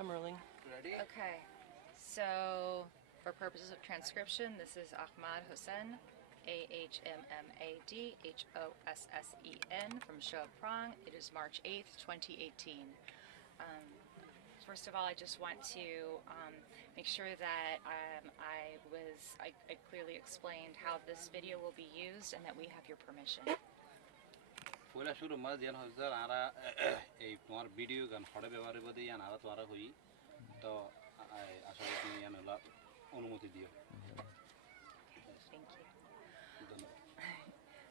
I'm rolling. Ready? Okay, so for purposes of transcription, this is Ammad Hossen, AHMMAD from Shoah Prong. It is March 8th, 2018. First of all, I just want to make sure that I clearly explained how this video will be used and that we have your permission. Pula shuru ma jan hozar ara ei tomar video gan phode ব্যবহারের Bade yan ara tomara hoi to asha kori তুমি yan hola অনুমতি দিও. Thank you.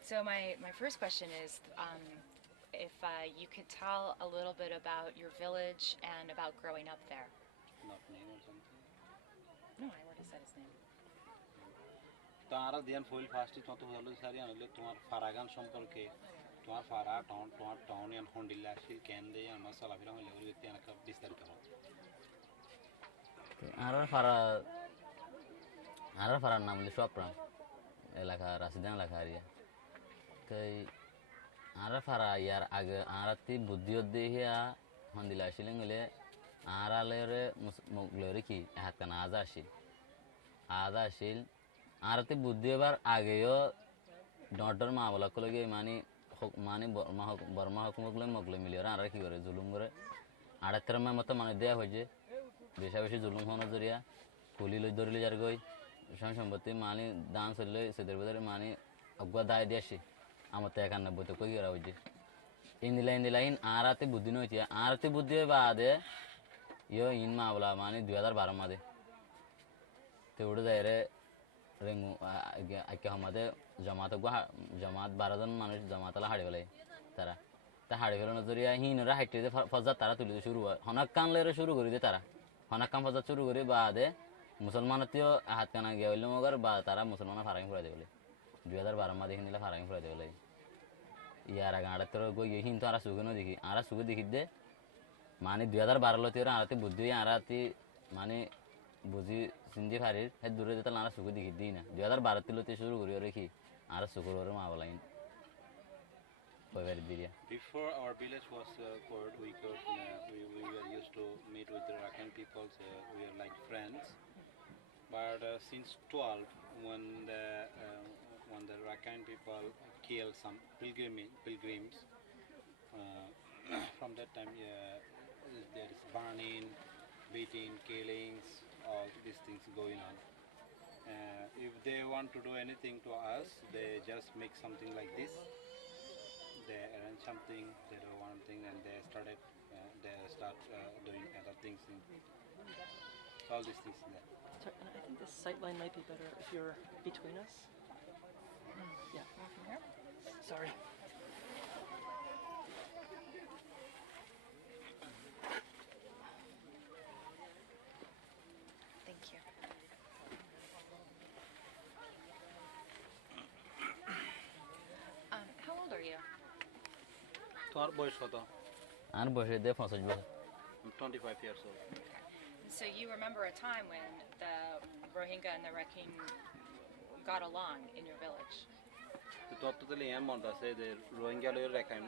So my first question is if you could tell a little bit about your village and about growing up there. Not name or something? No, I already said his name. তো আমরা দিয়ান foil ফার্স্টই তত হলো সারি আনলে তোমার ফারাগান সম্পর্কে তোমার ফারা তোমার টাউন এন্ড হন্ডিলা সি কেন দে আমরা সালাফিরা হলে ওই ব্যক্তি আনকা বিস্তারিত হবে আর ফারার নাম হলো শোপ্রাম এলাকা রাশিদান এলাকা এরিয়া কই আর ফারা ইয়ার আগে আরতি বুদ্ধিয়ত দেহিয়া হন্ডিলা আসিলেন গলে আরালেরে মুগলরে কি হাত কানা আজা আসিল আরতি বুদ্ধি এবার আগেও ডর মা বলা কলগে মানে বর্মা হুকুমগুলো মগলে মিলিয়ে আর কি করে জুলুম করে আড়াতের মতো মানে দেয়া হয়েছে বেশি জুলুম হওয়ার জরিয়া কুলি লই ধরিলে যার গই সম্পত্তি মানে দান চললে সেদের ভিতরে মানে অজ্ঞা দায় দিয়ে আসি আমার তো 91 তো কই করা হয়েছে ইন্দিলাইন আরাতে বুদ্ধি নইছে আরতি বুদ্ধি বাদে ইয়ো ইন মা বলা মানে 2012 মাদে তেউড়ে যায় রে রেঙ্গু আইকে আমাদের জমাত 12 জন মানুষ জমাতলা হাড়ে ফেলে তারা তা হাড়ে ফেলানোর জরিয়া হিনরা হাইটে ফজা তারা তুলিতে শুরু হয় হনাক কানলে শুরু করে দে তারা হনাক কান ফজা শুরু করে বাদে মুসলমানতিও হাত কানা গিয়ে হইল মগর বা তারা মুসলমান ফারাইং ফুরাই দেবলে 2012 মাদে হিনলা ফারাইং ফুরাই দেবলে ইয়ার আগে আড়া তোর গই হিন তো আরা সুগনো দেখি আরা সুগ দেখি দে মানে 2012 লতে আরাতে বুদ্ধি আরাতে মানে বুঝি সিন্ধি ফারির হে দূরে যেতে আরা সুগ দেখি দিই না 2012 তিলতে শুরু করি রেখি আরা শুক্রবার মা বলাইন কয়বার দিরিয়া. Before our village was called, we were used to meet with the Arakan people. We are like friends. But since 12, when the Rakhine people killed some pilgrims, from that time there is burning, beating, killings, all these things going on. If they want to do anything to us, they just make something like this. They arrange something, they do one thing, and they start doing other things. All these things there. Sorry, and I think this sight line might be better if you're between us. Yeah. From here? Sorry. Thank you. How old are you? তোমার বয়স কত? আর বসে দে 65 বছর. I'm 25 years old. So you remember a time when the Rohingya and the Rakhine got along in your village? ততলে এম মন আছে যে রোহিঙ্গা লয়ের রাখাইন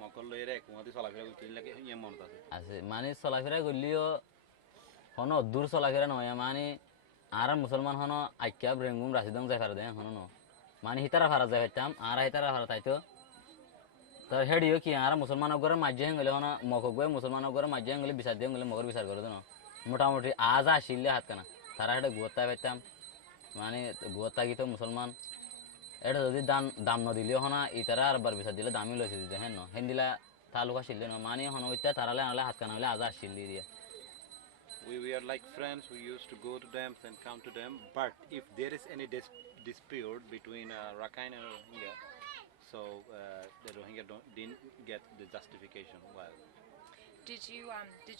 মকল লয়ের এক মতে চলাফেরা করতে লাগে এম মন আছে মানে চলাফেরা করলিও হনো দূর চলাফেরা নয় মানে আর মুসলমান হনো আইকা ব্রেঙ্গুম রাশিদং যাই ফারা দেয় হনো ন মানে হিতারা ফারা যাই হইতাম আর হিতারা ফারা তাইতো তার হেডিও কি আর মুসলমান গরে মাঝে গেলে হনো মকগয় মুসলমান গরে মাঝে গেলে বিচার দিয়ে গেলে মগর বিচার করে দেন মোটামুটি আজ আসিলে হাত কানা তারা হেডে গুয়তা পাইতাম মানে গুয়তা গিতো মুসলমান এটা যদি দাম নদিলেও হনা ইতারা আর বার বিচার দিলে দামই লইছে দিতে হেন হেন্দিলা তালুকা আসিলে ন মানে হন ওইটা তারালে আনলে হাত কানা হলে আজ আসিল দিয়ে. We are like friends. We used to go to them and come to them. But if there is any dispute between Rakhine and Rohingya, so the Rohingya didn't get the justification. Well, Did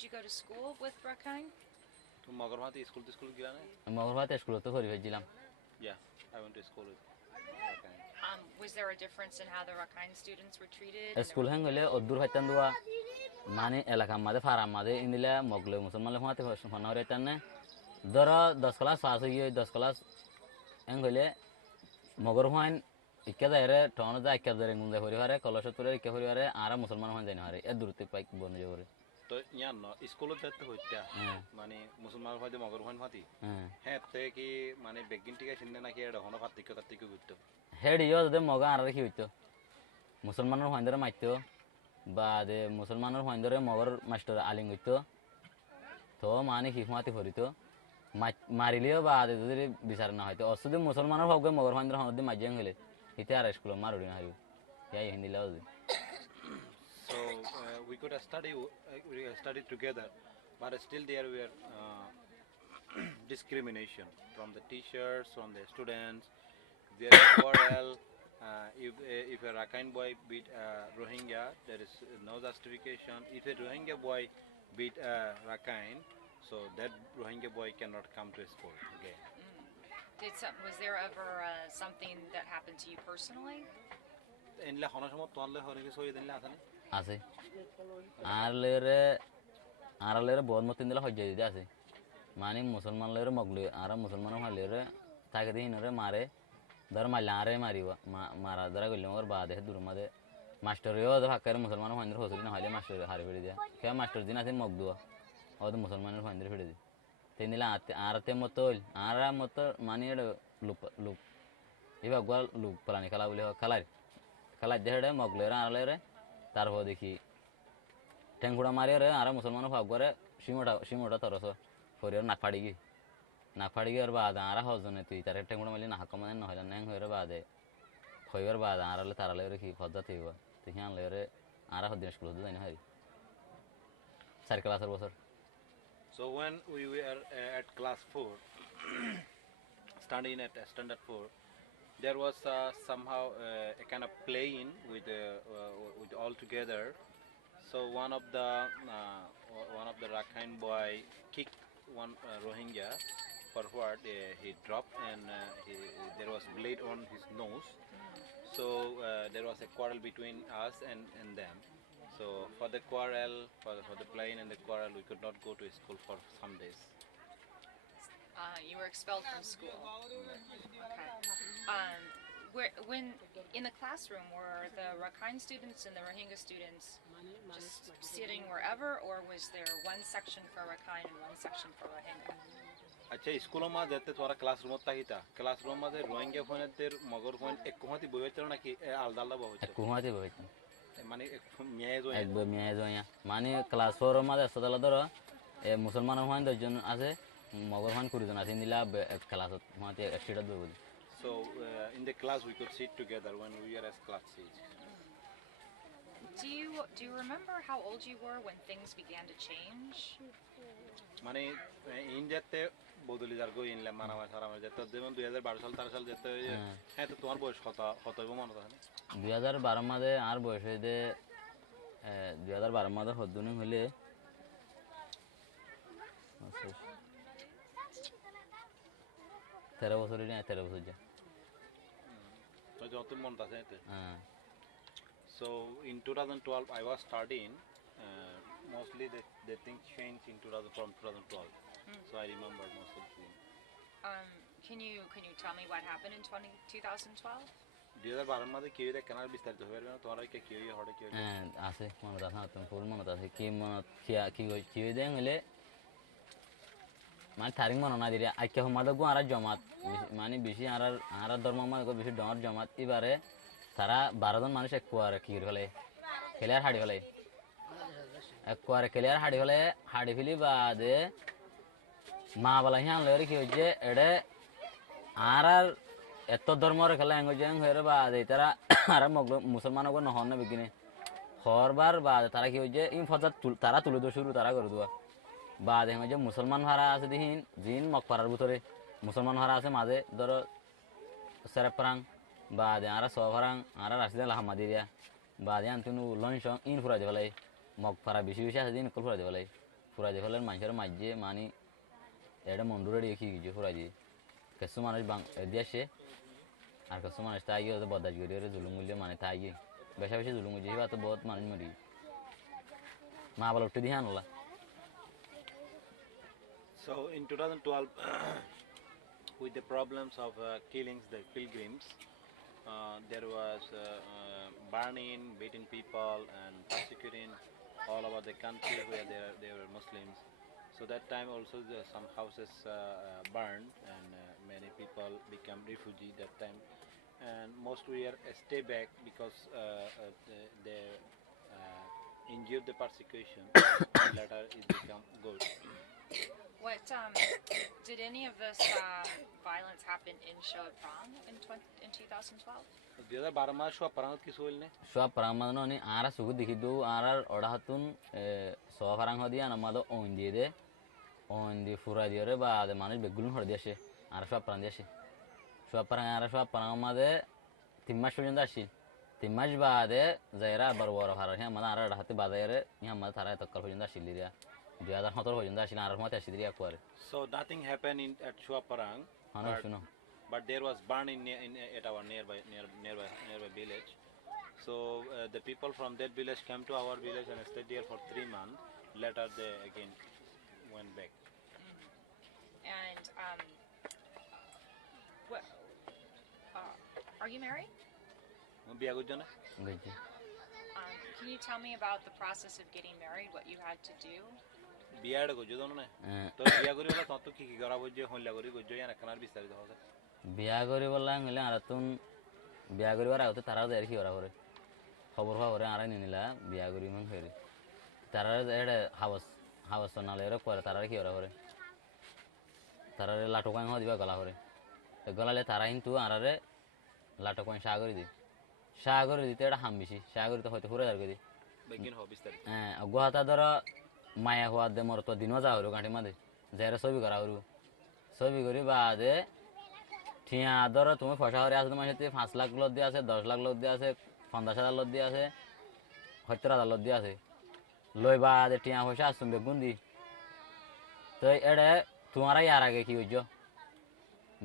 you go to school with Rakhine? to Magarwati school gila na? মগরভাতে school তো করি ফেলছিলাম. Yeah, I went to school with Rakhine. Was there a difference in how the Rakhine students were treated? School hang হলে অদূর হইতাম দুয়া মানে এলাকা মাঝে ফারাম মাঝে ইন্দিলা মগলে মুসলমান লেখাতে হন হইতাম না ধর 10 ক্লাস পাস হয়ে 10 ক্লাস হ্যাং হলে মগর হইন ইকা যায়রে টন যা ইকা ধরে গুন্দা পরিবারে কলসতরে ইকা পরিবারে আর মুসলমান হন জানি হারে এ দূরতে পাই বন যাবরে তো তো ইয়ান ন স্কুলত যেতে হইতা মানে মুসলমান হয়তো মগর হন ফাতি হ্যাঁ তে কি মানে বেগিন টিকা চিন্তা নাকি এটা হন ফাতিক তাতিক করতো হেড ইয় যদি মগা আর কি হইতো মুসলমানের হইন্দরে মারতো বা দে মুসলমানের হইন্দরে মগর মাস্টার আলিং হইতো তো মানে হিকমাতি ফরিতো মারিলেও বা দে যদি বিচার না হয়তো অসুদি মুসলমানের হক মগর হইন্দরে হনদি মাজিয়াং হইলে ইতে আর স্কুল মারুদি না হারিও ইয়াই Hindi লাউদি so we could study together but still there were discrimination from the teachers from the students there is quarrel if a Rakhine boy beat Rohingya there is no justification if a Rohingya boy beat Rakhine so that Rohingya boy cannot come to school again Was there ever something that happened to you personally? enla hona somo tonle hone ki soy denla asane আছে আর লেরে বহুত মতিন দিলা হজ্জা দিতে আছে মানে মুসলমান লেরে মগলে আর মুসলমান হলেরে তাকে দিন রে মারে ধর মারলে আরে মারিব মারা ধরা গেলে ওর বাদে দূর মাদে মাস্টারও তো ফাঁকারে মুসলমান হইন্দর হসুরি না হইলে মাস্টার হারি ফেড়ে দিয়া কে মাস্টার দিন আছে মগদুয়া ও তো মুসলমানের হইন্দর ফেড়ে দি তিন দিলা আরতে মতো আর মতো মানে লুপ লুপ এবার গোয়াল লুপ পালানি খেলা বলে খেলা দেহে মগলেরে আর লেরে তারপর দেখি ঠেংকুড়া মারিয়ে রে আর মুসলমান ভাব করে সিমোটা তরস ফরিয়ার নাক ফাড়ি গিয়ে আর বাদ আর হজনে তুই তার ঠেংকুড়া মারলি না হাক মানে নহলে ন্যাং হয়ে বাদে হইবার বাদ আরলে তারালে রে কি ফজা থইব তুই হিয়ান লে আর হদিন স্কুল হতে যাই না হারি 4 ক্লাসের বছর so when we were at class 4 studying at standard 4 there was somehow a kind of playing with all together. So one of the Rakhine boy kicked one Rohingya forward. He dropped and there was blood on his nose. So there was a quarrel between us and them. So for the quarrel, for the playing and the quarrel, we could not go to school for some days. You were expelled from school. Okay. When in the classroom, were the Rakhine students and the Rohingya students just sitting wherever, or was there one section for Rakhine and one section for Rohingya? अच्छा स्कूलों में जाते थोड़ा classroom होता ही था classroom में Rohingya phone तेर मगर फोन एक कुहाती बोलते ना कि आलदाला बोलते कुहाती बोलते माने एक म्याय जो या माने क्लास 4 में सदला दर ए मुसलमान होन दजन আছে মগর হন কুড়ি জন আছে নিলা ক্লাস মাতে এক্সট্রা দেব so in the class we could sit together when we were as class 6 do you remember how old you were when things began to change মানে ইন যেতে বদলি যার গো ইনলে মারামারি সারামারি যেতে যেমন 2012 সাল 13 সাল যেতে হ্যাঁ তো তোমার বয়স কত হইব মনে আছে 2012 মাদে আর বয়স হইতে 2012 মাদে হদুনি হইলে 13 বছরের না 13 বছর যা তো যত মন আছে so in 2012 I was studying mostly the things changed in 2012 so I remember most of them can you tell me what happened in 2012 2012 মাদে কি হইছে কেনার বিস্তারিত হবে না তোরা কি হই হড়ে কি আছে মনে আছে তুমি ফুল মনে আছে কি হইছে হলে মানে তারিখ মনে না দিলে আজকে আমাদের গো আর জমাত মানে বেশি আর ধর্ম মানে বেশি ডর জমাত এবারে তারা 12 জন মানুষ এক কুয়ারে কি হলে খেলার হাড়ি হলে এক কুয়ারে খেলার হাড়ি হলে হাড়ি ফেলি বাদে মা বলা হিয়ান লরে কি হচ্ছে এডে আর এত ধর্মের খেলা এঙ্গজেং হয়ে বাদে তারা আর মুসলমানগো নহন না বিকিনে হরবার বাদে তারা কি হচ্ছে ইন ফজাত তারা তুলে দো শুরু তারা করে দেওয়া বাদ হেঙ্গে যে মুসলমান ভাড়া আছে দিন জিন মকপাড়ার ভিতরে মুসলমান ভাড়া আছে মাঝে ধরো সেরেপারাং বাদে আর সভারাং আর রাশিদা লাহামাদিরিয়া বাদে আনতুনু লঞ্চ ইন ফুরা যে ফেলাই মকপাড়া বেশি বেশি আছে দিন ফুরা যে ফেলাই মানুষের মাঝে মানি এটা মন্ডুরে দেখি যে ফুরা দিয়ে কিছু মানুষ দিয়ে আসে আর কিছু মানুষ তাই গিয়ে বদাজ গড়িয়ে জুলুম মূল্য মানে তাই গিয়ে বেশা বেশি জুলুম বুঝি বা তো বহুত মানুষ মরি মা বলা উঠে দিয়ে আনলা So in 2012, with the problems of killings the pilgrims, there was burning, beating people and persecuting all over the country where there were Muslims. So that time also some houses burned and many people become refugee that time. And most were stay back because they endured the persecution. Later it become good. What did any of this violence happen in Shoah in 2012? 2012 માં શું અપરાધ kiss hall ને Shoah Foundation ni ara sugu dikidu arar odahatun Shoah Foundation namado ondide ondi fura diore ba de manus begulun hor diashe ara Shoah Foundation ara Shoah Foundation timmash pojonda ashi timmash baade zaira barwara harar he mana ara odahati badere ya mana tara takkal pojonda ashiliria 2017 pojonda ashila ara mate ashiliria kware. So nothing happened at Shoah Foundation. Hano shuno But there was burning at our nearby village. So the people from that village came to our village and stayed there for 3 months. Later they again went back. And what, are you married? বিয়া করছো না? gaji Can you tell me about the process of getting married, what you had to do? বিয়াটা করছো জানো না? তো বিয়া করি বলা তত কি করা বলছে হল্লা করি করছো ya রাখানার বিস্তারিত হবে। বিয়া করি বললা গেলে আরাতুন বিয়া করিবার আগতে তারা দেরি কি করা করে খবর খবরে আরা নিনিলা বিয়া করি মন হইরে তারা এড়ে হাওস নালে এর করে তারা কি করা করে তারা লাটকান হ দিবা গলা করে গলালে তারা কিন্তু আরারে লাটকান সাগরি দিতে এটা হামবিছি সাগরি তো হয়তো হুরে দার কই দি বেগিন হবে বিস্তারিত। গুহাতা ধর মায়া হওয়া দে মোর তো দিনও যা হইল গাঁটি মাঝে যারা ছবি করা হইল ছবি করি বাদে ঠিয়া ধর তুমি ফসা করে আসতে মাসে 5 লাখ লোক দিয়ে আছে 10 লাখ লোক দিয়ে আছে 50,000 লোক দিয়ে আছে 70,000 লোক দিয়ে আছে লই বাদে ঠিয়া ফসা আসুন বেগুন দি তো এড়ে তোমার ইয়ার আগে কি হইছো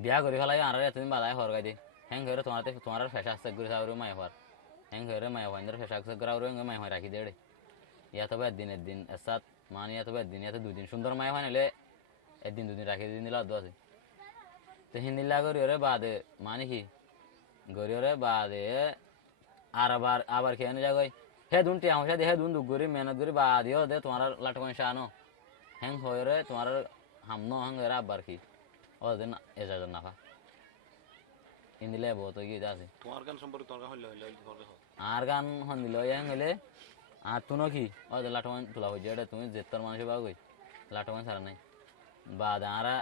বিয়া করে ফেলাই আর তুমি বাদায় হরগাই দি হ্যাং করে তোমার ফেসা আসতে ঘুরে যাওয়ার মায় হওয়ার হ্যাং করে মায় হওয়ার ফেসা আসতে ঘুরাওয়ার মায় হয় রাখি দেড়ে ইয়া তবে একদিন এসাত মানে ইয়া তবে একদিন ইয়াতে 2 দিন সুন্দর মায় হয় নাহলে একদিন 2 দিন রাখি দিন দিলা দো আছে তো হিন্দিলা গরিয়রে বাদে মানে কি গরিয়রে বাদে আবার খেয়ে যাগই হে দুন টিয়া হইছে হে দুন দুগরি মেহনত করি বাদিও দে তোমার লাটকন শানো হ্যাং হইরে তোমার হামনো হ্যাং এরা আবার কি ও দিন এজাজত নাফা হিন্দিলে বহুত কি আছে তোমার গান সম্পর্কে তোমার গান হইলো আর গান হন্দিল হ্যাং হইলে আর তুনো কি ও দে লাটকন তুলা হইছে এটা তুমি যেতর মানুষ বাগই লাটকন সারা নাই বাদ আরা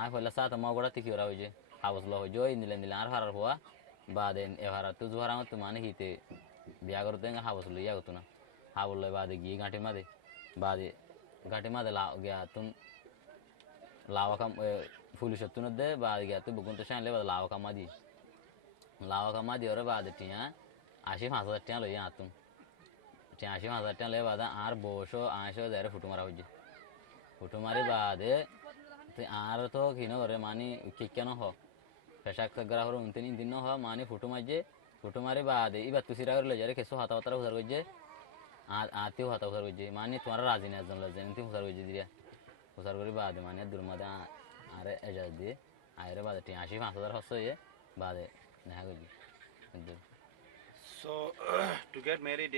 আয় ফলে সাত মগড়া তিকি ওরা হইছে হাউস ল হইছে নিলে আর হারার হওয়া বাদে এভারা তো জোহারা মত মানে হিতে বিয়া করতে হাউস লইয়া গতো না হাউস লই বাদে গিয়ে গাঁটি মাদে গিয়া তুন লাওয়া কাম পুলিশ তুন দে বাদ গিয়া তুই বগুন তো শানলে বাদ লাওয়া কামা দি ওরে বাদে টিয়া 85,000 টাকা লইয়া আতুন টিয়া 85,000 টাকা লইয়া বাদে আর 280 যারে ফুটু মারা হইছে ফুটু মারি বাদে আর তো কিনো করে মানি কেন হ পেশাক গরা হর 3 দিন হ মানি ফুটু মারি বাদে ইবা তুসিরা করে লই যারে কেসো হাতা হাতা হুজার গজে আর আতিও হাতা হুজার গজে মানি তোমার রাজি না একজন লজে নিতি হুজার গজে দিয়া হুজার করি বাদে মানি দুরমাদে আরে এজাজ দি আইরে বাদে 85,000 হসয়ে বাদে নেহা গজে So to get married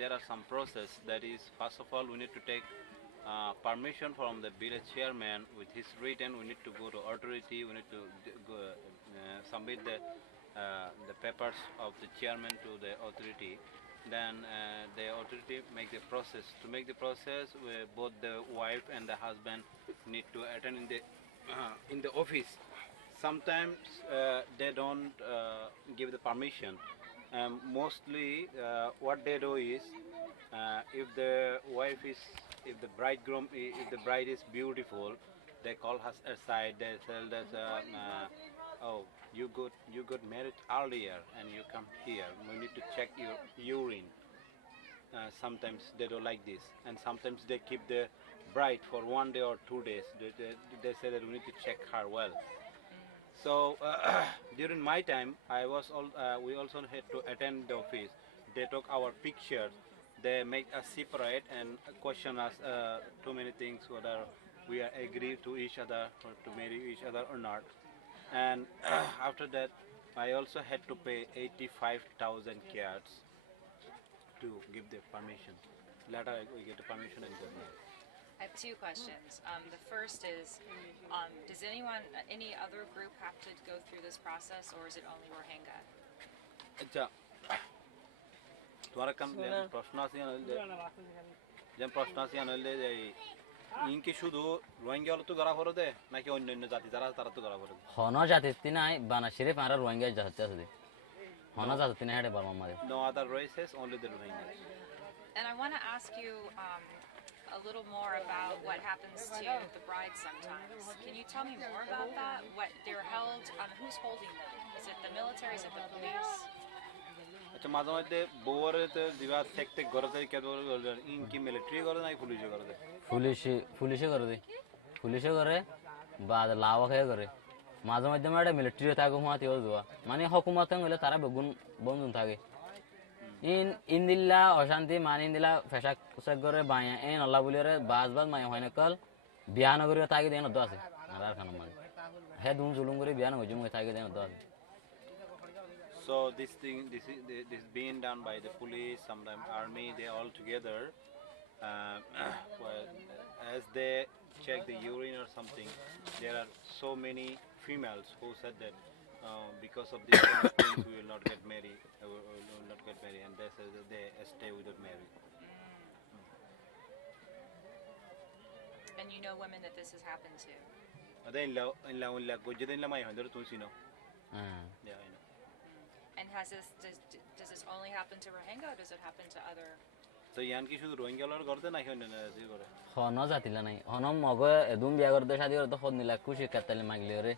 there are some process. That is, first of all we need to take permission from the village chairman. With his written, we need to go to authority. We need to submit the papers of the chairman to the authority. Then the authority make the process. To make the process, both the wife and the husband need to attend in the office. Sometimes they don't give the permission. Mostly what they do is if the bride is beautiful, they call her aside. They tell that oh, you got married earlier and you come here, we need to check your urine. Sometimes they do like this, and sometimes they keep the bride for 1 day or 2 days. They say that we need to check her well. So during my time, we also had to attend the office. They took our pictures. They make us separate and question us too many things, whether we are agree to each other or to marry each other or not. And after that, I also had to pay 85,000 kyats to give the permission. Later we get permission and go. I have two questions. The first is, does any other group have to go through this process, or is it only Rohingya? अच्छा तुम्हारा कम प्रश्न इनकी शुद्ध Rohingya वालों तो गरा हो रहे ना कि अन्य अन्य जाति जरा तारा तो गरा हो रहे होना जाती थी ना बाना सिर्फ हमारा रोहिंग्या जाते थे होना जाती थी ना हेडे बर्मा मारे no other races only the Rohingyas. And I want to ask you a little more about what happens to the brides sometimes. Can you tell me more about that? What they're held, who's holding them? Is it the military? Is it the police? अच्छा माझा मते बोवर ते दिवा tek tek गरजे क्या बोल इनकी military गरजे ना पुलिस गरजे पुलिस करे बाद लावा काय करे माझा मते मॅडम मिलिट्री तागो माती होदवा माने हुकूमत ngले तारा बगुन बंदून थागे इन दिल्ला अशांति माने दिल्ला फेशक सगरे बाया एन अल्लाह बुलेरे बाज माया होने कल बियान गरे तागे देन दसे आरार खान माने हे दुन जुलुम गरे बियान होजुम तागे देन दसे. So this is being done by the police, sometimes army, they all together. Well, as they check the urine or something, there are so many females who said that because of this kind of things we will not get married, and they say that they stay without marriage. And you know women that this has happened to. Then la gojden la mai hundred tunsi no. Yeah, I know. And does this only happen to Rohingya, or does it happen to other? So yan ki shudhu Rohingya lor garde na khone na ji gore. होना जाती ला नहीं होना मगे एदुम बिया करते शादी करते खुद निला खुशी कत्तले मागले रे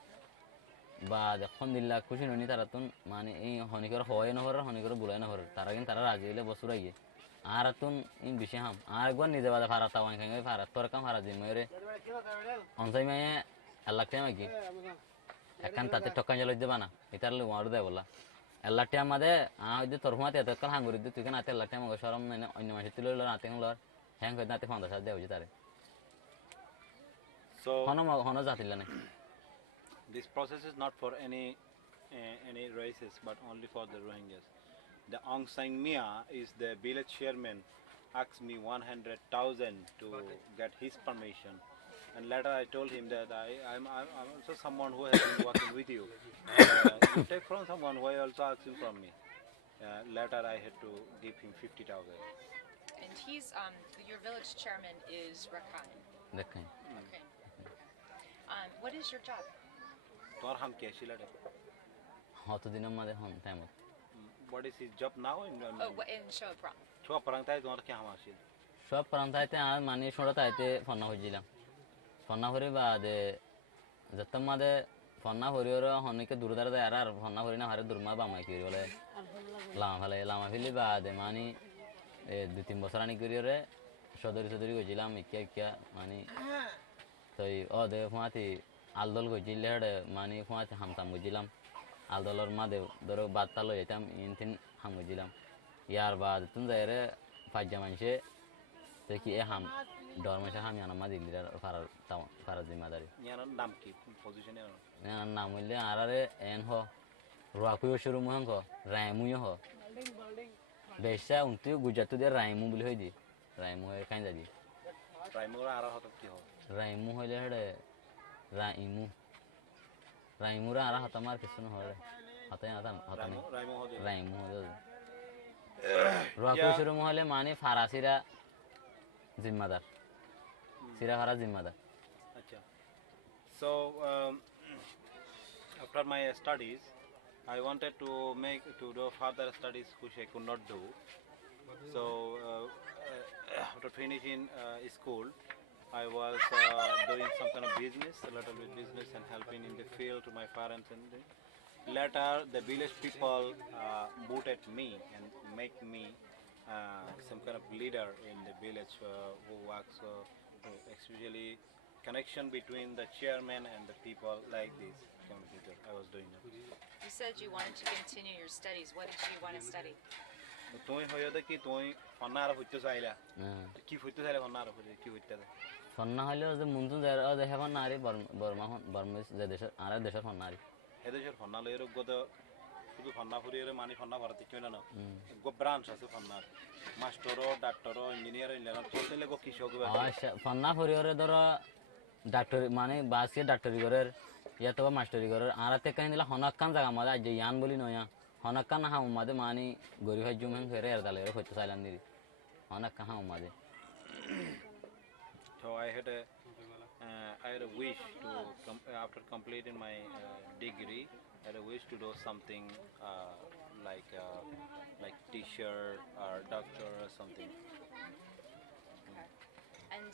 बाद खुद निला खुशी नोनी तारा तुन माने इन होनी कर होए न होर होनी कर बुलाए न होर तारा किन तारा राजी ले बसुराई आरा तुन इन विषय हम आर गवन निजे बाद फारा तावान खेंगे फारा तोर कम फारा दिन मेरे अनसाई में अल्लाह के मागी एकन ताते ठोकन जलो दे बाना इतार लो मारू दे बोला अल्लाह टे मादे आ इदे तोर हुआ ते कल हांगुरी दे तुके नाते अल्लाह टे मगे शरम ने अन्य मासे तिलो लो नाते लो हैंग कर नाते फांदा सा दे हो तारे So होना जाती ला नहीं. This process is not for any races, but only for the Rohingyas. The Aung San Mia is the village chairman. Asked me 100,000 to get his permission, and later I told him that I'm also someone who has been working with you. You take from someone who I also asking from me. Later I had to give him 50,000. And he's your village chairman is Rakhine. देखें Okay. What is your job? तो हम कैसे लड़े? हाँ तो दिनों में दे हम time What is his job now in Shoah Prang. Shoah Prang तो क्या हम आशील? सब प्रांताय ते आज मानी छोड़ा था ते फन्ना हो जिला फन्ना हो रही बात जत्तम मादे फन्ना हो रही और होने के दूर दराज यार फन्ना हो रही ना हरे दूरमा बामा की बोले लामा फिली बात मानी दो तीन बसरानी करी और सदरी को जिला में क्या मानी तो ये दे वहाँ थी आलदल को जिले हड़े मानी वहाँ थी हम तम को जिलाम आलदल और मादे दरो बात तालो ये तम इन तीन हम को जिलाम यार बात तुम जायरे फाज्जा मंशे तो कि हम डर में से हम यहाँ ना दिल्ली फारा जिम्मेदारी यहाँ नाम की पोजीशन है यहाँ नाम मिले आरारे एन हो रुआकुयो शुरू में हो रायमुयो हो बेशा उनती गुजराती दे रायमु बिल हो दी रायमु है कहीं जादी रायमु रा आरा होता क्या हो रायमु हो ले हड़े रायमु रा आरा होता मार किसने हो रहे होता नहीं रायमु हो दे रुआकुयो शुरू में हो ले माने फारासी रा जिम्मेदार सिरा फारा जिम्मेदार. अच्छा. So after my studies I wanted to do further studies which I could not do. So after finishing school, I was doing some kind of business, a little bit business, and helping in the field to my parents. And later, the village people voted me and make me some kind of leader in the village who works, especially connection between the chairman and the people like this. I was doing that. You said you wanted to continue your studies. What did you want to study? तुम होया था कि तुम फन्नार फुट्टो साइला कि फुट्टो साइला फन्नार फुट्टो कि फुट्टो था फन्ना हाले उसे मुंतुन ज़ाहिर है देह फन्नारी बर्मा देश आरे देश फन्नारी है देश फन्ना ले रुक गो तो শুধু ফন্না ফুরিয়ে মানে ফন্না ভরাতে কেউ না ব্রাঞ্চ আছে ফন্নার মাস্টারও ডাক্তারও ইঞ্জিনিয়ার ইঞ্জিনিয়ার চলতে লাগো কৃষক ফন্না ফুরিয়ে ধরো ডাক্তার মানে বাসকে ডাক্তারি করে ইয়াতো মাস্টারি করে আর তে কাহিনী দিলা হনকান জায়গা মাঝে আজ ইয়ান বলি নয়া হনকান হাম মাঝে মানে গরিব হাই জুম হেন ফেরে আর দালে হইতে চাইলাম দিদি হনকান হাম মাঝে So I had a wish to after completing my degree, I had a wish to do something like teacher or doctor or something. Okay. And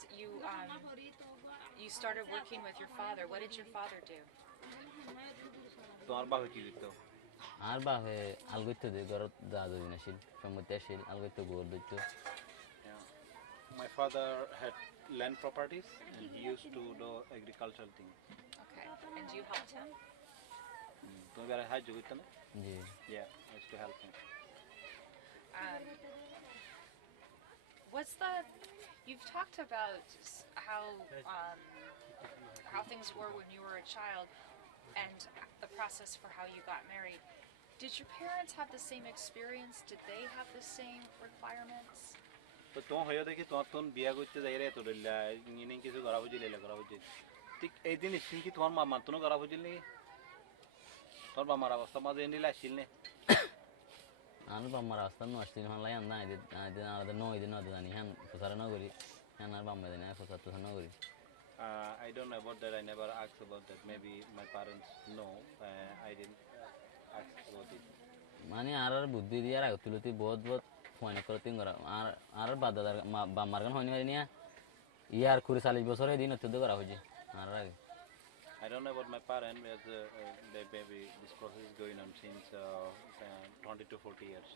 you started working with your father. What did your father do? তোমার বাবা কি দিত আর বাহে আলগইতো দে গরত দাদু দিনাছিল সম্মতিশীল আলগইতো গোল দিত My father had land properties and he used to do agricultural thing. Okay. And you helped him? তুমি বের high জগিত না জি Yeah, I used to help him. You've talked about how things were when you were a child and the process for how you got married. Did your parents have the same experience? Did they have the same requirements? তো তোমার হয়ে দেখি তোমার তখন বিয়া করতে যাই রে তোর ইনি কিছু করা বুঝি লেলা করা বুঝি ঠিক এই দিন ইসিন কি তোমার মামার তো করা বুঝিল নি তোর মামার অবস্থা মাঝে নিলে আসিল নে আন বাম্মার অবস্থা নো আসছিল হন লাই আন্দা আইদে আলাদা নো ইদে নো জানি হ্যাঁ ফুসারা নো করি হ্যাঁ আর বাম্মা দেনা ফুসার তো নো করি I don't know about that. I never asked about that. Maybe my parents know. I didn't ask about it. মানে আর বুদ্ধি দিয়ে আর তুলতি বহুত বহুত ফোন করতে করা আর বাদাদার বাম্মার গান হয়নি নিয়া ইয়ার 40 বছর এই দিন তো করা হইছে আর আগে I don't know about my parents because maybe this process is going on since 20 to 40 years.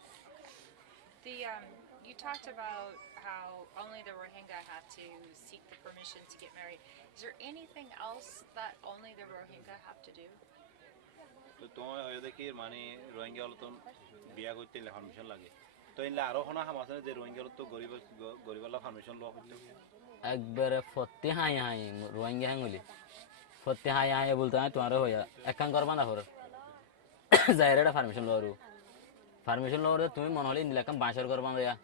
You talked about how only the Rohingya have to seek the permission to get married. Is there anything else that only the Rohingya have to do? তো তোমার হয়ে দেখি মানে রোহিঙ্গা হলো তো বিয়া করতে permission লাগে তো এলে আরো শোনা হাম আছে যে রোহিঙ্গা তো গরিবালা পারমিশন লওয়া করতে একবারে ফতে হাই হাই রোহিঙ্গা হ্যাঙ্গুলি ফতে হাই হাই বলতে হয় তোমার হইয়া একখান করবা না হর যাইরে পারমিশন লওয়ারু পারমিশন লওয়ারে তুমি মনে হলে নিলাকাম বাঁশের করবা দেয়া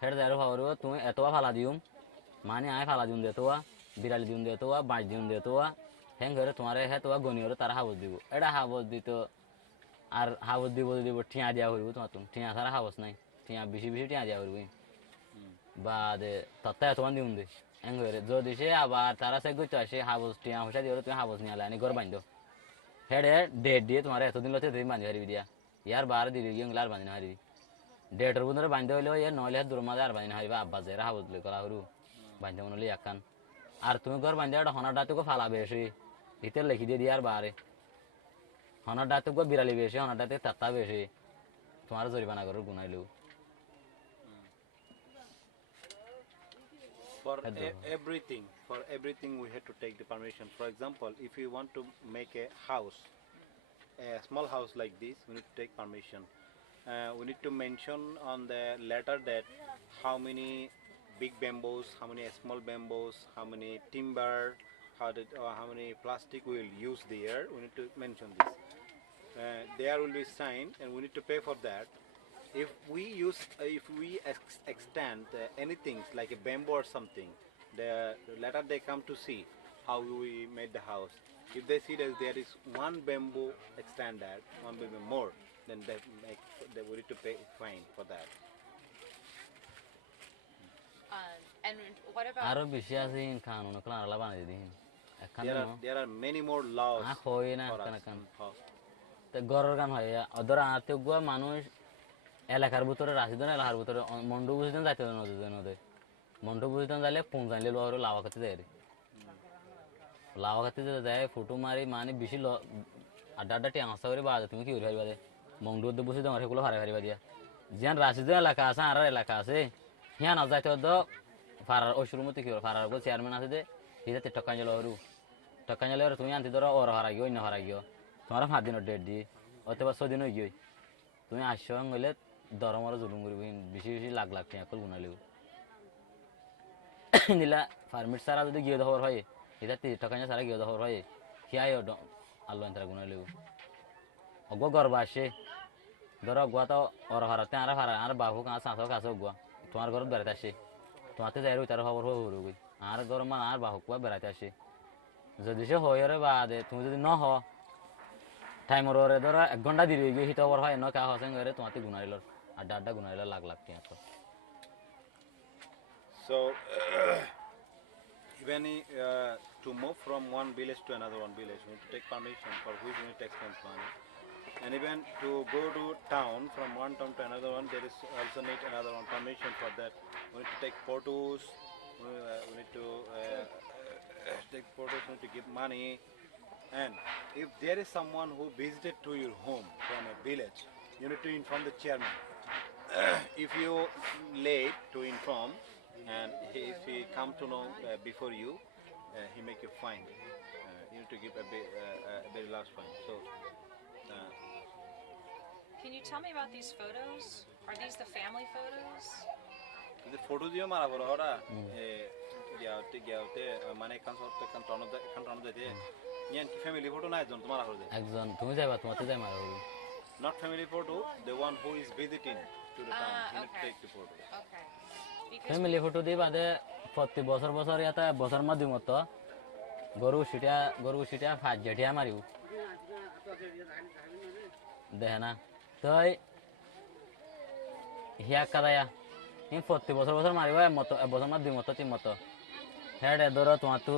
হেড যাইরে ভাবরু তুমি এতবা ফালা দিউম মানে আয় ফালা দিউম দেতোয়া বিড়ালি দিউম দেতোয়া বাঁশ দিউম দেতোয়া হ্যাং করে তোমার হ্যাঁ তোয়া গনিওরে তারা হাবস দিব এটা হাবস দিত আর হাবস দিব ঠিয়া দিয়া হইব তোমার তুমি ঠিয়া সারা হাবস নাই ঠিয়া বেশি বেশি ঠিয়া দিয়া হইব বা দে তত্তা তোমার দিউম দে হ্যাং করে যদি সে আবার তারা সে গইতো আসে হাবস ঠিয়া হইসা দিও তুমি হাবস নিয়ে আনি ঘর বাঁধো হেডে ডেট দিয়ে তোমার এতদিন লতে তুমি বাঁধি হারিবি দিয়া ইয়ার বার দিবি গিয়ে আর বাঁধি না হারিবি ডেটের বন্ধুরে বাঁধতে হইলেও ইয়ে নইলে দূর মাঝে আর বাঁধি না হারিবা আব্বা যাই হাবস লে করা হরু বাঁধতে মনে হলে একখান আর তুমি ঘর বাঁধে একটা হনাটা তোকে ফালা বেশি ভিতরে লিখি দিয়ে দিয়ার বারে হনাটা তোকে বিড়ালি বেশি হনাটাতে তাত্তা বেশি তোমার জরিমানা করে গুনাইলেও For everything we had to take the permission. For example, if you want to make a house, a small house like this, we need to take permission. We need to mention on the letter that how many big bamboos, how many small bamboos, how many timber, how many plastic we will use there. We need to mention this. There will be sign, and we need to pay for that. If we extend anything like a bamboo or something, the later they come to see how we made the house. If they see that there is one bamboo extended, one bamboo more, then they will need to pay fine for that. And what about? আরো বেশি আছে কানুন কোন আলা বানাই দিই There are many more laws. হই না for us. কান তে গরর গান হয় ওদের আতে গুয়া মানুষ এলাকার ভিতরে রাশিদন এলাকার ভিতরে মন্ডু বুঝিতেন যাইতে নদী মন্ডু বুঝিতেন যাইলে ফোন জানলে লোহার লাওয়া খাতে যায় লাওয়া খাতে যায় ফটো মারি মানে বেশি আড্ডা আড্ডা টিয়া আসা করে বাজে তুমি কি করে পারিবা মন্ডু বুঝি তোমার সেগুলো হারাই হারিবা দিয়া যেন রাশিদন এলাকা আছে আর এলাকা আছে হিয়া না যাইতে হতো ফারার ওই মতো কি ফারার চেয়ারম্যান আছে যে হিতে টকান জল তুমি আনতে ধরো ওর হারা গিয়ে অন্য হারা গিয়ে তোমার 5 দিনের ডেট দিয়ে অথবা 6 দিন হয়ে গিয়ে তুমি আসছো গেলে দরমর জুলুম করবি বেশি বেশি লাখ লাখ টাকা করে গুনালেও নিলা পারমিট সারা যদি গিয়ে দহর হয় এটা 30 টাকা সারা গিয়ে দহর হয় খিয়াই আল্লাহ তারা গুনালেও অগ গর্ব আসে ধরো গুয়া তো ওর হারাতে আর বাহু কাঁ সাঁতো কাছে গুয়া তোমার ঘর বেড়াতে আসে তোমাতে যাই তার খবর হই আর ঘর মানে আর বাহু কুয়া বেড়াতে আসে যদি সে হয় রে বাদে তুমি যদি ন হ টাইমর ওরে ধরো 1 ঘন্টা দেরি হয়ে গিয়ে হিত ওর হয় ন কা হসেন করে তোমাতে গুনাইল আড্ডা গুনাইল লাখ লাখ টাকা So even to move from one village to another one village, we need to take permission for which we need to expense money. And even to go to town, from one town to another one, there is also need another one permission for that. We need to take photos, we need to take photos, we need to give money. And if there is someone who visited to your home from a village, you need to inform the chairman. If you late to inform, and if he come to know before you, he make you fine. You need to give a very large fine. So. Can you tell me about these photos? Are these the family photos? The photos you mara bora hora gyaute mane kan tono de yan family photo na ekjon tomara hore একজন তুমি যাইবা তোমাতে যাই মারা not family photo, the one who is visiting to the town, he need to Okay. take the photo. Okay. Because family photo দিয়ে বাদে প্রতি বছর ইয়াতে বছর মধ্যে মতো গরু সিটা ফাঁস জেঠিয়া মারিও দেখে না তই হিয়া কাদায়া প্রতি বছর মারিব মতো বছর মধ্যে মতো তিন মতো হ্যাঁ ধরো তোমার তো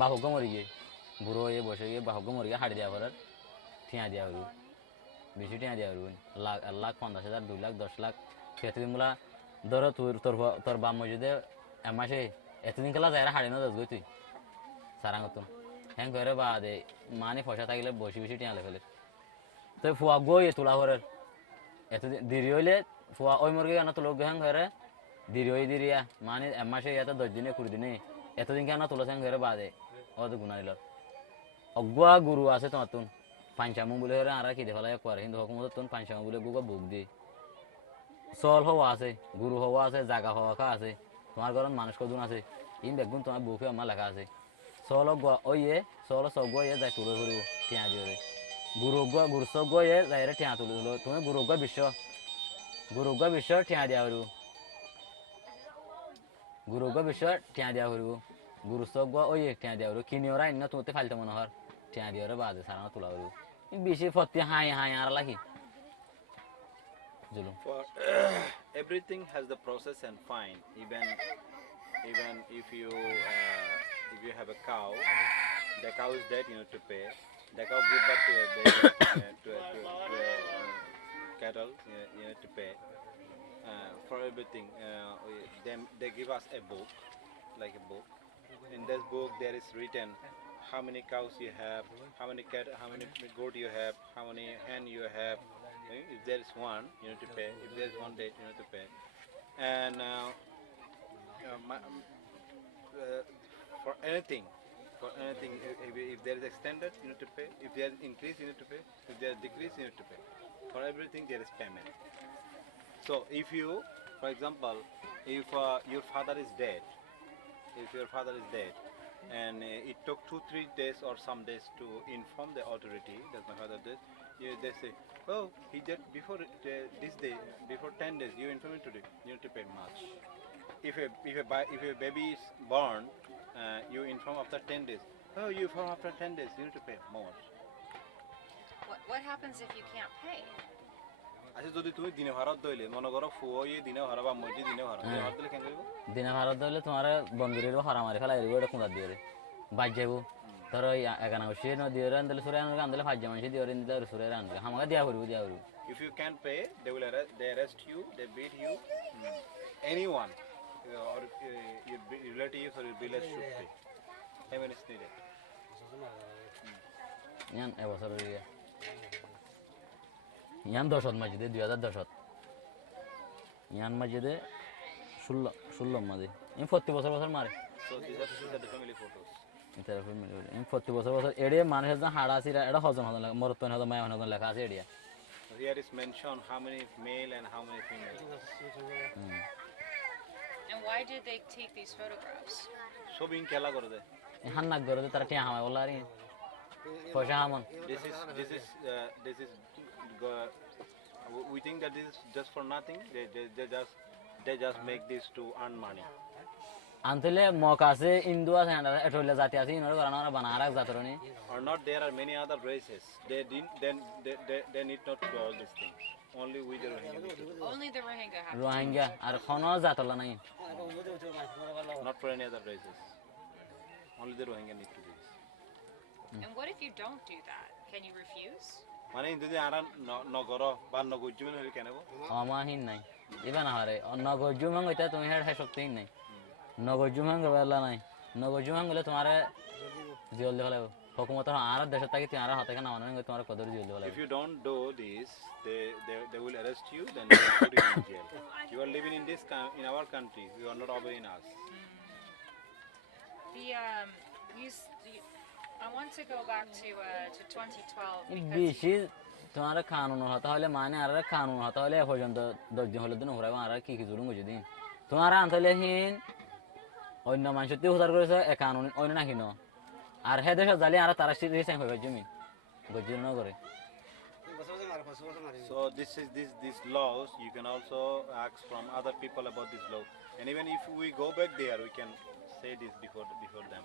বাহুক মরি গিয়ে বুড়ো হয়ে বসে গিয়ে বাহুক মরি গিয়ে হাড়ি দেওয়া পরে ঠিয়া দেওয়া হইব বেশি ঠিয়া দেওয়া হইব লাখ 50,000 2 লাখ 10 লাখ সেতুমূলা ধরো তোর বাম মসজিদে এমাসে এতদিন খেলা যায় হাড়ি না দশ তুই সারাং তুম হ্যাঁ করে বা দে মানে পয়সা থাকলে বসে টিয়ালে ফেলে তো ফুয়া গই তোলা ঘরের এতদিন দেরি হইলে ফুয়া ওই মুরগি কেন তোলো হ্যাং ঘরে দেরিয়া মানে এমাসে ইয়াতে 10 দিনে 20 দিনে এতদিন কেন তোলা হ্যাং ঘরে বাদে ও তো গুনা দিল অগুয়া গুরু আছে তোমার তুন পাঞ্চামু বলে আর কি দেখালে করে কিন্তু হকুমত তুন পাঞ্চামু বলে গুগা বুক দিয়ে চল হওয়া আছে গুরু হওয়া আছে জাগা হওয়া আছে তোমার ঘরের মানুষ কজন আছে ইন বেগুন তোমার বুকে আমার লেখা আছে চল ওইয়ে চল সব গিয়ে যাই তুলে ঘুরব টিয়া দিয়ে গুরু সব গিয়ে যাই টিয়া তুলে দিল তুমি গুরু বিশ্ব টিয়া দিয়া ঘুরব বিশ্ব টিয়া দিয়া ঘুরব গুরু সব ওই টিয়া দিয়া ঘুরব কিনি ওরা ইন্না তোমাতে ফালতে মনে হয় টিয়া দিয়ে বাদে সারা তোলা ঘুরব বেশি ফতি হাই আর লাগি For everything has the process and fine. Even if you have a cow, the cow is dead, you need to pay. The cow give birth to a baby, to a cattle, you need to pay. For everything, they give us a book, like a book. In this book, there is written how many cows you have, how many goat you have, how many hen you have. If there is one, you need to pay. If there is one date, you need to pay. And for anything, if there is extended, you need to pay. If there is increase, you need to pay. If there is decrease, you need to pay. For everything, there is payment. So, if you, for example, if your father is dead, and it took 2-3 days or some days to inform the authority that my father did, they say, oh, he did before this day, before 10 days, you inform me today, you need to pay much. If a baby is born, you inform after 10 days. Oh, you inform after 10 days, you need to pay more. what happens if you can't pay? আচ্ছা যদি তুমি দিনে ভাড়াত দইলে মনে করো ফুয়ে দিনে ভাড়া বা মজি দিনে ভাড়া দিলে কেন করব দিনে ভাড়া দিলে তোমার বন্ধুরের হারা মারি ফেলাই দিব এটা কোনটা দিয়ে বাজ যাব ধরো একানা বসে ন দিয়ে আনলে সুরে আনলে ফাজ মানুষ দিয়ে দিলে সুরে আনলে আমাকে দিয়া করব if you can't pay they arrest you, they beat you. Anyone or your relatives or your village should pay. Payment is needed. yan এবছর হইয়া ইয়ান 10 মাসে 2010 ইয়ান মাসে 16 মাসে ইন 40 বছর মারে So these are the family photos. ইতার ফ্যামিলি ইন 40 বছর এড়িয়ে মানুষের যা হাড় আছে এটা হজম লাগে মরতন হজম মায় হজম লেখা আছে area Here is mentioned how many male and how many female. And why did they take these photographs? সব ইন খেলা করে দেয় হান নাক করে তারা টিয়া হামায় বলা আর পয়সা হামন this is We think that this is just for nothing. They just make this to earn money. Antele mokase Indua and Etola Zatiasi, no Banana Banara Zatroni. Or not, there are many other races. They need not to do all these things. Only we the Rohingya need to do. Only the Rohingya have to. Rohingya, Arkono Zatalani. Not for any other races. Only the Rohingya need to do this. And what if you don't do that? Can you refuse? Mane hindi aran nogoro ban nogujun hel kenebo. Amahin nai. Even Hare, on Nogojumang with that, we had hash of thing. Nogojumang Vella, Nogojumang let Mare Zio Hokumoto Ara, the Shataki Ara Hatakan on with Mara Kodur Zio. If you don't do this, they will arrest you, then they will put you in jail. You are living in this in our country. You are not obeying us. I want to go back to 2012 Bishi Tomara Kanu Hatale Mane Ara Kanu Hatale Hojan the Jolodin Hurava Kiki Zulumujidin. Tomara Antalehin on the Manchatu Zargosa, a canon on Nahino. Our head of Zalia Tarashi recent for Jimmy. But you know. So this laws you can also ask from other people about this law. And even if we go back there, we can say this before them.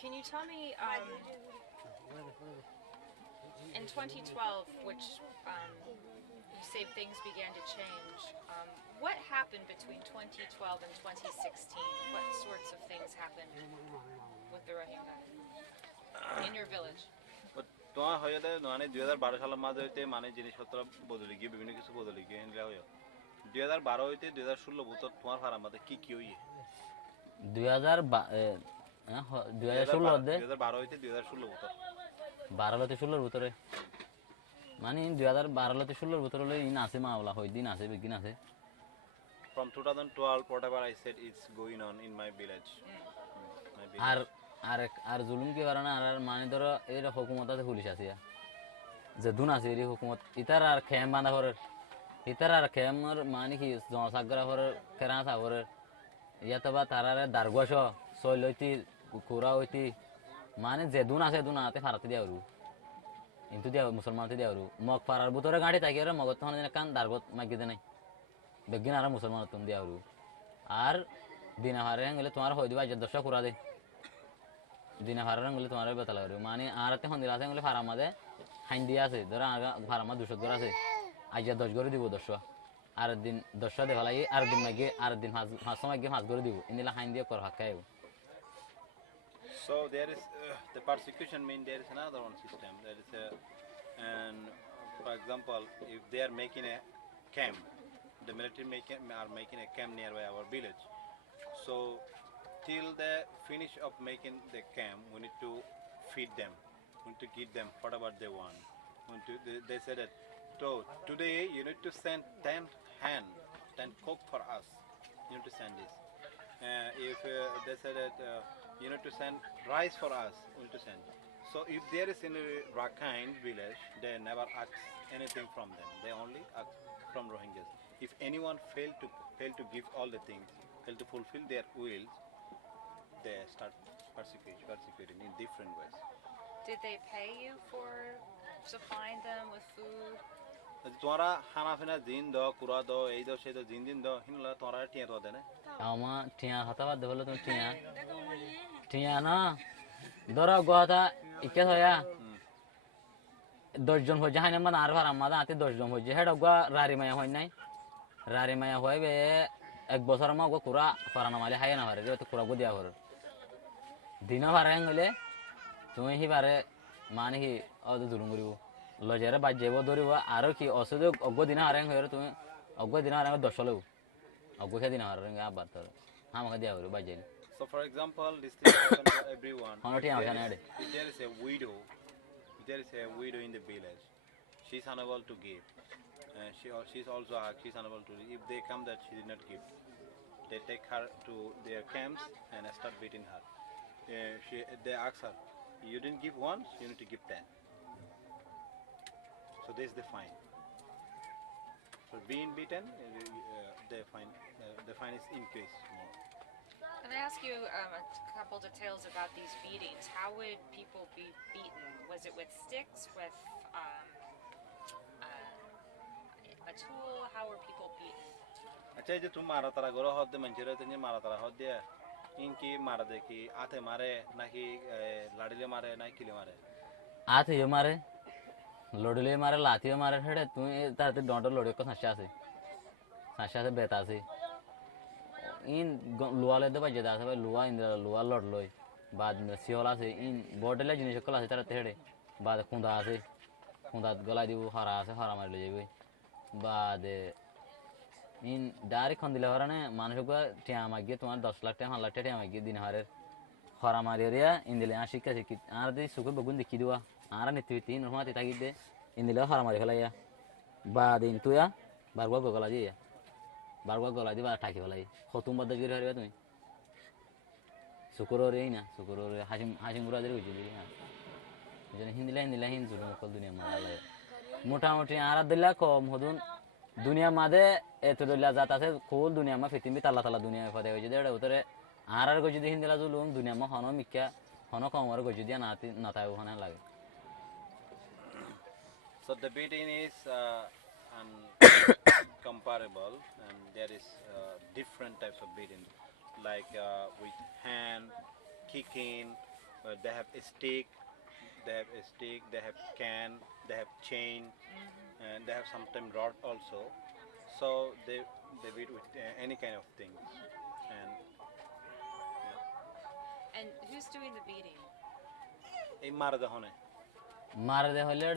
Can you tell me, in 2012, which you say things began to change, what happened between 2012 and 2016? What sorts of things happened with the Rohingya in your village? তোমার হয়ে যায় মানে 2012 সালের মাঝে হইতে মানে জিনিসপত্র বদলে গিয়ে বিভিন্ন কিছু বদলে গিয়ে এনলা হইলো 2012 হইতে 2016 ভিতর তোমার ফারার মধ্যে কি হইছে 2016 দে 2012 হইতে 2016 ভিতর 12 লতে 16 ভিতরে মানে 2012 লতে 16 ভিতরে লই ইন আছে মাওলা হই দিন আছে বিগিন আছে from 2012 whatever I said it's going on in my village আর জুলুম কি কারণে আর মানে ধরো এর হুকুমতে পুলিশ আছে যে দুন আছে এর হুকুমত ইতার আর খেম বাঁধা করে ইতার আর খেমর মানে কি জনসাগরা করে কেরাসা করে ইয়াতবা তারারে দারগশ সইলইতি কুরা হইতি মানে যে দুন আছে দুন আতে ফারাতে দিয়ারু কিন্তু দিয়া মুসলমানতে দিয়ারু মগ পারার ভিতরে গাড়ি থাকি আর মগত হন কান দারগত মাগিতে নাই বেগিন আর মুসলমান তুম দিয়ারু আর দিনা হারে গেলে তোমার হই দিবা যে 10 কুরা দে দিনা হারে গেলে তোমার বেতলা করু মানে আরতে হন দিলা আছে গেলে ফারার মাঝে হাইন দিয়া আছে ধরা ফারার মাঝে 200 গড় আছে আজ 10 গড় দিব 10 আর দিন 10 দে ফলাই আর দিন মাগে আর দিন 5 মাগে 5 গড় দিব ইনিলা হাইন দিয়া কর হাকায় So there is the persecution mean there is another one system. There is and for example, if they are making a camp, the military are making a camp nearby our village. So till the finish of making the camp, we need to feed them, we need to give them whatever they want. They said that so today you need to send 10 cook for us. You need to send this. If they said that you need to send rice for us, we need to send. So if there is in a Rakhine village, they never ask anything from them. They only ask from Rohingyas. If anyone fail to give all the things, fail to fulfill their wills, they start persecuting in different ways. Did they pay you for supplying them with food? তোমারা খানা পিনা দিন দাও কুড়া দাও এই দাও সেই দাও দিন দাও হিনলা তোমরা টিয়া তো দেনে আমা টিয়া হাতাবা দেবল তুমি টিয়া না ধরো গোটা ইকে হয়া 10 জন হই জাহানে মান আর ভার আমাদা আতে 10 জন হই হেডা গো রারি মায়া হই নাই রারি মায়া হইবে এক বছর মা গো কুরা ফারানা মালে হায় না হারে তো কুরা গো দিয়া হর দিনা ভারে গলে তুমি হি বারে মানে কি অদ জুলুম করিব লজারে বাজেব ধরিব আর কি অসুদ অগ্গ দিনা হারে হইরে তুমি অগ্গ দিনা হারে 10 লও অগ্গ খে দিনা হারে আবার তো আমাকে দিয়া হর বাজে So for example, this thing happens to everyone. If there is a widow in the village, she's unable to give. She's also she's unable to. If they come that she did not give, they take her to their camps and start beating her. They ask her, you didn't give once, you need to give 10. So this is the fine. For being beaten, the fine is increased more. And Can I ask you a couple details about these beatings? How would people be beaten? Was it with sticks, with a tool? How were people beaten? अच्छा ये तुम मारा तारा गोरा होते मंचरे तो ये मारा तारा होते हैं इनकी मारा दे कि आते मारे ना कि लाड़ीले मारे ना किले मारे आते यो मारे लोडले मारे लातियो मारे हेडे तू ताते डॉन्डो लोडे को साशा से बेता से इन लुआ ले दे बजे दासे भाई लुआ इंद्र लुआ लोड लोई बाद में सियोला से इन बोर्डले जिनिस को लासे तारा तेड़े बाद खुंदा गला दी वो हरा मार ले जाए बाद इन डायरेक्ट खंदिले हराने मानुष को टिया मागिए तुम्हारे 10 लाख टिया 1 लाख टिया मागिए दिन हारे हरा मारिया इंदिले आशिक कैसे कि आर दे सुख बगुन दिखी दुआ आर नित्य तीन हुआ तिता गिद्दे इंदिले हरा मारी खलाया बाद इन तुया बारगवा गला जी बारगवा गला दी बार ठाकी खलाई खतुम बद गिर हरिया तुम्हें शुक्रो रे ना शुक्रो रे हाजिम बुरा दे हुई जन हिंदिले हिंद जुलुम कल दुनिया में आला मोटा मोटी आर दिला कम होदुन दुनिया मादे एतुदुल्ला जाता से खोल दुनिया में फितिम भी तला दुनिया में फदे होजे देड़े उतरे आर को जदी हिंदिला जुलुम दुनिया में हनो मिक्या हनो कमर को जदी नाता होने लगे. So the beating is comparable, and there is different types of beating, like with hand, kicking, they have a stick, they have can, they have chain, and they have sometimes rod also. So they beat with any kind of thing. And who's doing the beating? मार दे होले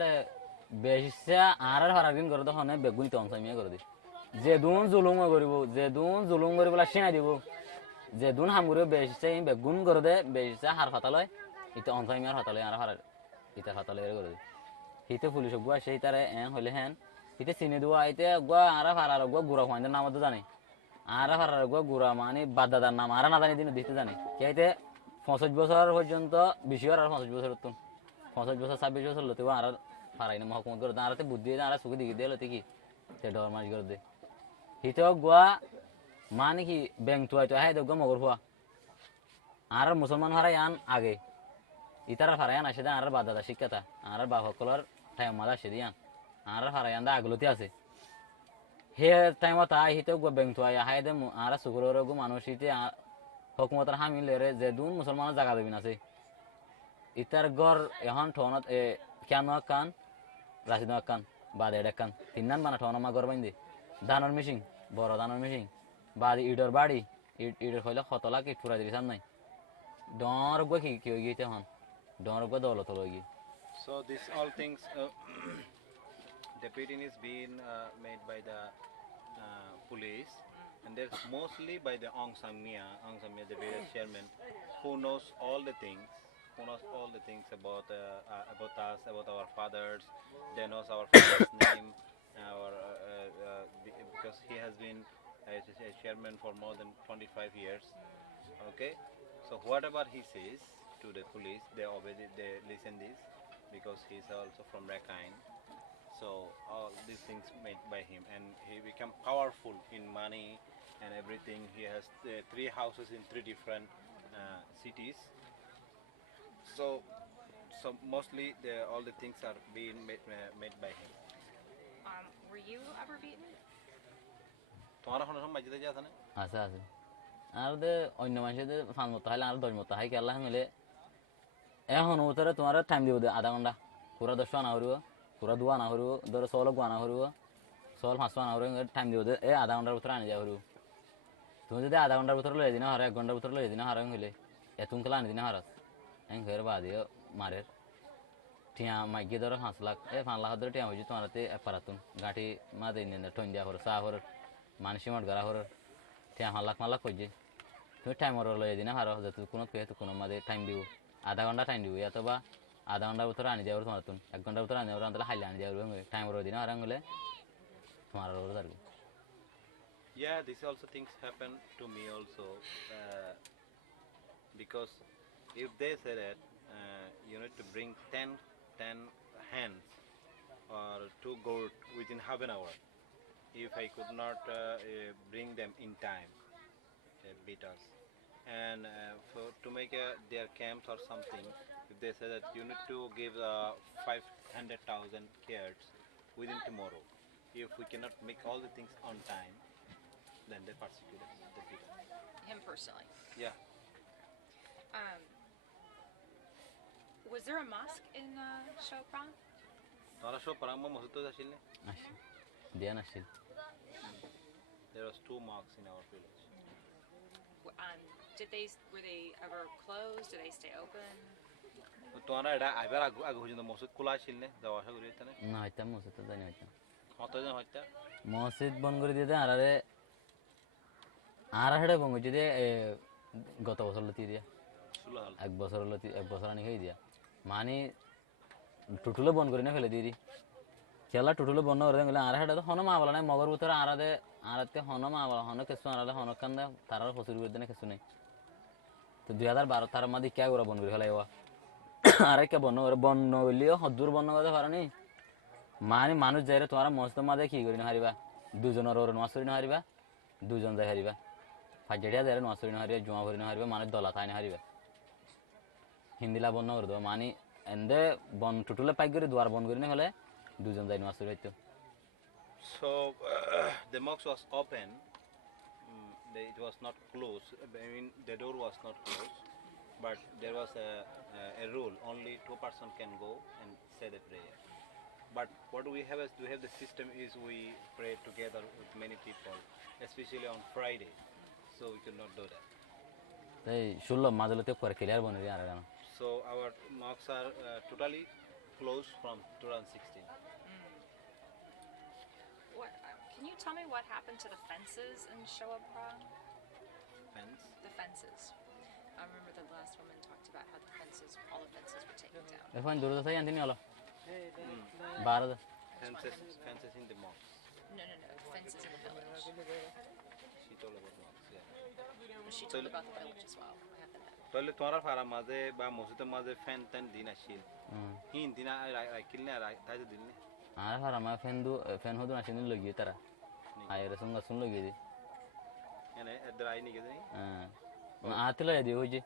बेशिसा are हरागिन कर दो हने बेगुन तो हमसा मिया कर दे जेदुन जुलुम करिबला शिना दिबो जेदुन हामुरे बेशिसा इन बेगुन कर दे बेशिसा हार फातालय इते हमसा मिया फातालय आर हार इते फातालय कर दे हिते पुलिस गुआ से इतारे एन होले हेन हिते सिने दुआ इते गुआ आर फाराल गुआ गुरा खान नाम तो जाने आर फाराल गुआ गुरा माने बादादार नाम आर ना जाने दिन दिते जाने के इते 65 বছর পর্যন্ত বিশিওর আর 65 বছর তো 65 বছর 26 বছর লতে আর ফারাইনে মহকুমত করে দাঁড়াতে বুদ্ধি দিয়ে আর সুখে দিকে দিয়ে লতে কি তে ডর মাস করে দে হিতো গোয়া মানে কি ব্যাংক তো হাই দগ মগর হুয়া আর মুসলমান হারা ইয়ান আগে ইতারা ফারায়ান আসে দা আর বাদাদা শিক্ষাতা আর বাবা কলর টাইম মাদা আসে দিয়ান আর ফারায়ান দা আগলতি আছে হে টাইম তা হিতো গো ব্যাংক তো হাই দে আর সুগুরর গো মানুষিতে हुकूमत हामी लेरे जेदुन मुसलमान जगह देबिन আছে इतार गौर यहाँ ठोनत क्या नौ कान राशिद नौ कान बाद एडे कान तीनन माना ठोना मा गौर बंदी दानर मिशिंग बड़ा दानर मिशिंग बाद इडर बाड़ी इडर खोले खतला की पूरा दिसान नहीं डर गो की होगी ते हन डर गो दौलत होगी. So this all things the beating is being made by the police. And that's mostly by the Aung San Mya, the various chairman, who knows all the things about us, about our fathers. They knows our father's name, because he has been a chairman for more than 25 years. Okay, so whatever he says to the police, they obey, they listen this, because he's also from Rakhine. So all these things made by him, and he became powerful in money and everything. He has 3 houses in 3 different cities. So mostly all the things are being made by him. Were you ever beaten? तुम्हारा होना सब मस्जिद जाता ना? आसा are they अन्य मस्जिद फान मत है लार 10 मत है क्या अल्लाह मिले ए होनो उतरे तुम्हारा टाइम दियो दे आधा घंटा पूरा 10 ना हो रहा पूरा 2 ना हो रहा 16 गुआना हो रहा 16 5 ना हो रहा टाइम दियो दे ए आधा घंटा उतरा आने जा हो रहा तुम जो आधा घंटा उतर लो दिन हर 1 घंटा उतर लो दिन हर होले या तुम कला दिन हर एं घर बाद ये मारे टिया माइगे दर 5 लाख ए 5 लाख दर टिया हो जी तुम्हारा ते परतुन गाठी मा दे ने ठोन दिया हो सा हो मानसी मत गरा हो टिया 5 लाख हो जी तुम टाइम और लो दिन हर जत कोनो के तो कोनो मा दे टाइम दियो आधा घंटा टाइम दियो या तो बा आधा घंटा उतर आने जाओ तुम्हारा तुम 1 घंटा उतर आने जाओ अंतला हाइल आने जाओ टाइम और दिन हर होले तुम्हारा रो दर. Yeah, these also things happen to me also, because if they say that you need to bring 10 hens or 2 goat within half an hour, if I could not bring them in time, they beat us. and to make their camps or something, if they say that you need to give 500,000 kids within tomorrow, if we cannot make all the things on time, then they persecute us. They beat us. Him personally. Yeah. Was there a mosque in Chopra? Tara sho parangma mosito jasil ne. Diyan আসছিল There was 2 mosques in our village. Were they ever closed? Did they stay open? Tara এটা আইবার আগে পর্যন্ত মসজিদ খোলা ছিল না, যাওয়া আসা করি এখানে। না হইতাম মসজিদ জানি হইতাম কতজন হইতা? মসজিদ বন্ধ করে দিয়ে আরে হেডে বন্ধ করে দিয়ে গত বছর লতি দিয়া সুলা হল। এক বছর আনি হয়ে দিয়া মানে টুটুলে বন্ধ করে না ফেলে দিয়ে খেলা টুটুলে বন্ধ করে দেন আর হেডে তো হন মা বলা নাই মগর ভিতরে আরাতে হন মা বলা হন কিছু আরালে হন কান্দা তারার ফসুর করে দেন কিছু নেই তো 2012 তার মধ্যে কে ওরা বন্ধ করে ফেলাই আরে কে বন্ধ করে বন্ধ হইলেও হদ্দুর বন্ধ করতে পারেনি মানে মানুষ যাইরে তোমার মস্ত মাঝে কি করি না হারিবা দুজনের ওর নাচ করি না হারিবা দুজন যাই হারিবা ফাইজেটিয়া যাইরে নাচ করি না হারিবা জমা করি না হারিবা মানুষ দলা তাই না হারিবা হিন্দিলা বন্ধ করে দেবো মানে এন্দে বন্ধ টুটুলে পাইক করে দুয়ার বন্ধ করি না হলে দুজন যাই নাচ করি হইতো So the mosque was open. It was not closed. I mean, the door was not closed, but there was a rule: only 2 persons can go and say the prayer. But what we have is the system is we pray together with many people, especially on Friday. So we could not do that. তাই শুনলাম মাঝে পরে clear বনে দিয়ে আর কেন So our mosques are totally closed from 2016. Can you tell me what happened to the fences in Shoah? Fence. The fences. I remember the last woman talked about how all the fences were taken down. এখন দূরে তো তাই আনতে হলো 12 Fences in the mosques. No, fences in the village. She told about mosques. Yeah. She told about the village as well. I have the note. তাহলে তোমার ফারা মাঝে বা মসজিদের মাঝে ফ্যান ট্যান দিন আসিল হিন দিন রাখিল না তাই দিল না আর হারা মা ফ্যান হদু আসেনি লগিয়ে তারা আয়ের সঙ্গে শুন লগিয়ে দি এনে এদের আই নিকে জানি আতিলা দি হইছে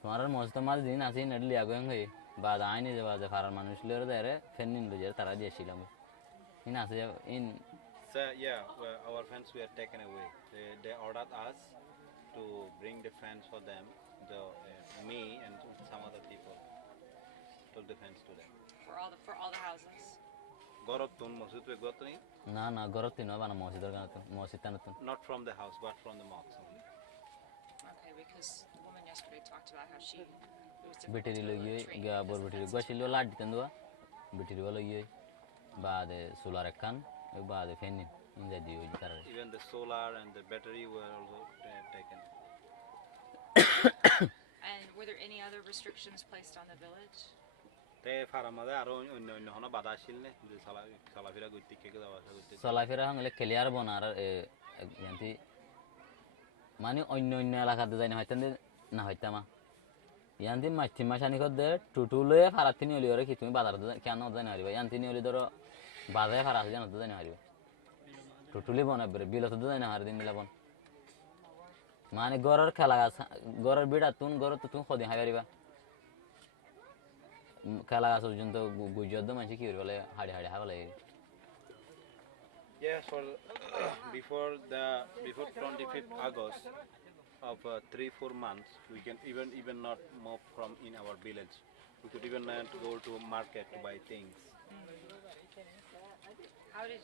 তোমার মসজিদের মাঝে দিন আসি নেডলি আগেন হই বাদ আইনি যে বাজে ফারার মানুষ লরে দেরে ফ্যান নিন লজে তারা দিয়েছিলাম ইন আসে in so yeah our fans were taken away they ordered us to bring the fans for them me and some other people told the fans to them for all the houses. Gorotun mosjid pe gotni না গরতি না বানা মসজিদের গান তো মসজিদ টান তো not from the house but from the mosque only. Okay, because the woman yesterday talked about how she বেটিরি লগিয়ে গা বর বেটিরি গছিল লাড দিতেন দোয়া বেটিরি লগিয়ে বাদে সোলার কান বাদে ফেন ইন দা দিও তার Even the solar and the battery were also taken. And were there any other restrictions placed on the village? তে ফারামাদে আরো অন্য হন বাধা আসিল না যে সালাফিরা গইতে কে যাওয়া আসা করতে সালাফিরা হলে ক্লিয়ার বনার জানতি মানে অন্য এলাকাতে যাই না হইতেন না হইতামা ইয়ান্তি মাছি মাসানি কর টুটুলে ফারাতি নিলি ওরে কি তুমি বাজার কেন জানি হারিবা ইয়ান্তি নিলি ধরো বাজারে ফারাতি জানো তো জানি হারিবা টুটুলি বনাবে বিলত জানি না হারি দিন মিলাবন মানে গরর খেলা গরর বিড়া তুন গরর তো তুমি খদি হারিবা খেলা গাছ পর্যন্ত গুজরাট মানুষ কি বলে হাড়ি হাওয়া লাগে Yes, before 25th August of 3-4 months, we can even not move from in our village. We could even not go to market to buy things. How did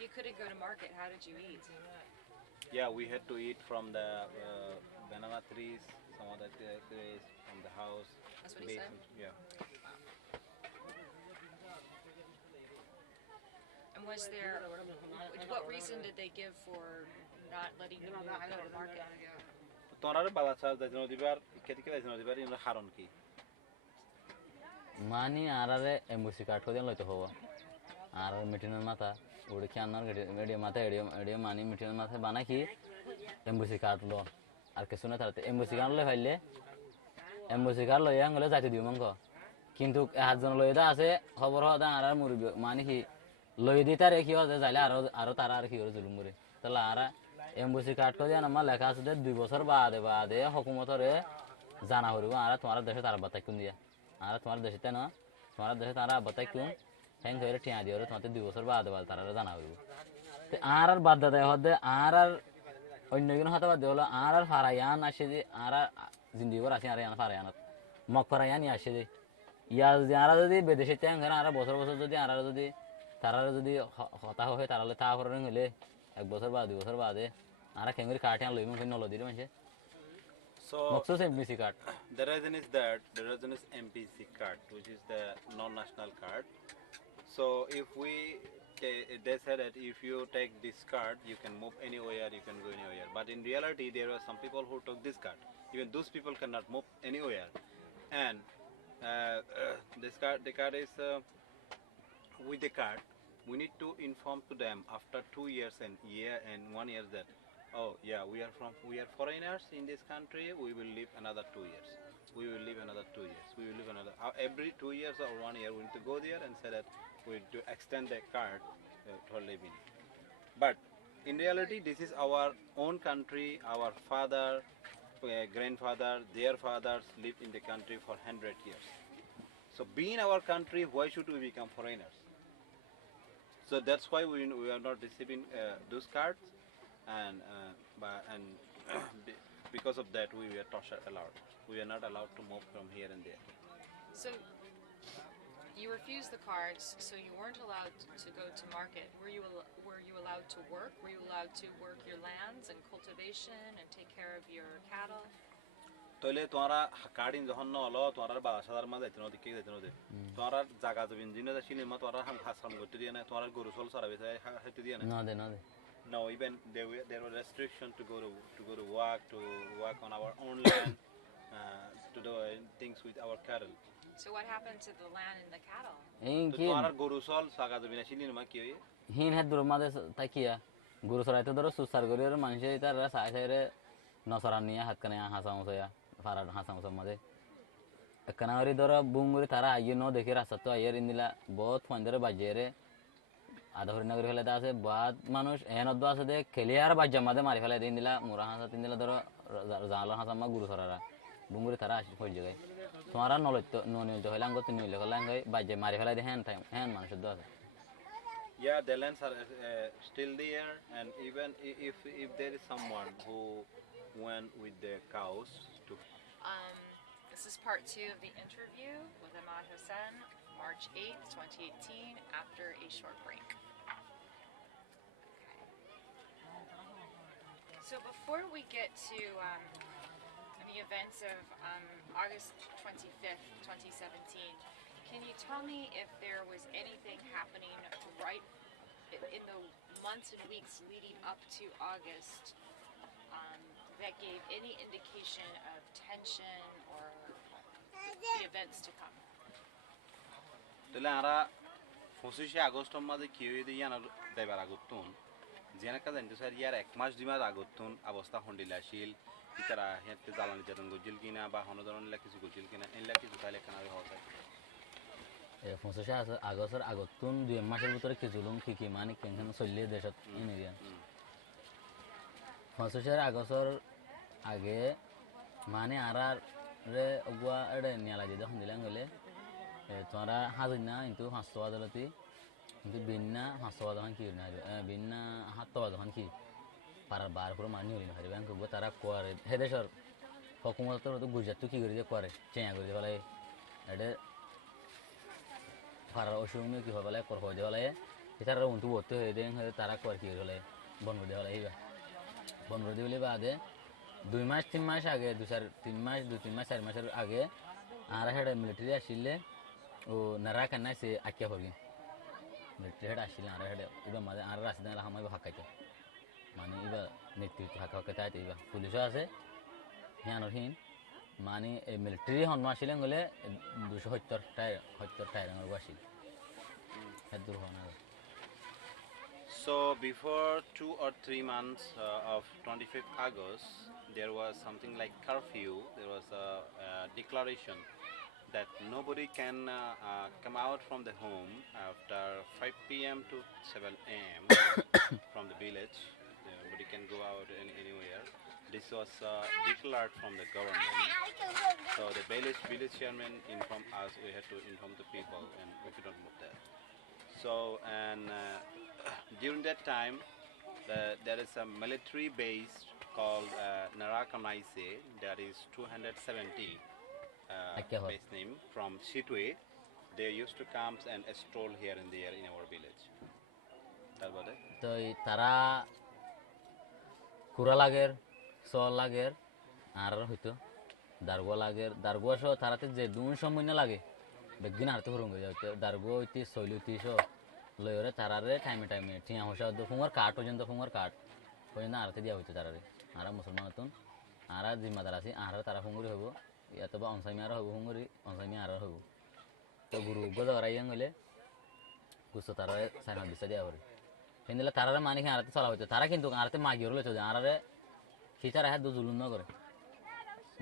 you couldn't go to market? How did you eat? Yeah, we had to eat from the banana trees, some other trees from the house. That's what he said? Yeah. And was there, what reason did they give for not letting you go to market? তোনারে Bala charge দাইনো দিবার কেতিকে দাইনো দিবার in Harun কি মানি আরারে এমবসি card কদিন লইতে হবো আর মিটিনের মাথা ওড়ে কি আনার এডিও মাথা এডিও মানি মিটিনের মাথা বানা কি এমবসি কার্ড লো আর কিছু না তাতে এমবসি কার্ড লই ফাইলে এমবসি কার্ড লই আঙ্গলে যাইতে দিও মঙ্গ কিন্তু হাতজন লই দা আছে খবর হদা আর মুরবি মানি কি লই দি তারে কি হদা যাইলে আরো তারা আর কি করে জুলুম করে তাহলে আরা এমবাসি কার্ড করে আমার লেখা আছে 2 বছর বাদে হুকুমতরে জানা হইব আর তোমার দেশে তার বাতাই কোন দিয়া আর তোমার দেশে তাই না তোমার দেশে তারা বাতাই কোন হ্যাং করে ঠিয়া দিও তোমার 2 বছর বাদে তারা জানা হইব তে আর বাদ দেয় হদে আর অন্য কোনো হতে বাদ হলো আর ফারায়ান আসে যে আর জিন্দি করে আসে আর ইয়ান ফারায়ান মক ফারায়ানি আসে যে ইয়া যদি আর যদি বিদেশে ট্যাং করে আর বছর বছর যদি আর যদি তারা যদি হতা হয় তাহলে তা করে হলে 1 বছর বা 2 বছর বাদে আর কেঙ্গরি কাটিয়া লইম কেন নলদির মানছে So মকসুস MPC card the reason is that the reason is MPC card, which is the non-national card. So if they said that if you take this card, you can move anywhere, you can go anywhere. But in reality, there are some people who took this card. Even those people cannot move anywhere. And the card is with the card. We need to inform to them after 2 years and 1 year that, oh yeah, we are foreigners in this country. We will live another 2 years. We will live another 2 years. We will live another every 2 years or 1 year. We need to go there and say that we need to extend the card for living. But in reality, this is our own country. Our father, grandfather, their fathers lived in the country for 100 years. So being our country, why should we become foreigners? So that's why we are not receiving those cards, and because of that we were tortured a lot. We are not allowed to move from here and there. So you refused the cards, so you weren't allowed to go to market. Were you allowed to work? Were you allowed to work your lands and cultivation and take care of your cattle? তোলে তোরা Cardin যখন নলো তোরার বাসাদার মা যাইতে নদী কে যাইতে নদী তোরার জায়গা জমিন জিনে যাচ্ছি নিমা তোরা হাম হাসাম করতে দিয়ে না তোরার গরু সল সারাবে হাইতে দিয়ে না না দে no even there were restriction to go to work on our own land to do things with our cattle. So what happened to the land and the cattle? এই তো কি তোরার গরু সল জায়গা জমিন আসি নিমা কি হয় হিন হেদ দূর মাদে তাকিয়া গুরু সরাইতে ধরো সুসার করে মানুষে তার সাই সাইরে নসরান নিয়ে হাত কানে হাসামসয়া ফারাড হাসামসম মাদে একনারি ধরো বুমগুরি তারা আইয়ে ন দেখে রাস্তা তো আইয়ের ইন্দিলা বহুত ফন্দরে বাজেরে আধা হরি নগর ফেলে আছে বাদ মানুষ এনদ আছে দে খেলে আর বাজ্জা মাদে মারি ফেলে দিন দিলা মুরা হাসা তিন দিলা ধরো জাল হাসামা গুরু সরারা বুমগুরি তারা আসি ফল জায়গায় তোমারা নলত্য ননিলতে হইলাম গত নিলে হলাম গাই বাজ্জে মারি ফেলে দে হ্যান মানুষের দো আছে yeah the lands are still there and even if there is someone who went with the cows to This is part 2 of the interview with Ammad Hossen, March 8th, 2018, after a short break. So before we get to the events of August 25th, 2017, can you tell me if there was anything happening right in the months and weeks leading up to August that gave any indication of tension or the events to come? তাহলে আমরা 25 August মাঝে কি হয়ে দিয়ে জানার দেবার আগতুন যেন কাজ জানতে স্যার ইয়ার 1 মাস 2 মাস আগতুন অবস্থা হন্ডিলাশীল ইতারা হেতে জ্বালানি যেতন গজিল কিনা বা হনদরন লা কিছু গজিল কিনা এলা কিছু তাইলে কানারে হওয়া যায় 25 আগস্টের আগতুন 2 মাসের ভিতরে কিছুলুম কি মানে কেন চললে দেশত ইনিয়া 25 আগস্টের আগে মানে আরার রে অগুয়া এডে নিয়ালা যদি হন্দিলাং গলে তোরা হাজির না কিন্তু হাসওয়া দলতি কিন্তু বিন্না হাসওয়া দহন কি না বিন্না হাতওয়া দহন কি পারার বার পুরো মানি হলি না ব্যাংক গো তারা করে হেদেশর হুকুমত তো গুজরাট তো কি করে করে চেয়া করে বলে এডে পারার অসুবিধা কি হবে বলে কর হয়ে বলে এটার উন্টু বলতে হয়ে দেন তারা করে কি বলে বন্ধ দিয়ে বলে এইবা বন্ধ দিয়ে বলে বাদে 2 মাস 3 মাস আগে 2-3 মাস 2-3 মাস 4 মাসের আগে আর হেড মিলিটারি আসলে ও নারাকান সে আকিয়া হরি মিলিটারি হেড আসলে আর হেড ইবা মাঝে আর রাসিদা হামাই হাকাইতে মানে ইবা নেতৃত্ব হাকাইতে আইতে ইবা পুলিশ আছে হিয়ানরহীন মানে মিলিটারি হন আসলে গলে 270 টায়ার আসিল হেদুর হন So before 2 or 3 months of 25th August, there was something like curfew. There was a declaration that nobody can come out from the home after 5 p.m. to 7 a.m. from the village. Nobody can go out anywhere. This was declared from the government. So the village chairman informed us we had to inform the people and we could not move there. So and during that time there is a military base called Rakhine, that is 270 base name from Chitwe. They used to come and stroll here and there in our village. That was it. তো তারা কুড়া লাগের সল লাগের আর হইতো দারগো লাগের দারগো সহ তারাতে যে দুন সময় না লাগে বেগিন হারতে হরুন যাইতে দারগো হইতে শৈলতি সহ লয়রে তারারে টাইমে টাইমে টিয়া হসা ফুঙ্গার কাঠ পর্যন্ত ফুঙ্গার কাঠ পর্যন্ত আরতে দিয়া হইতো তারারে আর মুসলমান হতুন আর জিম্মাদার আছি আর তারা ফুঙ্গুরি হবো অথবা অনসাইমি আর হবো ফুঙ্গুরি অনসাইমি আর হবো তো গুরু গদারাইয়াং হইলে গুছো তারা সাইনা দিছে দিয়া হরে হিন্দুলা তারারে মানে কি আরতে চলা হইতো তারা কিন্তু আরতে মাগি হরলে চলে আরারে খিচার হ্যাঁ জুলুম না করে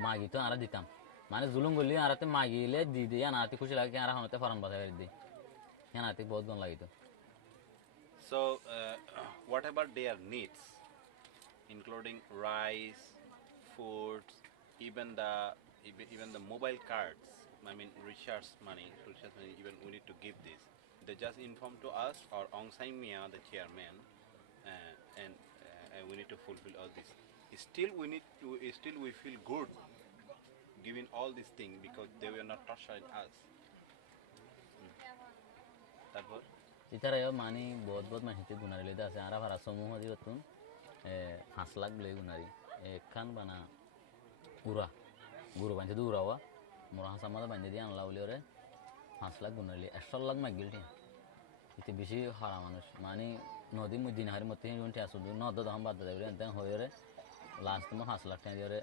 মাগি তো আরা দিতাম মানে জুলুম করলে আরাতে মাগিলে দি দিয়ে আনাতে খুশি লাগে আর হামতে ফরান বাজায় দি আনাতে বহুত গন লাগিতো So whatever their needs, including rice, foods, even the mobile cards, I mean recharge money, even we need to give this. They just inform to us or Aung San Mia, the chairman, and we need to fulfill all this. Still we feel good giving all these things because they were not torturing us. That was. इतरा मानी बहुत बहुत माहिती गुनारी लेदा আছে আরা ভাড়া সমূহ দিওতুন 5 লাখ লই গুনারি খান বানা পুরা গুরু বানতে দুরাওয়া মোরা হাসামাদা বানতে দি আনলা বলিওরে 5 লাখ গুনারি 100 লাখ মাগিলটি ইতে বেশি হারা মানুষ মানে নদী মুদিন হারি মতে ইউনটি আসুদু নদ দহম বাদ দেবরে এনতে হইরে লাস্ট মো 5 লাখ টাকা দিওরে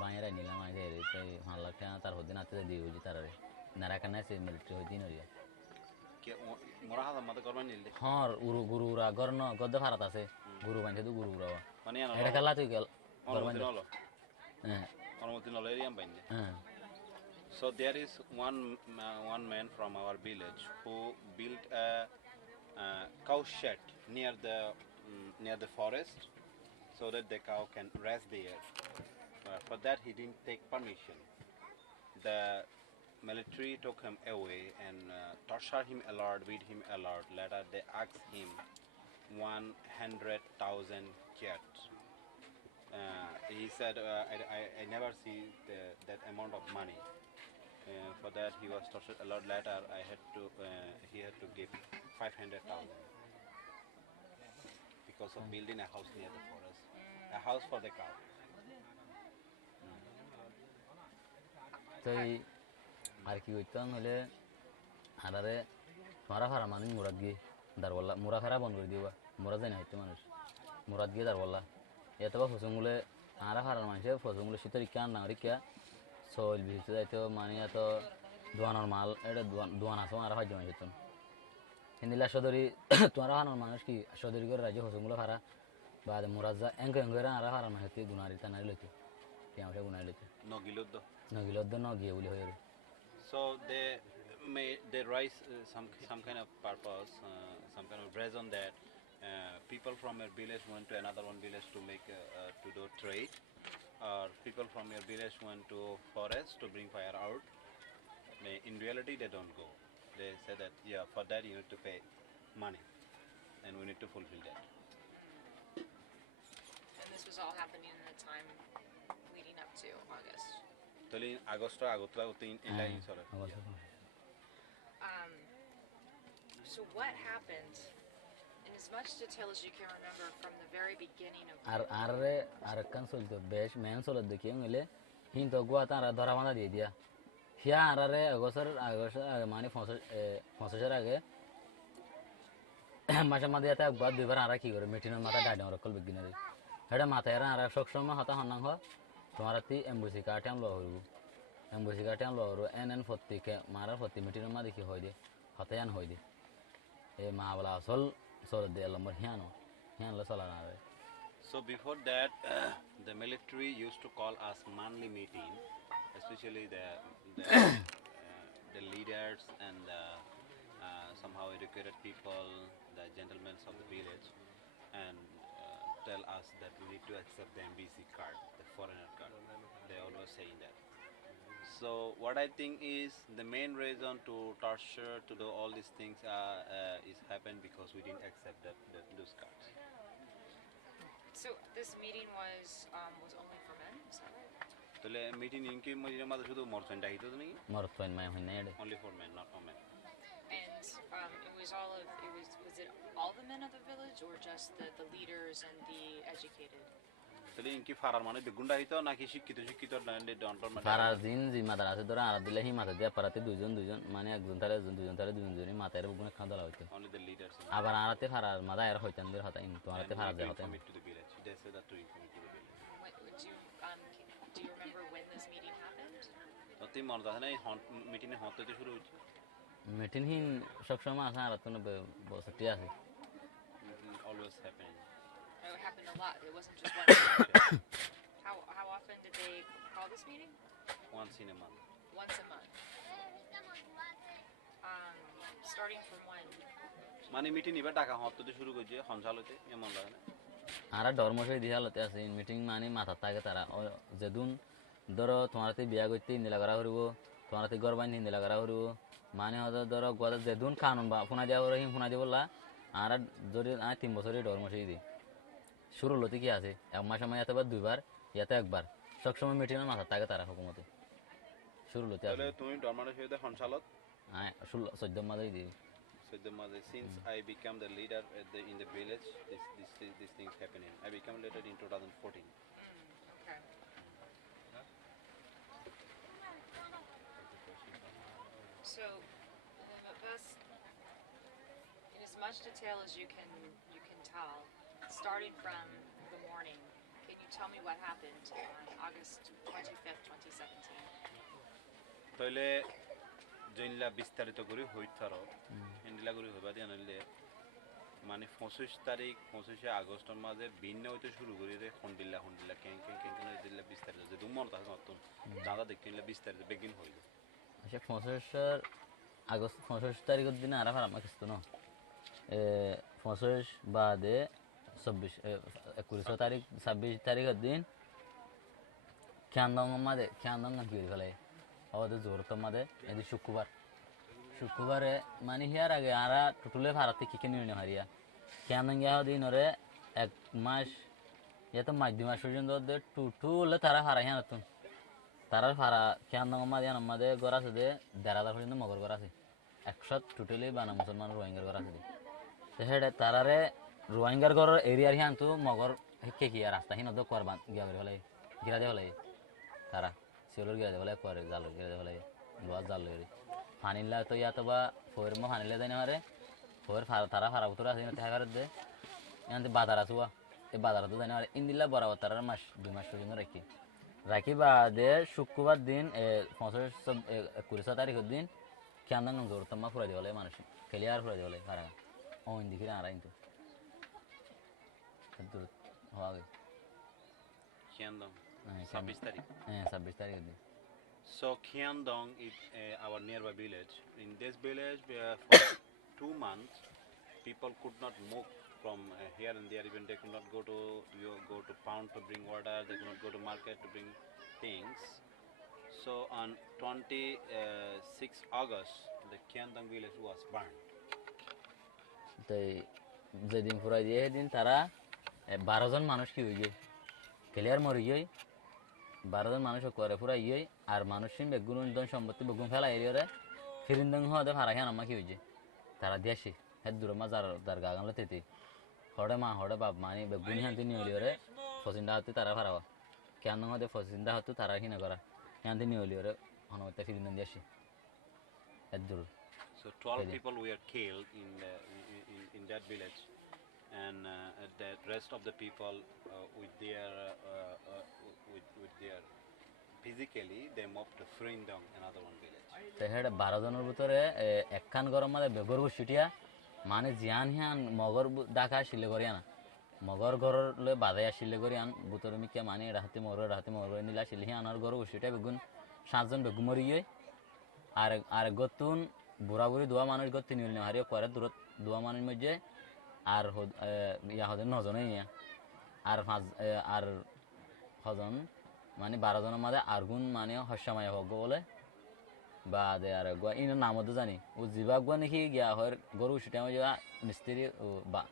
বাইরে নিলাম আইরে তাই 5 লাখ টাকা তার হদিন আতে দি হইজি তারারে নারাকানা সে মিলিটারি হইদিন হইয়া হর উরু গুরুরা গর্ন গদ্দ ভারত আছে গুরু বানতে দু গুরুরা মানে এটা কালা তুই গেল অনুমতি নলো অনুমতি নলো এরিয়াম বাইন্দে so there is one man from our village who built a cow shed near the forest so that the cow can rest there. For that he didn't take permission. The military took him away and tortured him a lot, beat him a lot. Later they asked him 100,000 kyat. He said, I never see that amount of money. For that he was tortured a lot. Later he had to give 500,000 because of building a house near the forest, a house for the cow. আর কি হইতো হলে আরারে মারা ফারা মানুষ মুরাদ গিয়ে দারওয়াল্লা মুরা ফারা বন্ধ করে দিবা মুরা যায় না হইতো মানুষ মুরাদ গিয়ে দারওয়াল্লা এত বা ফসংগুলো আরা ফারার মানুষে ফসংগুলো শীতের ইকা না রিকা সল বিহিত যাইতো মানে এত দোয়ানোর মাল এটা দোয়ান আসো আরা ফাজ হইতো হিন্দিলা সদরি তোমার হানোর মানুষ কি সদরি করে রাজ্য ফসংগুলো ফারা বা মুরাদ যা এঙ্গেরা আরা ফারার মানুষ গুনারি টানারি লইতো পেঁয়াশে গুনারি লইতো নগিলদ্দ নগিয়ে বলে হয়ে So they raise some kind of purpose, some kind of reason that people from your village went to another one village to make to do trade, or people from your village went to forest to bring fire out. In reality, they don't go. They say that for that you need to pay money, and we need to fulfill that. And this was all happening in the time leading up to August. Tolin Agosto agotla utin ilain sore. So what happened, in as much detail as you can remember from the very beginning of Arakan solto besh men solo dekiye ngile hin to gua tara dhara banda দিয়ে দিয়া হিয়া আরারে আগসর মানে ৫০ আগে মাসে মাঝে এটা একবার দুইবার আরা কি করে মিটিনের মাথা ডাইডং রকল বিগিনারে এটা মাথায় আরা সবসময় হতা হনাং হ তোমার তি এমবুসি কাটাম লো হরু এমবুসি কাটাম লো হরু এনএন ফত্তি কে মারা ফত্তি মিটিনের মা দেখি হই দে হতায়ান হই দে এ মা বলা আসল সর দে লম্বর হিয়ানো হিয়ান লো সলা না রে. So before that, the military used to call us monthly meeting, especially the leaders and the somehow educated people, the gentlemen of the village, and tell us that we need to accept the MBC card, the foreigner card. They always saying that. So what I think is the main reason to torture, to do all these things is happened because we didn't accept those cards. So this meeting was only for men, is that right? তাহলে meeting ইনকে Mojir মাঝে শুধু মরছেন ডাইতো নাকি মরতোন মাই হইনা এডে only for men, not for men. And it was it all the men of the village or just the leaders and the educated? তাহলে ইনকি ফারার মানে বেগুন্ডা হইতো নাকি শিক্ষিত ডন্টর মানে ফারার দিন জি মাদ্রাসা ধরে আর দিলে হি মাথা দিয়া পারাতে দুইজন মানে একজন তারে দুইজন জনি মাথায় বুগুনে খাওয়া হইতো only the leaders. আবার আরাতে ফারার মাদা এর হইতান দের হতা ইন তো আরাতে ফারার যায় হতা Commit to the village. They said that to commit to the village. Do you remember when this meeting happened? তো তুই মনে আছে না মিটিং এ হতে শুরু হইছে মিটিং হি সব সময় আসা আর তো বসতি আছে always happening. It happened a lot. It wasn't just one meeting. How often did they call this meeting? Once in a month. Once a month. Starting from when? মানে মিটিং এবার টাকা হতে শুরু করছে হনসালতে এমন লাগে না আরা ধর্মশাই দিহালতে আছে মিটিং মানে মাথা থাকে তারা যেদিন ধরো তোমারতে বিয়া করতে ইন্দিলা করা করব তোমারতে ঘর বান্ধি ইন্দিলা করা করব মানে হয়তো ধরো গদা যেদিন কানুন বা ফোনা দেওয়া করে ফোনা দিয়ে বললা আর যদি 3 বছরের ধর্মশাই দিই শুরু হতে কি আছে এক মাস সময় এতবার দুইবার ইয়াতে একবার সবসময় মিটিংয়ে মাথা থাকে তারা হুকুমতে শুরু হতে আছে তাহলে তুমি ধর্মের সাথে হনসালত 14 মাসেই দিই since I became the leader in the village, these things happening. I became leader in 2014. Okay. So, best, in as much detail as you can tell, starting from the morning, can you tell me what happened on August 25th, 2017? তাহলে জেনলা বিস্তারিত করে হইতারো এন্ডিলা করে হইবা দি আনলে মানে 25 আগস্টের মাঝে ভিন্ন হইতে শুরু করি রে হন্ডিল্লা ক্যাং দিল্লা বিস্তারিত যে দুমন তা নতুন দাদা দেখতেলে বিস্তারিত বেগিন হইল আচ্ছা 25 আগস্ট 25 তারিখের দিন আর আমার কিছু না 25 বাদে 21 তারিখ 26 তারিখের দিন খ্যান্দং কি করে ফেলে আমাদের জোরতো মাঝে এই শুক্রবারে মানে হিয়ার আগে আরা টুটুলে ভারতে কি নিয়ে হারিয়া খ্যান্দং গিয়া দিন ওরে 1 মাস এত মাস 2 মাস পর্যন্ত টুটুলে তারা হারা হিয়া নতুন তারা হারা খ্যান্দং মাঝে আমাদের ঘর আছে যে 1,500 পর্যন্ত মগর ঘর আছে 100 টুটুলে বানা মুসলমান রোহিঙ্গার ঘর আছে তো হেডে তারারে রোহিঙ্গার ঘর এরিয়ার হিয়ান তো মগর হেকে কি রাস্তা হিন তো করবান গিয়া করে ফেলে গিরা দিয়ে ফেলে তারা সিওলর গিরা দিয়ে ফেলে করে জালর গিরা দিয়ে ফেলে লোয়া জাল লই ফানিলা তো ইয়া তো বা ফোর মো ফানিলা দেন আরে ফোর তারা ফারা উতর আছে না তাহার দে এনতে বাজার আসুয়া এই বাজার তো দেন আরে ইন্দিলা বরাবর তারা মাস 2 মাস পর্যন্ত রাখি বাদে শুক্রবার দিন 21 তারিখের দিন কেমন জোর তোমা ফুরাই দেওয়ালে মানুষ ক্লিয়ার ফুরাই দেওয়ালে ফারা ও ইন্দিকে আরা কিন্তু দূর হওয়া গে Kyandong 26 তারিখ 26 তারিখের দিন So Kyandong is our nearby village. In this village, for 2 months, people could not move from here and there. Even they could not go to pound to bring water. They could not go to market to bring things. So on 26 August, the Kyandong village was burned. তাই যেদিন ফুরাই দিয়ে সেদিন তারা 12 জন মানুষ কি হয়ে যায় clear মরে যায় 12 জন মানুষ করে ফুরাই যায় আর মানুষিন বেগুন দন সম্পত্তি বেগুন ফেলা এরিয়ারে ফিরিন্দং হতে ফারা খান আমা কি হইছে তারা দেশে হেদ দূর মাজার দার গাগানলে তেতি হড়ে মা হড়ে বাপ মানি বেগুন হান্তি নিউলিওরে ফসিন্দা হতে তারা ফারাবা কেন হতে ফসিন্দা হতে তারা কিনা করা হান্তি নিউলিওরে হনমতে ফিরিন্দং দেশে হেদ দূর So 12 people were killed in that village, and the rest of the people with their physically they moved to Frindong, another one village. তো হেডে 12 জনের ভিতরে একখান গরম মাঝে বেগর বসিটিয়া মানে জিয়ান হিয়ান মগর ডাকা শিলেগরিয়া না মগর ঘর লই বাধে শিলেগরিয়ান বুতর মিকে মানে রাহতে মগর নিলা শিলে হিয়ান আর গর বসিটা বেগুন 7 জন বেগুন মরি গই আর গতুন বুড়া-বুড়ি দোয়া মানুষ গত 3 জন হারিয়ে করে দূরত দোয়া মানুষ মধ্যে আর ইয়া হদে 9 জনই আর হজন মানে 12 জনের মাঝে আরগুন মানে হস্যময় হগ বলে বা দে আর গো ইন নামতো জানি ও জিবাগ গো নাকি গিয়া হয় গরু সিটা যা মিস্ত্রি বা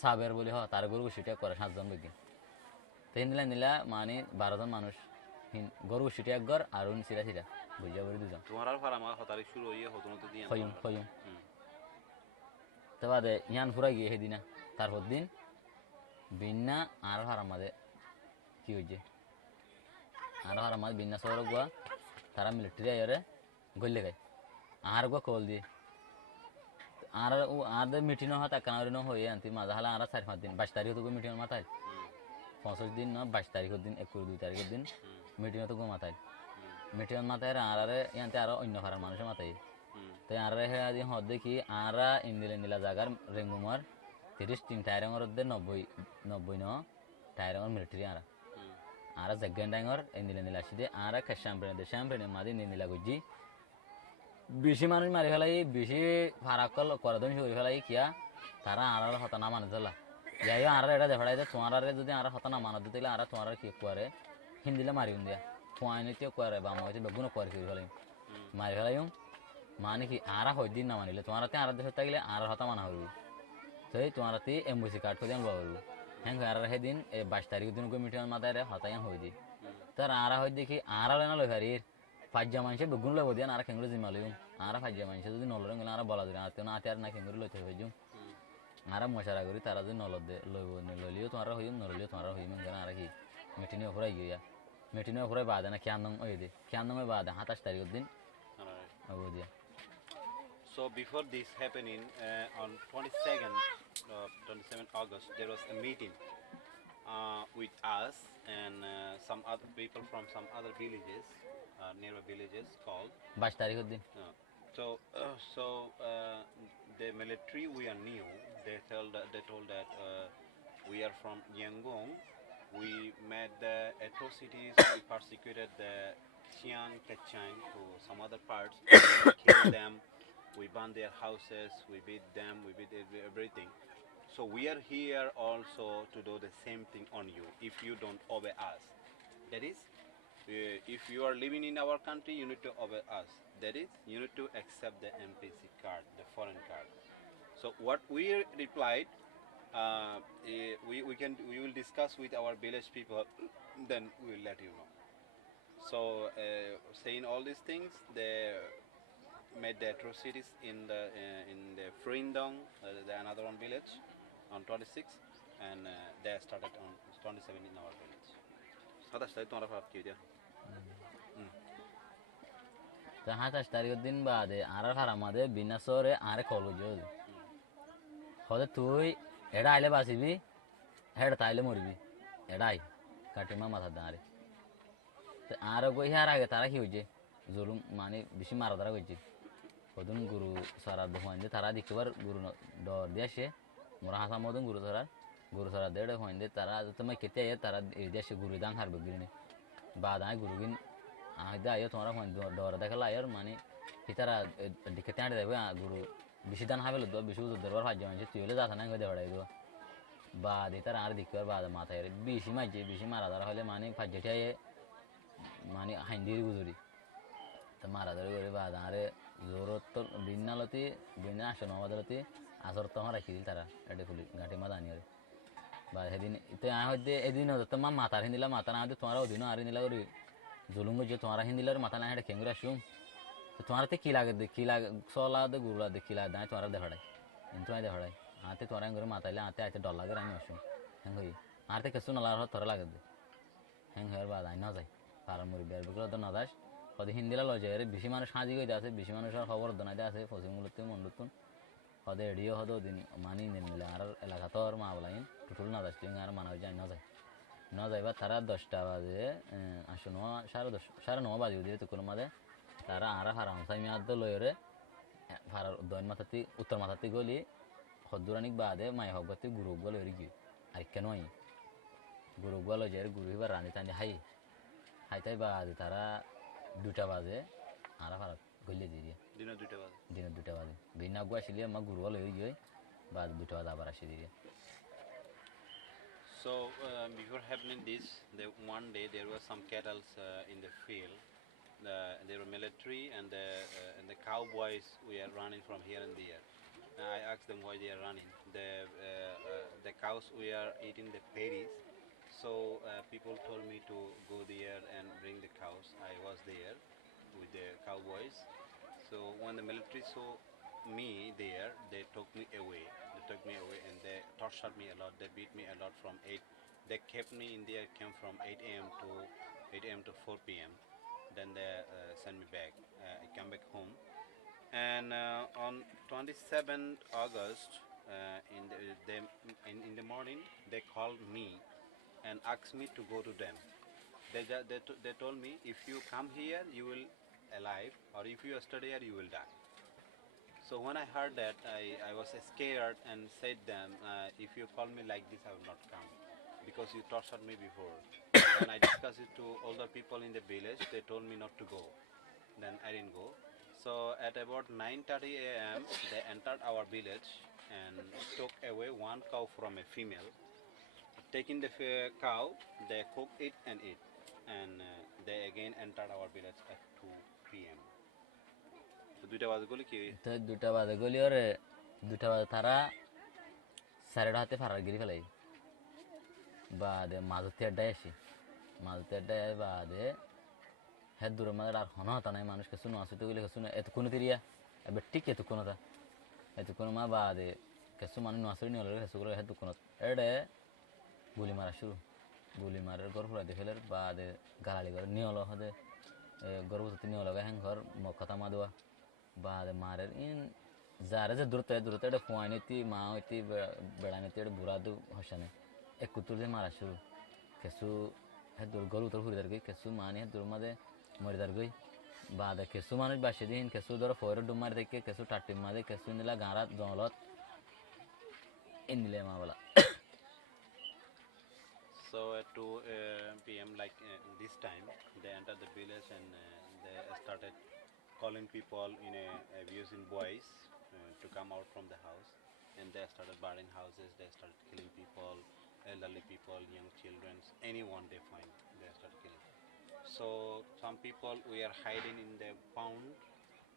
সাবের বলি হ তার গরু সিটা করে 7 জন বেগে তেন নিলা মানে 12 জন মানুষ গরু সিটা একবার আর উন সিরা সিরা বুঝা বলি দুজন তোমার আর ফারামা হতারি শুরু হইয়ে হতনতে দিয়ে হইম তবাদে ইয়ান ফুরা গিয়ে হেদিনা তারপর দিন বিন্না আর হারামাদে কি হইছে আর হারামাদ বিন্না শহর গুয়া তারা মিলিটারি আয়রে গল্লে গায় আর গুয়া কল দিয়ে আর ও আর মিটিং হয় তা কানারি ন হয়ে আনতি মাজা হালা আর 4-5 দিন 22 তারিখ তো মিটিং মাথায় 65 দিন না 22 তারিখের দিন 21-2 তারিখের দিন মিটিং তো মাথায় মিটিং মাথায় আর ইয়ান্তে আর অন্য ফারার মানুষের মাথায় তো আর হে আদি হদ দেখি আর ইন্দিলা জায়গার রেঙ্গুমার 33 টায়ারঙর মধ্যে 90 ন টায়ারঙর মিলিটারি আর জাগান ডাঙ্গর ইন্দিলা আসি দে আর শ্যাম্পেনে মাদি ইন্দিলা গুজি বেশি মানুষ মারি ফেলাই বেশি ফারাকল করে দন শুরু ফেলাই কিয়া তারা আর হতা না মানে চলা যাই আর এটা দেখাই দে তোমার যদি আর হতা না মানা দিতে আর তোমার কি করে হিন্দিলা মারি দিয়া তোমায় করে বা মই বেগুন করে ফেলাই মারি ফেলাই মানে কি আর হয় দিন না মানিলে তোমার আর দেশ থাকলে আর হতা মানা হইব তো তোমার এম্বাসি কার্ড করে আনবা হইব হ্যাঁ আর সেদিন 22 তারিখ দিন মিটিং মাথায় হতায়ান হয়ে দি তার আর হয় দেখি আর না লই ফারির 5 মানুষে বেগুন লব দিয়ান আর খেঙ্গুরে জিমা লইম আর 5 মানুষে যদি নলরে গেলে আর বলা দিন আর আর না খেঙ্গুরে লইতে হইব আর মশারা করি তারা যদি নলদ দে লইব লইলিও তোমার হইম নললিও তোমার হইম আর কি মিটিং ফুরাই গিয়া মিটিং ফুরাই বাদে না খেয়ান ওই দে খেয়ান বাদে 27 তারিখের দিন ওই দিয়া. So before this happening, on 27 August, there was a meeting with us and some other people from some other villages, nearby villages called. 22 তারিখের দিন. So the military we are new. They told that we are from Yangon. We made the atrocities. We persecuted the Chiang, Kachang to some other parts, killed them. We burned their houses, we beat them, we beat everything. So we are here also to do the same thing on you if you don't obey us. That is, if you are living in our country, you need to obey us. That is, you need to accept the MPC card, the foreign card. So what we replied, we will discuss with our village people, then we will let you know. So saying all these things, they made the atrocities in the Frindong, another one village, on 26, and they started on 27 in our village. তো 27 তারিখের দিন বাদে আর আমাদের বিনাশরে আর college হদে তুই এটা আইলে বাঁচিবি head তাইলে মরবি এটাই কাটিমা মাথা দাঁড়ে আর গই আর আগে তারা কি হয়েছে জুলুম মানে বেশি মারা ধরা হয়েছে কদিন গুরু সারা দোহাইন্দে তারা দেখবার গুরু ডর দিয়ে আসে মোরা হাসা মতন গুরু সারা দেড় হইন্দে তারা তোমার কেতে তারা দেশে গুরু দাং হারবে গিনে বাদ আয় গুরুগিন আইদা আয় তোমরা ডর দেখালা আয়ার মানে তারা কেতে আঁটে দেবে গুরু বেশি দান হাবে লো বেশি দরবার ভাজ্য মানে তুই হলে যাতা না হয়ে দেওয়াই দো বাদ তারা আর দেখবার বাদ মাথায় বেশি মাঝে বেশি মারা ধরা হলে মানে ভাজ্যটাই মানে হাইন্দির গুজরি তো মারা ধরে করে বাদ আরে জোরত তো বিন্নালতি বিন্না আসন আমাদেরতি আসর তখন রাখি দিল তারা এটা খুলি ঘাটি মা দানি বা সেদিন তো হয়তো এদিন তোমার মাথার হিন্দিলা মাথা না হয়তো তোমার ওদিনও আর হিন্দিলা করি জুলুম যে তোমার হিন্দিলার মাথা না হেঁটে খেঙ্গুরে আসুম তো তোমার কি লাগে কি লাগে সলা দে গুরুলা দে কি লাগে দাঁড়ায় তোমার দেখাড়াই কিন্তু আমি দেখাড়াই হাতে তোমার করে মাথাইলে হাতে হাতে ডর লাগে আমি আসুম হ্যাঁ হই হাতে কিছু না লাগার তোরা লাগে দে হ্যাঁ হওয়ার বাদ আই না যায় পাড়ার মুড়ি বের বিগুলো তো না দাস কত হিন্দিলা লয় যায় বেশি মানুষ সাজি গইতে আছে বেশি মানুষের খবর দনাইতে আছে পশ্চিমগুলোতে মন্ডুতুন হদে এডিও হদো দিন মানি নিলে আর এলাকা তো আর মা বলাইন টুটুল না যাচ্ছে আর মানা যায় না যাইবা তারা 10টা বাজে আসো 9:30 বাজে দিয়ে তুকুর মাঝে তারা আর হারামসাই মেয়াদ লয়রে ভাড়ার দৈন মাথাতে উত্তর মাথাতে গলি হদ্দুরানিক বাদে মাই হকগতি গুরু গল হয়ে গিয়ে আর কেন গুরু গল যে গুরু এবার রাঁধি টানি হাইতাই বাজে তারা 2টা বাজে আর ভাড়া গলে দিয়ে দিনের 2টা বাজে বিনা গু আসলে আমার গুরু গল হয়ে গিয়ে বাদ 2টা বাজে আবার আসি দিয়ে So before happening this, one day there were some cattle in the field. They were military and the cowboys were running from here and there. I asked them why they are running. The cows were eating the berries. So people told me to go there and bring the cows. I was there with the cowboys. So when the military saw me there, they took me away. They took me away and they tortured me a lot. They beat me a lot from 8. They kept me in there camp from 8 a.m. to 8 a.m. to 4 p.m. Then they sent me back. I came back home. And on 27th August, in the morning, they called me and asked me to go to them. They told me, if you come here, you will alive, or if you study here, you will die. So when I heard that, I was scared and said them, if you call me like this, I will not come, because you tortured me before. And I discussed it to older people in the village. They told me not to go. Then I didn't go. So at about 9:30 a.m., they entered our village and took away one cow from a female. Taking the cow, they cooked it and eat. And they again entered our village at 2 p.m. So দুইটা বাজে গলি কি তো দুটা বাজে গলি ওরে দুটা বাজে তারা সাড়েটা হাতে ফারার গিরি ফেলাই বাদে মাঝতে আড্ডায় আসি মাঝতে আড্ডায় বাদে হ্যাঁ দূরের মাঝে আর হন হতা নাই মানুষকে শুনো আসতে গেলে শুনে এতক্ষণ তিরিয়া এবার ঠিক এতক্ষণ মা বাদে কেসু মানুষ নাসরি নিয়ে কেসু করে হ্যাঁ দুক্ষণ এডে গুলি মারা শুরু গুলি মারার গড় ফুরা দেখে বাদে গালালি করে নিয়ে হলো হদে গর্ভবতী নিয়ে হলো হ্যাঁ ঘর কথা মা দেওয়া বাদে মারের ইন যারে যে দূরতে এটা ফুয়াই নিতি মা হইতি বেড়া নিতি এটা বুড়া দু হসানে এক কুতুর যে মারা শুরু কেসু হ্যাঁ দূর গরু তোর ফুরিদার গই কেসু মানি হ্যাঁ দূর মাঝে মরিদার গই বাদে কেসু মানুষ বাসে দিন কেসু ধরো ফয়ের ডুম মারি দেখে কেসু টাটিম মাঝে কেসু নিলা গাঁড়াত জঙ্গলত নিলে মা বলা So at 2 p.m. like this time, they entered the village and they started calling people abusing boys to come out from the house, and they started burning houses. They started killing people, elderly people, young children, anyone they find, they started killing. So some people we are hiding in the pond,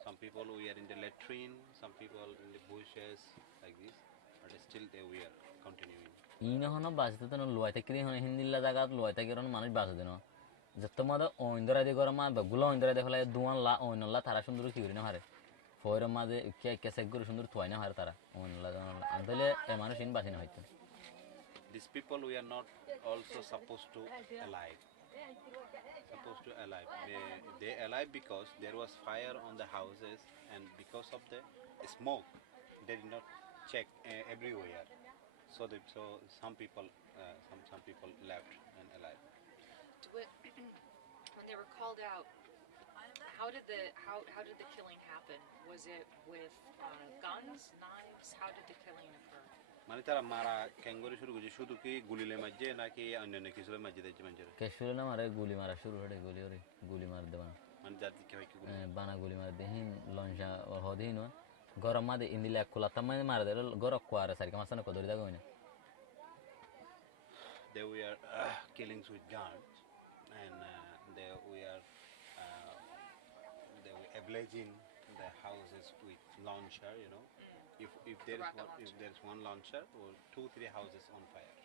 some people we are in the latrine, some people in the bushes like this, but still we are continuing. In হন বাঁচতে তো লুয়াই থেকে হন হিন্দিল্লা জায়গা লুয়াই থেকে মানুষ বাঁচে দেন যত মাদে ঐন্দরা দিয়ে গরম বেগুলো ঐন্দরা দেখলে দুয়ানলা ঐনল্লা তারা সুন্দর কি করি না হারে ফয়ের মাঝে কেসেক করে সুন্দর থুয়াই না হারে তারা ঐনল্লা আনলে এ মানুষ ইন বাঁচি না হয়তো These people we are not also supposed to alive. They alive because there was fire on the houses, and because of the smoke, they did not check everywhere. So some people left and alive. When they were called out, how did the killing happen? Was it with guns, knives? How did the killing occur? মানে তারা মারা ক্যাঙ্গুরি শুরু করেছে শুধু কি গুলিলে মাঝে নাকি অন্যান্য কিছু মাঝে দিয়েছে মানুষের কেশুলে না মারে গুলি মারা শুরু হয়ে গুলি মার দেবা মানে জাতি কি হয় কি বানা গুলি মার দেহিন লঞ্চা হদিন গরম মাদে ইন্দিলা কুলাতা মানে মার দে গরক কোয়ারে সারি কামাসনা কদরি দাগো না they were killings with guns and they were ablazing the houses with launcher, you know. If there is one launcher or 2-3 houses on fire.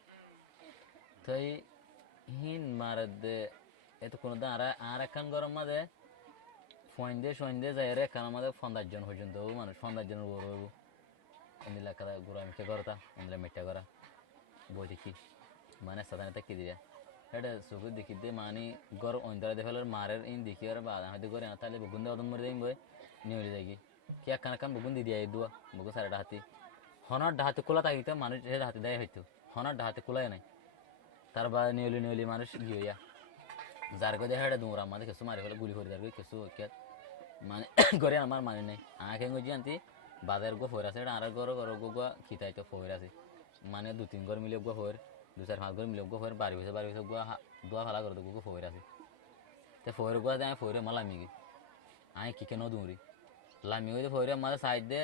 তাই হিন মারদে এত কোন দাঁড়া আর একখান গরম মাদে ফন্দে যায় রে কান আমাদের 50 জন পর্যন্ত মানুষ 50 জনের বড় হইব এনিলা কাদা গুরা মিটে করতা এনিলা মিটে করা বই দেখি মানে সাধারণত কি দিয়া এটা সুগু দেখি দে মানি গর অন্দরে দেখালের মারের ইন দেখি আর বাদা হয়তো করে না তাহলে বগুন্দা অদম মরে যাইব নিউলি যাই কি কান বগুন্দি দিয়া দুয়া বগু সারা হাতি হনার ডাহাতে কোলা থাকিতে মানুষ এর হাতে দেয় হইতো হনার ডাহাতে কোলায় নাই তার বা নিউলি মানুষ গিয়া যার গদে হেডে দুরা মাদে কিছু মারি ফেলে গুলি করে দাঁড়িয়ে কিছু কে মানে করে আমার মানে নাই আঁকে গজি আনতি বাজার গো ফোর আছে আর গর গো খিতাইতো ফোর আছে মানে 2-3 ঘর মিলে গো ফোর 2-4-5 ঘর মিলে গো ফোর বাড়ি হইছে গো দোয়া ফালা করে গো ফোর আছে তে ফোর গো যায় ফোর মালা মিগি আই কি কেন দুরি লামি হইতে ফোর মাঝে সাইড দে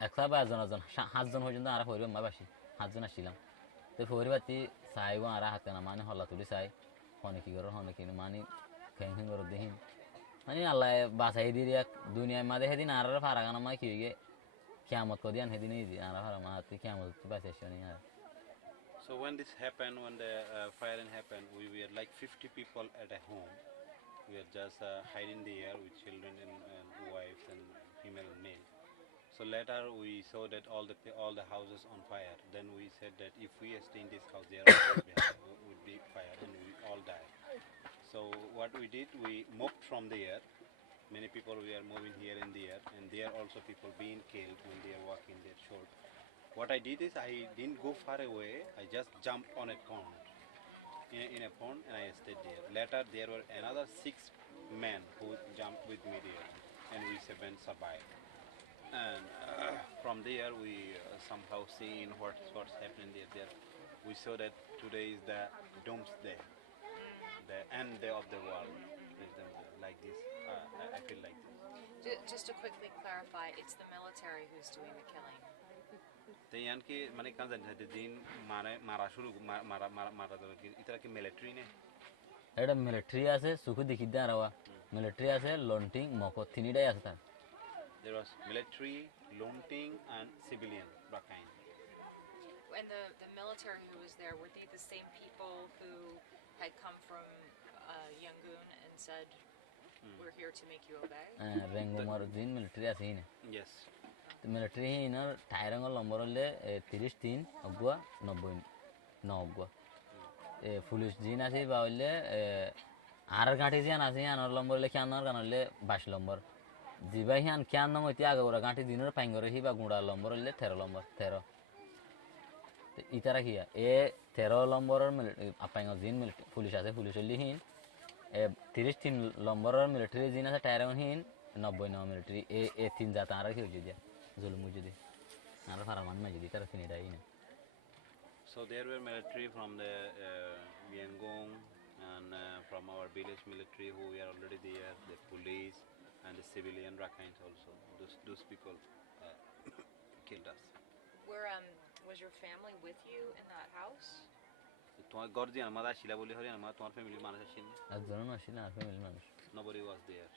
152 জন 7 জন পর্যন্ত আর ফোর মা বাসি 7 জন আসছিলাম তে ফোর বাতি sai wa ara hatana mani holla tuli sai hone ki goro hone ki mani khen goro dehin mani allah basai diriya dunia ma de hedin ara faragana ma ki kiamat ko dian hedin idi ara fara ma ti kiamat ti basai shoni ya. So when this happened, when the firing happened, we were like 50 people at a home. We were just hiding there with children and wives and female and male. So later we saw that all the houses on fire. Then we said that if we stay in this house, there also would be fire and we all die. So what we did, we moved from there. Many people were moving here and there also people being killed when they are walking their short. What I did is I didn't go far away. I just jumped on a pond, in a pond, and I stayed there. Later there were another 6 men who jumped with me there, and we 7 survived. And from there we somehow seen what's happening there. We saw that today is the doomsday, the end day of the world. Like this, I feel like this. Just to quickly clarify, it's the military who's doing the killing. ते यान के माने कहाँ जाने थे दिन मारा शुरू मारा तो इतना के मिलिट्री ने एडा मिलिट्री आसे सुखु दिखिद्दा रवा मिलिट्री आसे लॉन्टिंग मको थिनीडा आसे था. There was military, Lonting, and civilian Rakhine. And the military who was there, were they the same people who had come from Yangon and said, "We're here to make you obey"? रेंगो मारो दिन military आसे ही ने. Yes. Military ही ना टायरंगल lumbar ले 33 अगुआ 90 अगुआ police जीना से बावले are गांठी से आना से आना लंबर ले क्या आना करना ले 22 लंबर जीवा ही आन क्या आना मत याग गोरा गांठी दिनों पाएंगे रे ही बा गुंडा लंबर ले 13 लंबर 13 इतना किया ये 13 लंबर अपाएंगे जीन मिलिट्री पुलिस आसे पुलिस ले ही 33 लंबर मिलिट्री जीना से टायरंग ही 90 मिलिट्री ए 3 जाता आ रहा है जुल्म मुझे आर फरामान में जी तरह से नहीं डाई ने. So there were military from the Yangon and from our village military who were already there, the police and the civilian Rakhines also. Those people killed us. Was your family with you in that house? तुम्हारे घर जी हमारा शिला बोली हरी हमारा तुम्हारे family माना चाहिए. आज दोनों माशिला आफे मिले मानुष. Nobody was there.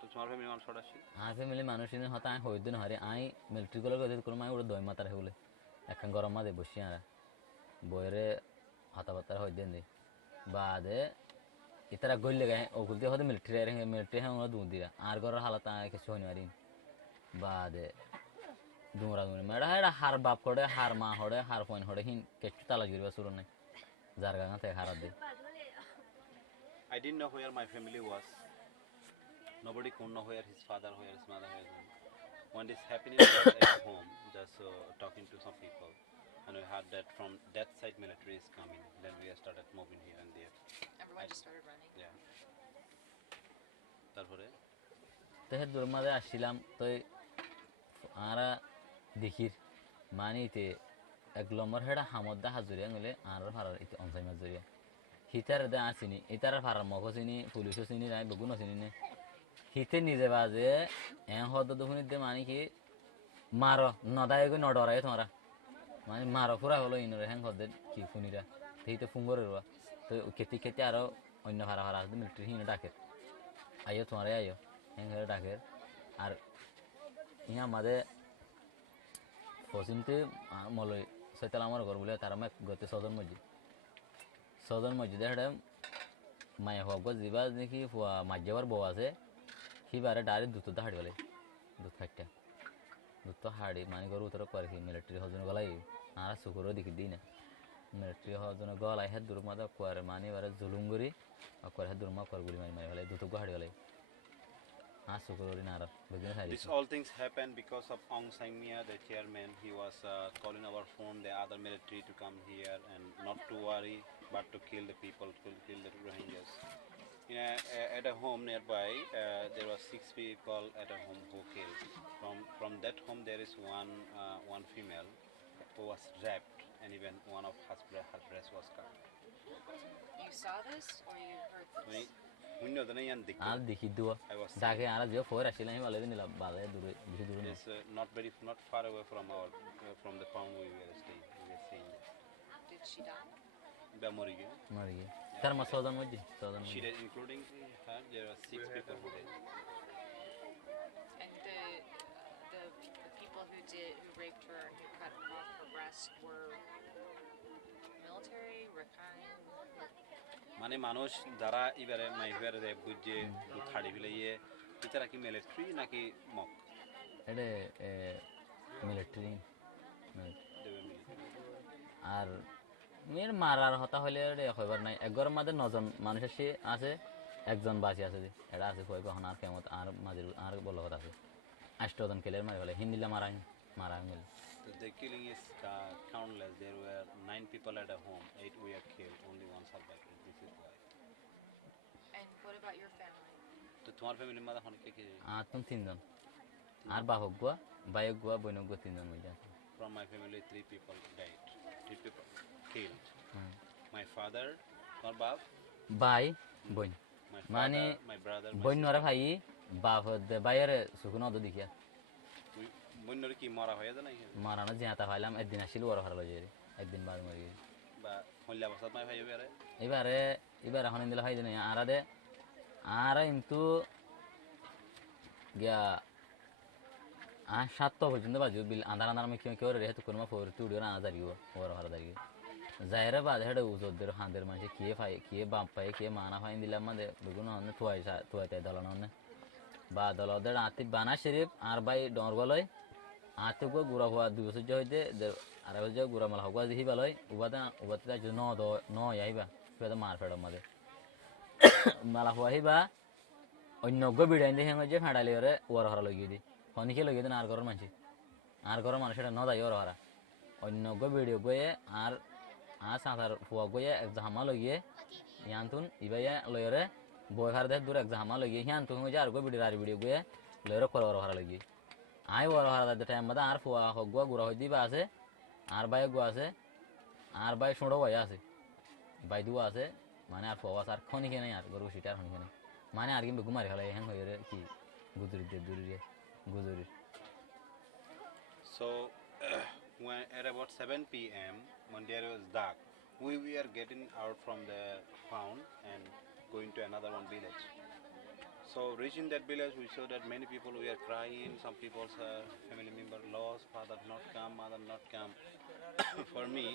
तो तुम्हारे family माना छोड़ा शिल. आफे मिले मानुष ने होता है होइड दिन हरे आई मिलिट्री को लोग देखते कुरमा उड़े 2 माता रहे बोले. এখন গরম মাঝে বসিয়া বইরে হাতা বাতার হয়ে দেন বাদে ইতারা গইলে গায়ে ওগুলতে হতে মিলিটারি হ্যাঁ ওরা দুধ দিরা আর ঘরের হালাত কিছু হয়নি মারি বাদে দুমরা দুমরা মেডা হেডা হার বাপ হড়ে হার মা হড়ে হার ফোন হড়ে হিন কেচু তালা জুরিবা শুরু নাই যার গাঙা থেকে হারাত দে. I didn't know where my family was. Nobody could know where his father, where his mother, where his mom. When this happening was at home, just talking to some people, and we heard that from that side military is coming. Then we started moving here and there. Everyone just started running. Yeah. তারপরে তেহে দুর্মাদে আসছিলাম তো আরা দেখির মানিতে এক number হেডা হামদা হাজুরিয়া গেলে আর ফারার ইতে অনসাই মাজুরিয়া হিতার দা আসিনি ইতার ফারার মগো চিনি পুলিশও চিনি নাই বগুনও চিনি নে হিতে নিজে বাজে হদ দুখুনি দে মানি কি মারো নদায় গো নডরায় তোমরা মানে মারো পুরা হলো ইনরে হ্যাং হদ কি ফুনিরা হিতে ফুঙ্গরে রবা তো কেতি কেতি আরো অন্য ফারা ফারা আসবে মিলিটারি হিনে ডাকে আইও তোমরা আইও হ্যাং হয়ে ডাকে আর ইয়া আমাদের পশ্চিমতে মলই সেতাল আমার ঘর বলে তারা মে গতে সদর মসজিদে হেডে মায়ে হব যাবা দেখি মাঝেবার বউ আছে সিবারে ডাইরেক্ট দুধ হাড়ি গেলে দুধ ফাইটটা দুধ তো হাড়ি মানে ঘর উত্তর করে কি মিলিটারি হজন গলাই আর শুকুরও দেখি দিই না মিলিটারি হজন গলাই হেদ দূর মাদা করে মানে এবারে জুলুম করি করে হেদ দূর মা করে গুলি মারি মারি গেলে দুধ হাড়ি গেলে আর শুকুরও না আর বুঝিনা হাড়ি. This all things happened because of Aung San Mya, the chairman. He was calling our phone, the other military to come here and not to worry, but to kill the people, to kill the Rohingyas. At a home nearby, there were 6 people at a home who killed. From that home, there is one female who was raped, and even one of her breast was cut. You saw this, or you heard this? আর দেখি দুয়া যাকে আর যে four আসিল আমি বলে দিলাম বালে দূরে বেশি দূরে It's not far away from the farm we were staying. Did she die? Bamorigi. Marigi. Karma Southern Moji. Southern She Moji. died, including her. There are 6 people who died. And the people who raped her and who cut off her breast were military, Rakhine. মানে মানুষ যারা এবারে মাইফের rape বুঝে খাড়ি ফেলাইয়ে এটারা কি military নাকি mock এটা military আর মেয়ের মারার হতা হলে হইবার নাই একগর মাঝে 9 জন মানুষের সে আছে একজন বাঁচি আছে যে এটা আছে কই কখন আর কেমন আর মাঝে আর বড় কথা আছে 8 জন কেলের মারি ফেলে হিন্দিলা মারা গেল So the killing is countless. There were 9 people at a home, 8 were killed, only 1 survived. This is why. And what about your family? তো তোমার ফ্যামিলির মধ্যে এখন কে কে আর তুমি 3 জন আর বাহক গুয়া বাইক গুয়া বইনক গুয়া 3 জন হই যায় From my family 3 people died. 3 people killed. My father, তোমার বাপ, বাই বইন my মানে father, my brother, my বইন নরে ভাই বাপ দে বাইরে সুকুন অদ দেখিয়া বন্যর কি মরা হয়ে যায় না মারানো জিয়াতা ফাইলাম একদিন আসিল ওর হারা লজে একদিন বাদ মরি গেছে বা হল্লা বসাত মাই ভাই এবারে এবারে এখন দিলে হয় জানি আরাদে আর কিন্তু গিয়া 7 পর্যন্ত বাজু বিল আন্ধার আমি কেউ রে তো কোন মা ফোর টুডিও না দাঁড়িয়ে ওর হারা দাঁড়িয়ে যাইরে বাদ হেডে উজোদের হাঁদের মাঝে কে ফাই কে বাপ পাই কে মানা ফাইন দিলাম মাঝে বেগুন হন তুয়াইতে দলানো বা দলদের আতি বানা শরীফ আর বাই ডরগলই আতি গো গুড়া হওয়া 2 বছর হইতে আর হইছে গুড়া মাল হওয়া দিহি বালই উবাতে যা ন আইবা ফেদা মার ফেড়া মাঝে মালা হওয়া হইবা অন্য গো বিড়াই দেখে যে ফেড়ালি ওরে ওর হারা লইয়ে দি হনিকে লইয়ে দেন আর ঘরের মানুষ এটা ন দাই ওর হারা অন্য গো ভিডিও গয়ে আর সাঁতার ফুয়া গয়ে এক জাহামা লইয়ে ইয়ান্তুন ইবাইয়া লইরে বই হার দেখ দূর এক জাহামা লইয়ে ইয়ান্তুন হয়ে আর গো ভিডিও আর ভিডিও গয়ে লইরে করে ওর হারা লইয়ে আই ওর হারা দে টাইম বাদা আর ফুয়া হক গুয়া গুড়া হই দিবা আছে আর বাই গুয়া আছে আর বাই শুঁড়ো ভাই আছে বাই দুয়া আছে মানে আর ফুয়া আর খনিকে নাই আর গরু সিটার খনিকে নাই মানে আর কিন্তু ঘুমারি খেলা হ্যাং হয়ে কি Gujri Gujri So when at about 7 p.m. when there was dark, we were getting out from the town and going to another one village. So reaching that village, we saw that many people were crying. Some people's family member lost, father not come, mother not come. For me,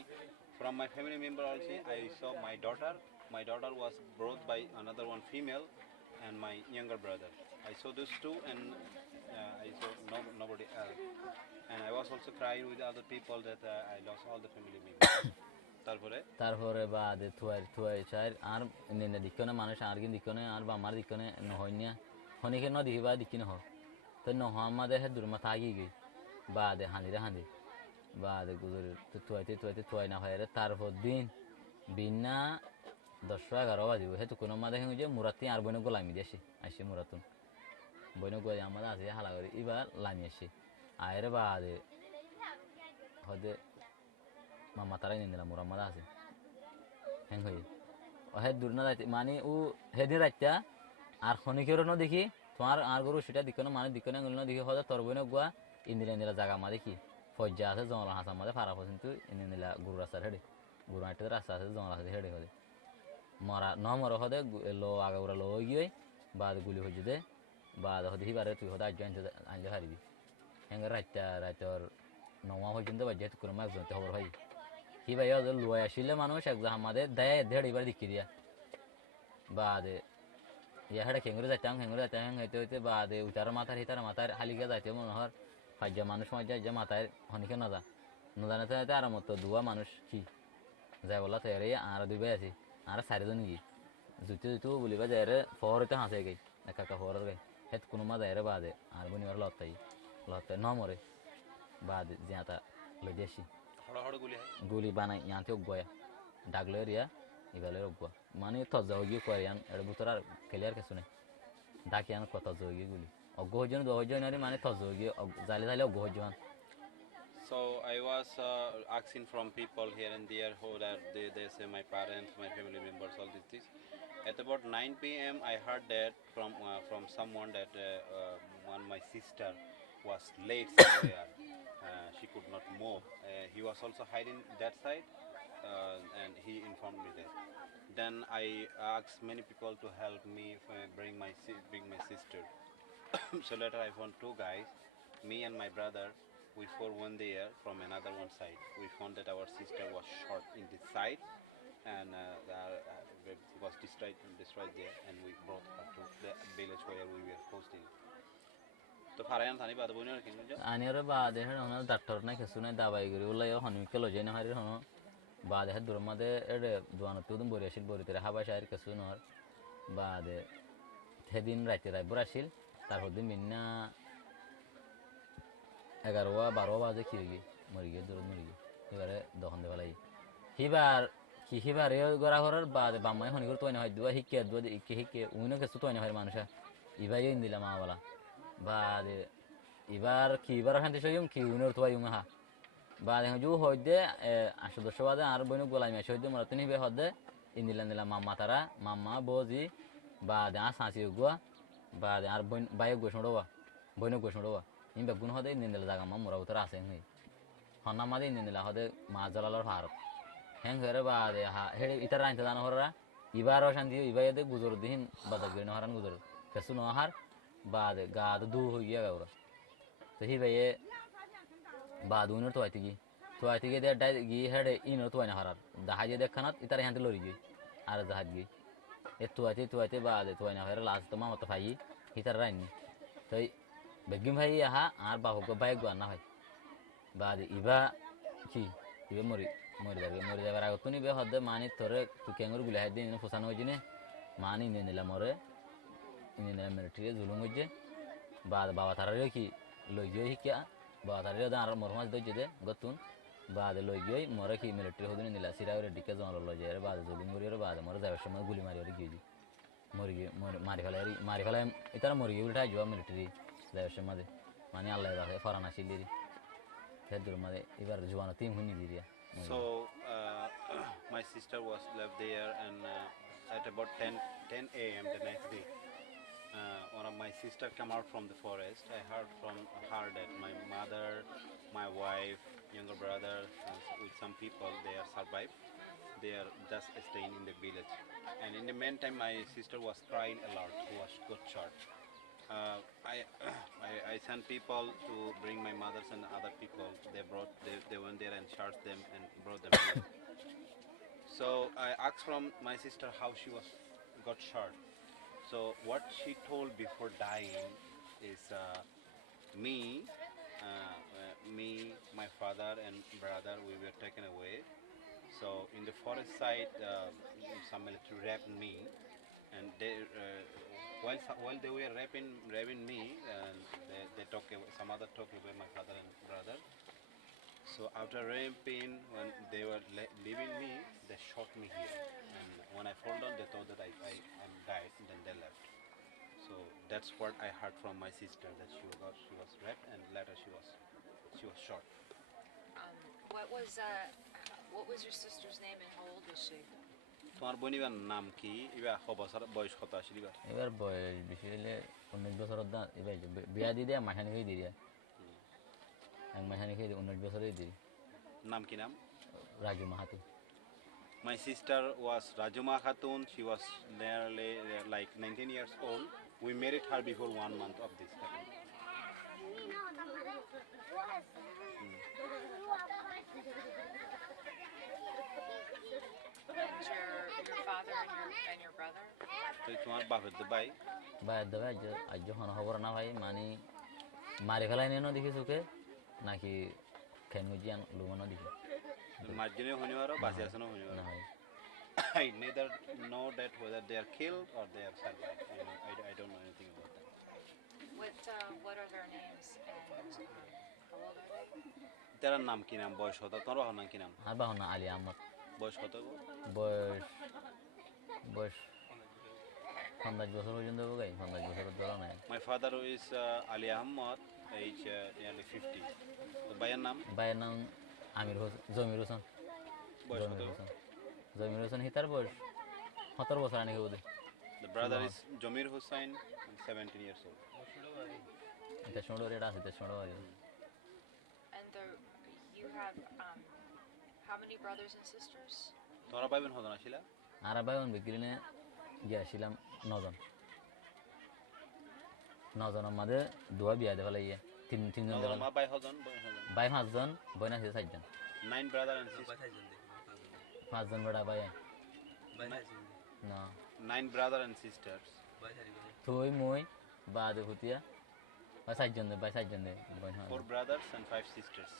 from my family member also, I saw my daughter. My daughter was brought by another one female, and my younger brother. I saw those two, and I saw nobody else. And I was also crying with other people that I lost all the family members. তারপরে বাদে থুয়াই চাই আর নেনে দিকনে মানুষ আর গিন দিকনে আর বামার দিকনে নহইনিয়া হনিকে ন দিবা দিকিনে হ তো নহ আমাদের হে দূর মাথা আগি গই বাদে হাঁদি বাদে গুজরে থুয়াই না হয় তারপর দিন বিনা 10-11 বাজিব হে তো কোনো মাদে হে যে মুরাতি আর বইন গোলামি দেশি আসি মুরাতুন বইন গই আমাদের আছে হালা করে এবার লানি আসি আয়রে বাদে হদে মামা তারাই নিলাম মুরাম্মাদ আছে হ্যাং হই হে দূর না যাইতে মানে ও হেদিন রাইতা আর খনিকেরও ন দেখি তোমার আর গরু সেটা দিকনে মানে দিকনে গেল দেখি হদে তোর বইন গুয়া ইন্দিলা জায়গা মা দেখি ফজ্জা আছে জঙ্গল হাসা মাঝে ফারা পর্যন্ত ইন্দিলা গুরু রাস্তার হেডে গুরু হাঁটতে রাস্তা আছে জঙ্গল আছে হেডে হদে মরা ন মর হদে লো আগাগুড়া লো গিয়ে বাদ গুলি হয়ে দে বাদ হদে হিবারে তুই হদে আনলে হারিবি হ্যাঁ রাইতর নমা পর্যন্ত বাজে কোনো মাছ জনতে খবর হয় কি ভাই লুয়াই আসলে মানুষ একদম আমাদের দেয় দেড় এবার দেখি দিয়া বাদে ইয়া হেঁটে খেঙ্গুরে যাইতাম হ্যাং হইতে বাদে উতার মাথার হালিকা যাইতে মনে হয় ফাইজা মানুষ মাঝে যে মাথায় হনিকে নজানাতে আর মতো দুয়া মানুষ কি যাই বলা তৈরি আর 2 ভাই আছি আর 4 জন কি জুতো বলিবা যায় রে ফহরতে হাসে গই একা ফহরের গাই হেত কোনো মা যায় রে বাদে আর বনিবার লতাই ন মরে বাদে জিয়াতা লদেশি গুলি বানাই ইয়াতে গয়া ডাগলে রিয়া ইবালে রগয়া মানে তজাওগি করিয়ান এর ভিতর আর ক্লিয়ার কিছু নাই ডাকিয়ান কত জগি গুলি অগহজন দহজনারি মানে তজাওগি জালে অগহজন. So I was asking from people here and there who that they say my parents, my family members, all these things. At about 9 p.m. I heard that from someone that one my sister was late somewhere. She could not move. He was also hiding that side, and he informed me that. Then I asked many people to help me bring my sister. So later I found two guys, me and my brother. We found one there from another one side. We found that our sister was shot in this side, and was destroyed there, and we brought her to the village where we were posting. तो फारायन थानी बात बोलने रखें मुझे आने और बाद है ना डॉक्टर ने किसने दवाई करी उल्ला यो हनी के लोजे ने हरी हनो बाद है दूर मधे एडे दुआनो तो तुम बोरियाशिल बोरी तेरे हवा शायर किसने और बाद थे दिन रात रात बुराशिल तार हो दिन मिन्ना 11-12 बाजे खिएगी मरी गई दूर मरी गई हिबारे दहन दे वाला हिबार हिबारे गोरा होरर बाद बाम्माई हनी कर तो इन्हें दुआ हिक्के उन्हें किसने तो इन्हें हरी मानुषा इबार ये इंदिला माँ वाला बाद इबार हंते शोयम की उन्हें तो आयुंगा हा बाद हैं जो होते आशु दर्शक बाद आर बनो गोलाई में शोयते मरते नहीं बे होते इंदिला मामा तारा मामा बोझी बाद यहाँ सांसी हुआ बाद आर बाइक गोशनोडवा इन बेगुन होते इंदिला जागा माम मुरा उतर आसे हैं हन्ना मादे इंदिला होते माजलालर हार हैं घरे बाद हा हेडे इतर रांचे दाना हो रहा इबार और शांति इबार ये गुजर दिन बदल गए नहरान गुजर कैसे नहर बाद गाद दू हो गया गौरा तो ही भाई बाद उन्हें तो आती गई दे डाइ गी हेडे इन तो आने हरार दहाजे देखना इतर यहाँ तो लोरी गई आर दहाज गई ये तो आती बाद तो आने हरार लास्ट तो मामा तो भाई इतर रानी तो बेगिम भाई यहाँ आर बाहु को बाइक गुआना भाई बाद इबा मरी जाएगा आगे तो नहीं बे हद मानी थोड़े तू केंगर गुले है दिन फुसान हो जिने मानी नहीं निला मोरे इंदिला मिलिट्री जुलूम हो जे बाद बाबा थारा की लोइयो ही क्या बाबा थारा दार मरमास दो जदे गतुन बाद लोइयो मोरे की मिलिट्री हो दिन निला सिरा और डिके जोन लो जे बाद जुलूम गुरी बाद मोरे जावे समय गुली मारी और गिजी मारी खला इतना मरी उल्टा जो मिलिट्री जावे समय दे माने अल्लाह बात है फराना चिल्ली फिर दूर मारे इबार जुआनो टीम हुनी दिया. So my sister was left there, and at about 10 a.m. the next day, one of my sister came out from the forest. I heard from her that my mother, my wife, younger brother, and with some people, they are survived. They are just staying in the village. And in the meantime, my sister was crying a lot. Got shot. I sent people to bring my mothers and other people. They went there and shot them and brought them here. So I asked from my sister how she got shot. So what she told before dying is me, my father and brother, we were taken away. So in the forest side, some military raped me, and they. While they were raping me, and they took away, some other took away my father and brother. So after raping, when they were leaving me, they shot me here. And when I fall down, they thought that I am died, and then they left. So that's what I heard from my sister, that she was raped, and later she was shot. What was your sister's name and how old was she? তোমার বোনিবার নাম কি? এবার বছর বয়স কত আসলে এবার? এবার বয়স বেশি হলে 19 বছর দা এবার বিয়া দি দেয়া মাখানি হই দিয়া এক মাখানি হই 19 বছরই দি নাম কি নাম? রাজুমা Khatun. My sister was Rajuma Khatun. She was nearly like 19 years old. We married her before 1 month of this happened. And your father and your brother? So তোমার বাপের তো ভাই? ভাই দাদা আজ যখন খবর না ভাই মানে মারি ফেলাই নেনো দেখি সুকে নাকি খেনগুজিয়ান লুমনো দেখি মার্জিনে হনিওয়ারও বাসে আসনো হনিওয়ারও না ভাই. I neither know that whether they are killed or they are survived. I don't know anything about that. What are their names and how old are they? তার নাম কি নাম বয়স কত তোর বাবার নাম কি নাম আর বাহনা আলী আহমদ বয়স কত বয়স 50 বছর পর্যন্ত হবে গাই 50 বছরের ধরা নাই. My father is Ali Ahmad, age nearly 50. তো ভাইয়ের নাম জমির হোসেন বয়স কত জমির হোসেন হিতার বয়স 17 বছর আনি হবে. The brother is Jamir Hussain, 17 years old. এটা ছোট রেট আছে এটা ছোট আর And you have How many brothers and sisters? তোমরা পাইবেন হতো না ছিলা আর ভাই বোন বিক্রিনে গিয়েছিলাম 9 জন 9 জনের মধ্যে দুয়া বিয়া দেওয়া লাগিয়ে তিনজন দেওয়া মা ভাই হজন বোন হজন ভাই 5 জন বোন আছে 4 জন 9 ব্রাদার এন্ড সিস্টার 5 জন বড় ভাই না 9 ব্রাদার এন্ড সিস্টার্স তুই মই বাদে হুতিয়া ভাই 4 জন ভাই 4 জন বোন 4 brothers and 5 sisters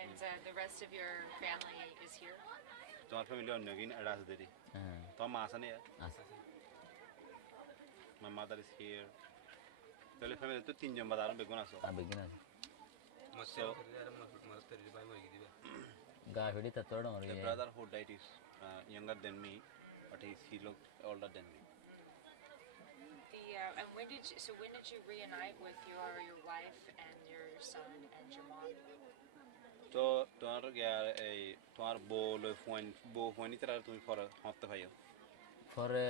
And the rest of your family is here? তোমার ফ্যামিলি অন্য গিন রাজদেরি হ্যাঁ তোমার মা আছে না আছে my mother is here তাহলে ফ্যামিলি তো তিনজন বাদ আর বেগুন আছো বেগিন আছে so গা ফেডি ততড় আর the brother who died is younger than me but he looked older than me And when did you reunite with your wife and your son and your mom? তো তোমার এই তোমার বউ ফোনই তারা তুমি পরে হতে ভাইও পরে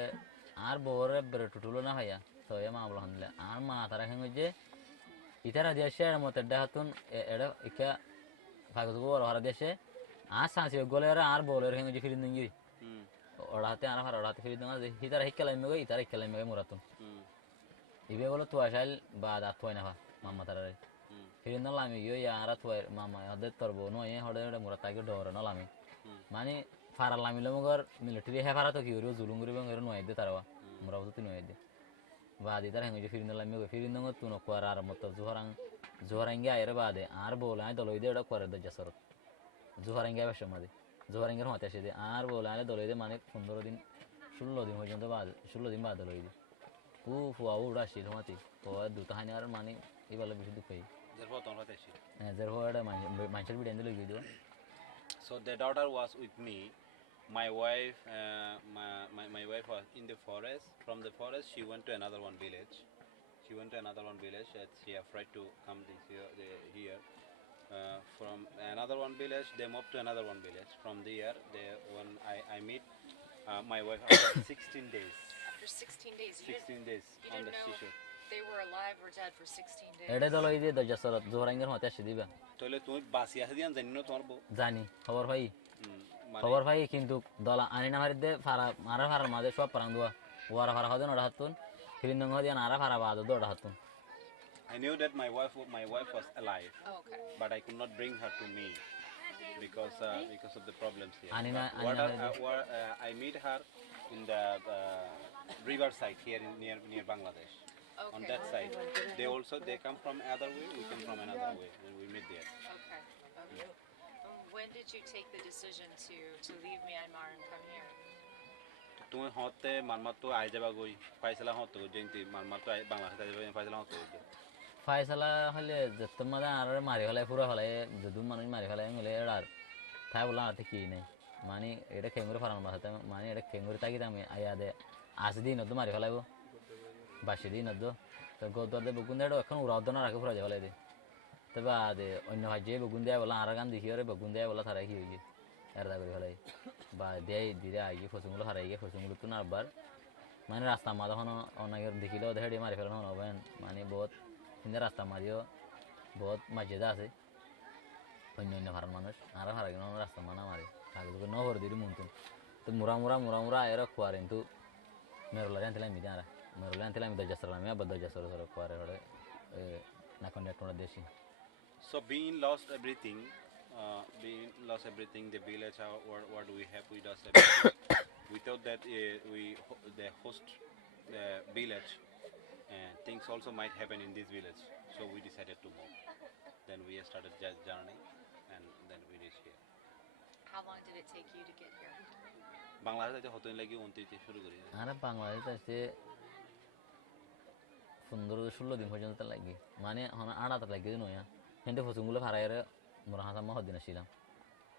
আর বউরে বেরে টুটুলো না ভাইয়া তো এ মা বলহান দিলে আর মা তারা হেঙ্গে যে ইতারা দেশে এর মতে ডাহাতুন এড়া ইকা ফাগজ গো আর দেশে আর সাঁসি গলে আর বউলের হেঙ্গে যে ফিরিন দিঙ্গি ওড়াতে আর ওড়াতে ফিরিন দিঙ্গা যে ইতারা হিকলাই মেগে ইতারা হিকলাই মেগে মুরাতুন ইবে বলো তো আসাইল বা দাঁত হয় না মাম্মা তারারে ফিরিন দিলাম আমি ইয়া আর তুই মামা ওদের তোর বউ নয় হড়ে হড়ে মুরাতাকে ডর নলামি মানে ফারা লামিলে মগর মিলিটারি হে ফারা তো কি হইরো জুলুম করিবে এর নয় দে তারাwa মুরা তো নয় দে বাদি তার হেঙ্গে ফিরিন লামি ফিরিন দঙ্গ তুন কোয়ার আর মত জোহরাঙ্গি আইরে বাদে আর বলাই দলই দে এটা করে দে জসরত জোহরাঙ্গি আবে সমাদে জোহরাঙ্গির মতে আসে দে আর বলাই দলই দে মানে 15 দিন 16 দিন পর্যন্ত বাদ 16 দিন বাদ দলই দে ফুয়া উড়া শিল মতে তো দুটা হানি আর মানে ইবালে বেশি দুঃখ হই therefore তোমরা দেশে therefore এটা মাইন্ডসেট বিডেন দিল গিয়ে so the daughter was with me my wife my wife was in the forest from the forest she went to another one village that she afraid to come here from another one village they moved to another one village from there when I meet my wife after 16 days After 16 days, 16 days you on didn't the know seashore they were alive or dead for 16 days. এটা দলই দে জসরত জোহরাঙ্গির মতে আসে দিবা তাহলে তুমি বাসি আছে দিয়ান জানি না তোমার বউ জানি খবর ভাই মানে খবর ভাই কিন্তু দলা আনি না মারি দে ফারা মারা ফারার মাঝে সব পারাং দুয়া ওয়ারা ফারা হদন ওটা হাতুন ফিরিন দঙ্গ দিয়া নারা ফারা বাদ ওটা হাতুন I knew that my wife was alive Oh, okay. but I could not bring her to me because of the problems here Anina I meet her in the river side here near Bangladesh on Okay. that side they come from other way we come from another way and we meet there Okay. When did you take the decision to leave Myanmar and come here? তুমি হতে মানমার তো I যাবা গই ফাইসলা হতো জেনতি মানমার তো Bangladesh I যাবা ফাইসলা হতো ফাইসালা হলে যত মাদা আর মারি হলে পুরো হলে যদু মানুষ মারি হলে হলে আর তাই বলা আর কি নেই মানে এটা খেঙ্গুরে ফারান মাথাতে মানে এটা খেঙ্গুরে তাকি আমি আয়া দে আসি দিন তো মারি ফেলাইব বাসি দিন তো গদর দে বগুন দেড় এখন উড়াও দনা রাখে পুরা যাওয়া দে তবে আদে অন্য ভাই বগুন দেয়া বলা আর গান দেখি ওরে বগুন দেয়া বলা তারা কি হইগে আর দা করে ফেলাই বা দেয় দিরে আইগে ফসুগুলো হারাইগে ফসুগুলো তো না আবার মানে রাস্তা মাঝে হন অনেকের দেখিলেও দেড়ে মারি ফেলানো হবেন মানে বহুত কিন্তু রাস্তা মাঝেও বহুত মর্যাদা আছে অন্য ভারত মানুষ আর হারা গেল রাস্তা মানা মারে আগে ন ভরে দিদি মনতুন তো মুরা এর খুয়ার কিন্তু মেরোলা জানছিলাম আমি জানা মেরোলা জানছিলাম আমি দরজাসর আমি আবার দরজাসর খুয়ারে হরে না কোন একটা দেশি so being lost everything the village what do we have we lost everything we thought that the host the village and things also might happen in this village so we decided to move then we started journey and then we reached here How long did it take you to get here? বাংলাদেশে হতই লাগি 29 শুরু করি আরে বাংলাদেশে আসতে 15-16 দিন পর্যন্ত লাগে মানে আড়াটা লাগে নয়া কিন্তু ফসুগুলো হারাইরে মোরা হাসাম হদিন ছিলাম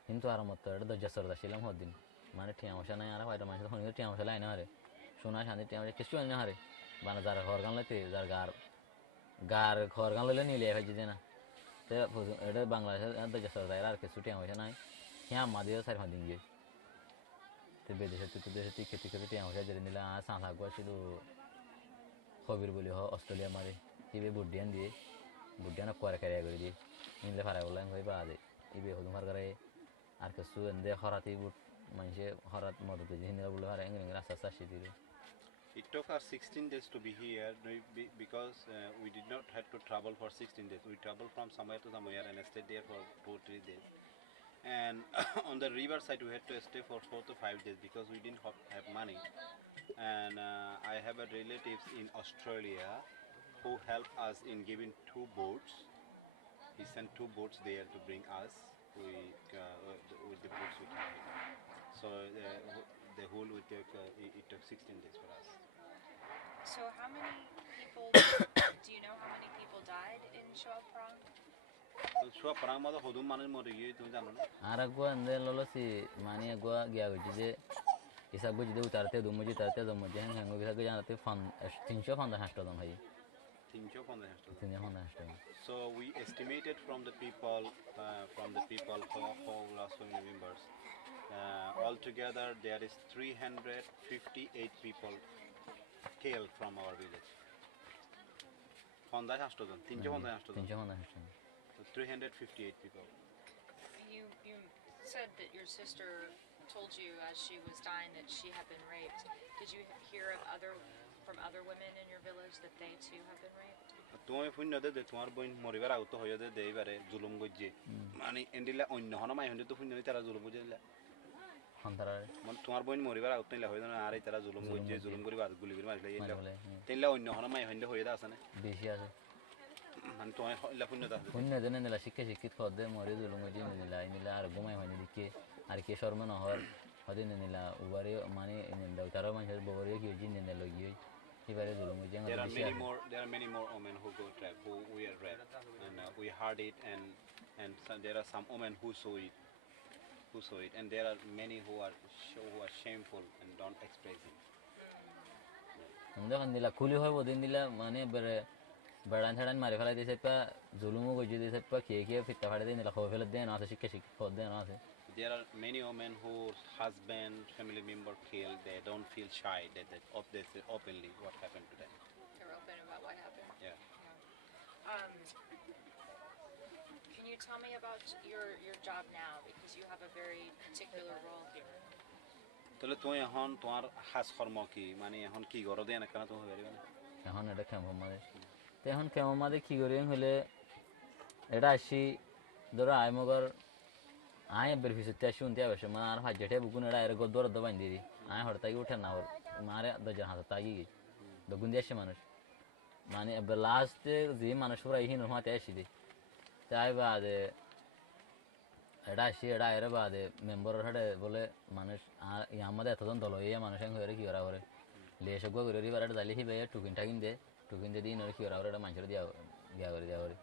কিন্তু আর মত এটা দরজাসর ছিলাম হদিন মানে টিয়ামশা নাই আর হয়তো মানুষ হন টিয়ামশা লাই না হারে সোনা শান্তি টিয়ামশা কিছু না হারে বানা যার ঘর গান লাইতে যার গার ঘর গান লইলে নিলে হয় যে না তো এটা বাংলাদেশের দরজাসর যায় আর কিছু টিয়ামশা নাই হ্যাঁ মাদিও 4-5 দিন গিয়ে তো বিদেশে খেতে টিয়ামশা জেনে নিলে আর সাঁসা গুয়া শুধু খবির বলি অস্ট্রেলিয়া মারে ইবে বুডিয়ান করে দিয়ে নিলে ফারা বললাম ভাই বা দে ইবে হদুম ফার করে আর কিছু এনে হরাতি বুট মানুষে হরাত মদত হিন্দা বলে হারা এঙ্গে রাস্তা চাষি দিল It took us 16 days to be here because we did not have to travel for 16 days. We traveled from somewhere to somewhere and stayed there for 2-3 days. And on the river side we had to stay for 4 to 5 days because we didn't have money. And I have a relatives in Australia who helped us in giving 2 boats. He sent 2 boats there to bring us with the boats we carried. So the whole would take it took 16 days for us. So how many people, do you know how many people died in Shoah Prong? So Shoah Prong mother hodum manus mori giye তুমি জানো না আর একবার এনে ললো C মানে একবার গিয়া গেছে যে ইসা বুঝি দে উতারতে দুমুজি তারতে দুমুজি হ্যাং হ্যাং বিসা জানাতে ফান 350 হাসটাদন হয় 350 350 So we estimated from the people who lost family members. Altogether there is 358 people killed from our village. 350 So 358 people. You said that your sister told you as she was dying that she had been raped. Did you hear of from other women in your village that they too have been raped? তুমি ফুন্নদে যে তোমার বইন মরিবার আগত হয়ে দে দেইবারে জুলুম গজ্জে মানে এন্ডিলা অন্য হন মাই হন্ডে তো ফুন্ননি তারা জুলুম গজ্জেলা হন্তারারে মানে তোমার বইন মরিবার আগত নিলা হয়ে না আরে তারা জুলুম গজ্জে জুলুম করি বাদ গুলি করে মারলে এইলা তেলা অন্য হন মাই হন্ডে হয়ে দা আছে না বেশি আছে মানে তোমার ইলা ফুন্নদা আছে পুণ্য দেনে নিলা শিক্ষিত খদে মরে জুলুম গজি নিলা নিলা আর ঘুমাই হয়নি দিকে আর কি শর্ম নহর হদে নিলা উবারে মানে নিলা তারা মানুষের ববরে কি জিন নিলা লগি এবারে জুলুম গজি There are many more women who go trap who we are raped and we heard it and there are some women who saw it and there are many who are shameful and don't express it. দেখেন দিলা খুলি হয় বদিন দিলা মানে বেড়ে বেড়ান ছাড়ান মারি ফেলাই দিয়েছে পা জুলুমও গজি দিয়েছে পা খেয়ে ফিরতে ফাড়ে দিয়ে নিলা খবর ফেলে দেন আছে শিক্ষিত দেন আছে There are many women whose husband, family member killed. They don't feel shy. They say openly what happened to them. They're open about what happened? Yeah. Can you tell me about your job now? Because you have a very particular role here. তাহলে তুমি এখন তোমার হাস কর্ম কি মানে এখন কি করো দেন কেন তুমি পারবে না এখন এটা কেমন মাদে তো এখন কেমন মাদে কি করি হলে এটা আসি ধরো আয় মগর আয় বেরফিসতে আসি উনতে আসে মানে আর হাজেটে বুকুন এটা এর গদর দবাইন দিদি আয় হড়তাই উঠে না ওর মারে দজ হাত তাগি দগুন দিয়ে আসে মানুষ মানে লাস্টে যে মানুষ পুরা ইহিন রুমাতে আসি দি তাই বাদে এটা আসি এটা এর বাদে মেম্বারের হাটে বলে মানুষ আমাদের এতজন দল হয়ে মানুষ হয়ে কি করা করে লিয়ে সব করে এবার এটা যাইলে হিবে টুকিন টাকিন দে দিন কি করা করে এটা মানুষের দিয়া করে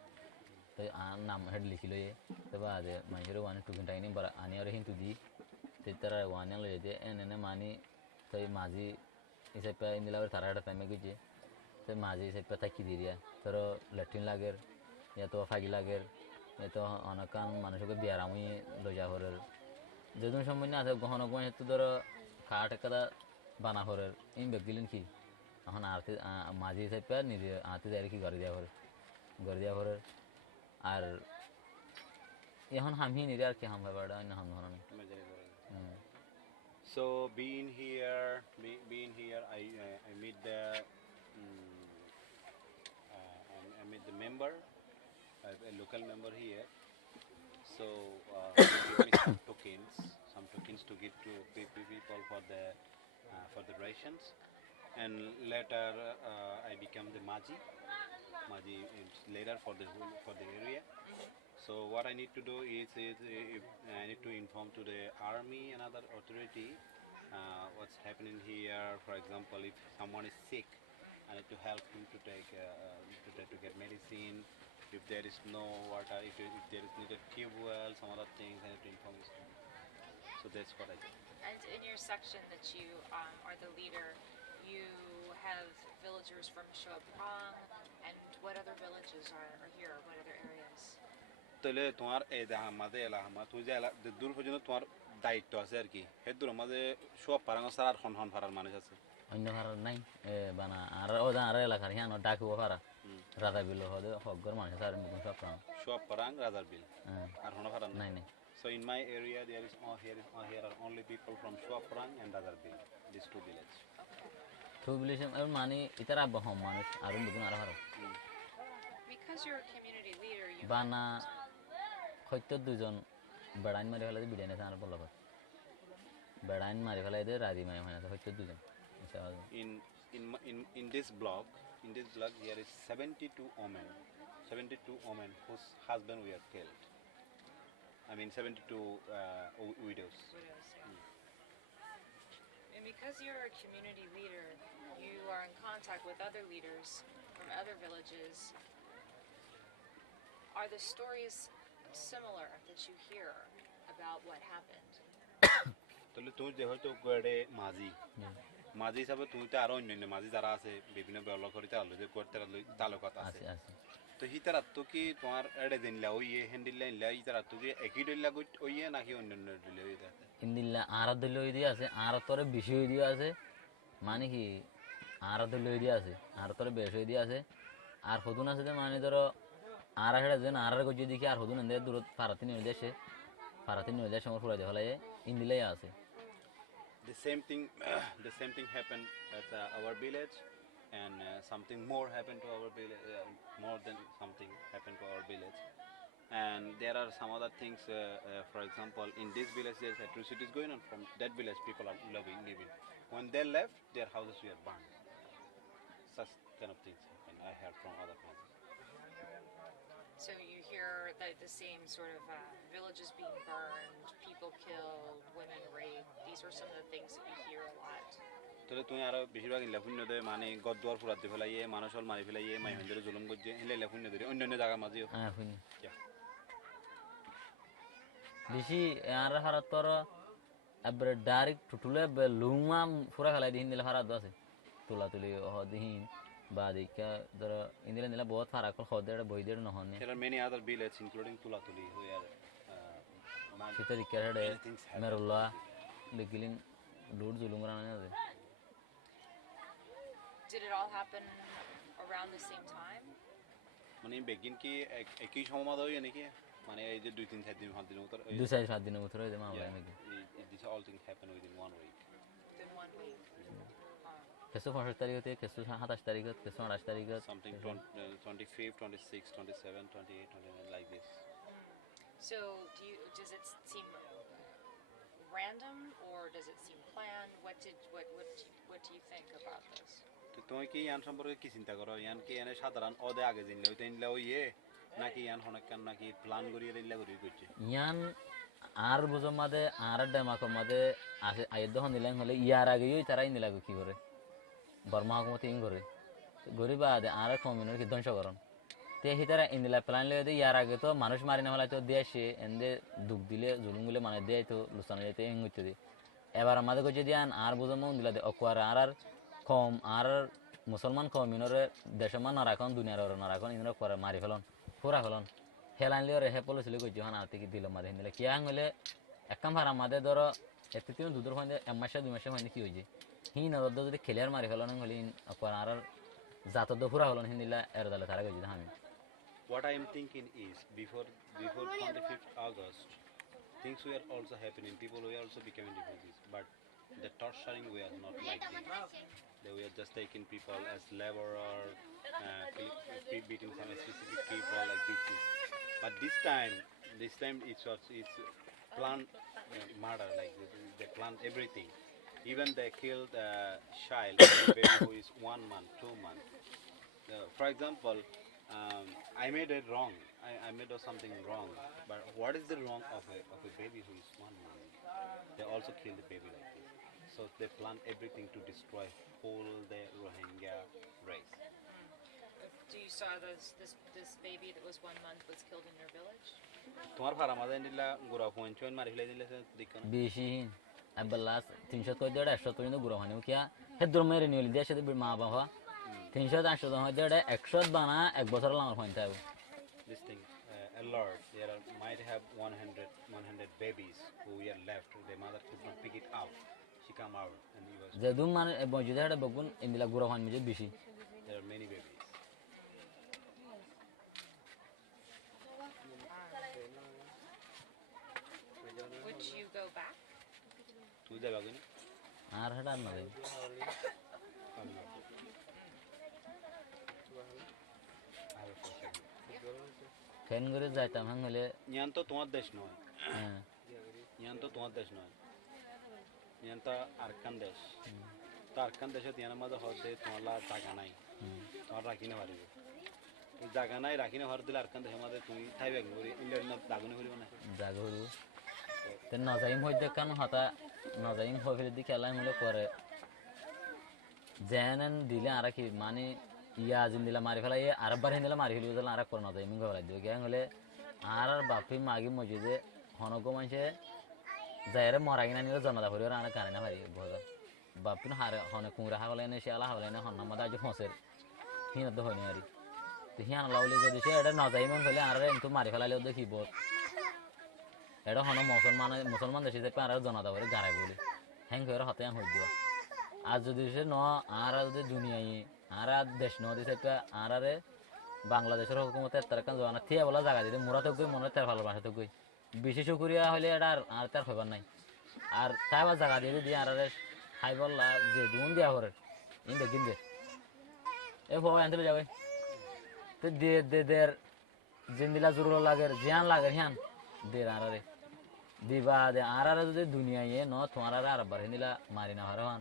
তো নাম হেড লিখি লইয়ে তো বাদে মানুষের ওয়ানে টুকিন টাকিন আনি আর কিন্তু দি তারা ওয়ানে লইয়ে দিয়ে এনে মানি তো মাঝি হিসেবে ইন্দিলা তারা একটা টাইমে গেছে তো মাঝি হিসেবে থাকি দিয়া তোর ল্যাট্রিন লাগের ইয়া তো ফাগি লাগের এ তো অনেকান মানুষকে বিয়ার আমি লইয়া হরের যেদিন সময় না আছে গহন গহন তো ধরো খাট একটা বানা হরের এই বেগদিলেন কি এখন আরতে মাঝি হিসেবে নিজে আতে যাই কি করে দেওয়া হরের আর এখন হামি নিরে আর কি হাম ভাইবাড়া অন্য হাম ধরনের So being here I meet the member, a local member here. So give me some tokens to give to people for the rations, and later I become the maji later for the area. So what I need to do is I need to inform to the army and other authority what's happening here. For example, if someone is sick, I need to help him to to get medicine. If there is no water, if there is needed tube well, some other things, I need to inform him. So that's what I do. And in your section that you are the leader, you have villagers from Shoah Prong, and what other villages are here? What other areas? তাহলে তোমার এই যে আমাদের এলাকা তুই যে দূর পর্যন্ত তোমার দায়িত্ব আছে আর কি সেই দূর আমাদের সব পারাঙ্গ ছাড়া আর হন ফারার মানুষ আছে অন্য ফারার নাই বানা আর ও আর এলাকার হিয়ান ডাকু ফারা রাজা বিল হদে হগর মানুষ আর মুকুন সব পারাং রাজার বিল আর হন ফারার নাই নাই So in my area, there is here are only people from Shoah and other village, these two villages. Tribulation money itara bahom manus arun bugun ara haro Because you're a community leader, you bana hoyto dujon badain mari fele bidene sanar bollo badain mari fele de radi mai hoyna hoyto dujon In this block there is 72 women whose husband were killed. I mean 72 widows. And because you're a community leader, you are in contact with other leaders from other villages. Are the stories similar that you hear about what happened? তাহলে তুই যেহেতু গড়ে মাঝি হিসাবে তুই তো আরো অন্যান্য মাঝি যারা আছে বিভিন্ন ব্লক হরিতে আলো যে করতে তালুকাত আছে তো হিতার তো কি তোমার এড়ে দিনলা ওইয়ে হ্যান্ডিল্লা ইল্লা হিতার তো কি একই দিল্লা ওইয়ে নাকি অন্যান্য দিল্লা ওইতে আছে ইন্দিল্লা আর দিল্লা ওই দিয়ে আছে আর তোরে বেশি ওই দিয়ে আছে মানে কি আর দিল্লা ওই দিয়ে আছে আর তোরে বেশি ওই দিয়ে আছে আর হদুন আছে মানে ধরো আর হেডা যেন আর গজি দেখি আর হদুন এন্দের দূর ফারাতি নিয়ে দেশে সময় ফুরাই দেওয়া হলে ইন্দিলাই আছে The same thing happened at our village, and something more happened to our village. More than something happened to our village, and there are some other things. For example, in this village, there's atrocities going on. From that village, people are living. When they left, their houses were burned. Such kind of things happen. I heard from other places. So you hear the same sort of villages being burned, people killed, women raped. These are some of the things that you hear a lot. তাহলে তুমি আরো বেশিরভাগ লেফুন্য দেয় মানে গদ্দুয়ার ফুরাতে ফেলাইয়ে মানুষল মারি ফেলাইয়ে মাইহন্দরে জুলুম করছে এলে লেফুন্য দেয় অন্যান্য জায়গা মাঝেও হ্যাঁ শুনি বেশি আর হারাত তোর এবারে ডাইরেক্ট টুটুলে লুমা ফুরা ফেলাই দিন দিলে হারাত আছে তুলি দিন বা দেখা ধরো ইন্দিলা দিলা বহুত ফারাক খদের বইদের নহনে there are many other villages including tulatuli who are সেটা রিকারে মেরুল্লা লিগিলিং লুড জুলুম রানা আছে Did it all happen around the same time? মানে বেগিন কি একই সময় হয় নাকি মানে এই যে 2-3 দিন 5 দিন উত্তর 2-7 দিনের ভিতরে যে মামলা নাকি these all things happen within 1 week. Within 1 week. কেসো 25 তারিখ হতে কেসো 27 তারিখ হতে কেসো 28 তারিখ হতে something 25, 26, 27, 28, 29 like this. So does it seem random or does it seem planned? What do you think about this? তো তুমি কি ইয়ান সম্পর্কে কি চিন্তা করো ইয়ান কি এনে সাধারণ ওদে আগে জিনলে ওই তিনলে ওইয়ে নাকি ইয়ান হনকান নাকি প্ল্যান করিয়ে দিলে করি করছে ইয়ান আর বুঝো মাদে আর ডেমাকো মাদে আছে আইদ হন দিলেন হলে ইয়ার আগে ওই তারাই নিলাগো কি করে বর্মা হুকুমত ইন করে গরিবা আদে আর কমিউনিটি কি ধ্বংস করন তে হিতারা ইনদিলা প্ল্যান লয়ে দে ইয়ার আগে তো মানুষ মারি না হলে তো দেশে এন্ডে দুঃখ দিলে জুলুম গুলে মানে দেয় তো লুসানো যেতে ইন হইতে দি এবার আমাদের কইছে দিয়ান আর বুঝো মন দিলা দে অকওয়ার আর কম আর মুসলমান কমিউনিরে দেশে মান না রাখন দুনিয়ার আর না রাখন ইনরা করে মারি ফেলন পুরা ফেলন হেলান লিওরে হে পলিসি কইছে হন আতে কি দিল মাদে হিন্দলে কি আঙ্গলে একদম হারা মাদে ধরো এতে তিন দুদর হইন্দে এক মাসে 2 মাসে হইন্দে কি হইছে হিন রদ্দ যদি খেলিয়ার মারি ফেলন হলি অকওয়ার আর জাত দ পুরা ফেলন হিন্দিলা এর দলে তারা কইছে আমি What I am thinking is before 25th August things were also happening, people were also becoming refugees, but the torturing were not like this. They were just taking people as laborer, beating some specific people like this. But this time it's planned murder, like they planned everything. Even they killed a child, a baby who is 1 month, 2 months. For example, I made it wrong. I made something wrong. But what is the wrong of a baby who is 1 month? They also kill the baby like this. So they plan everything to destroy whole the Rohingya race. Do you saw this baby that was 1 month was killed in your village? তোমার ফারা মাঝে নিলা গুড়া পঞ্চন মারি ফেলে দিলে দেখুন বেশি আব্বালাস 300 কই দেড় 100 কই গুড়া হানি কিয়া হেদুর মেরে নিলি দেশে মা বাবা 300 400 হয় দেড় 100 বানা এক বছর লাগার হইতে হবে this thing alert there might have 100 babies who are left their mother could not pick it up she come out and he was যেদুম মানে বজুদে হেডে বগুন ইন্দিলা গুড়া হানি যে বেশি there are many babies তুই যাবা কিনা আর হেটা না যাই ফ্যান করে যাইতাম হ্যাঁ হলে ইয়ান তো তোমার দেশ নয় হ্যাঁ ইয়ান তো তোমার দেশ নয় ইয়ান তো আরকান দেশ তো আরকান দেশত ইয়ানের মাঝে হতে তোমার জায়গা নাই তোমার রাখিনে পারিব জায়গা নাই রাখিনে হর দিলে আরকান দেশের মাঝে তুমি থাইবে করি ইন্ডিয়ার দাগুনে করিব না জাগো হইব তো নজাইম হইতে কান হতা নজাইম হয়ে ফেলে দি খেলা হলে পরে জেনেন দিলে আর কি মানে ইয়া জিন দিলা মারি ফেলা আর বার হিন্দিলা মারি ফেলি আর করে নজাইম গেলা দিও গ্যাং হলে আর বাপি মাগি মসজিদে হনগো মানুষে যাইরে মরা কিনা নিলে জনতা করি আর কানে না পারি ভজা বাপিন হারে হনে কুঁড়া হাগলে নে শিয়ালা হাগলে নে হন আমাদের আজ ফসের হিনত হয়নি আর তো হিয়ান লাউলি যদি সে এটা নজাইম হলে আর এমতো মারি ফেলালে দেখিব এটা হন মুসলমান দেশে যাই আর জনতা করে গাড়াই বলি হ্যাং করে হতে হয়ে দিও আর যদি সে ন আর যদি দুনিয়ায় আর দেশ ন দিছে আর বাংলাদেশের হুকুমতে তার কান জনা থিয়া বলা জায়গা দিতে মোরা তো গই মনে তার ভালোবাসা তো গই বিশেষ করিয়া হলে এটা আর তার হইবার নাই আর তাই আবার জায়গা দিয়ে দিয়ে আর খাই বললা যে দুন দিয়া হরে ইন দেখিন দে এ ভয় আনতে যাবে তো দের জিন্দিলা জুরুল লাগের জিয়ান লাগের হিয়ান দের আর দিবা দে আর যদি দুনিয়ায় ন তোমার আর বার হিন্দিলা মারি না হারহান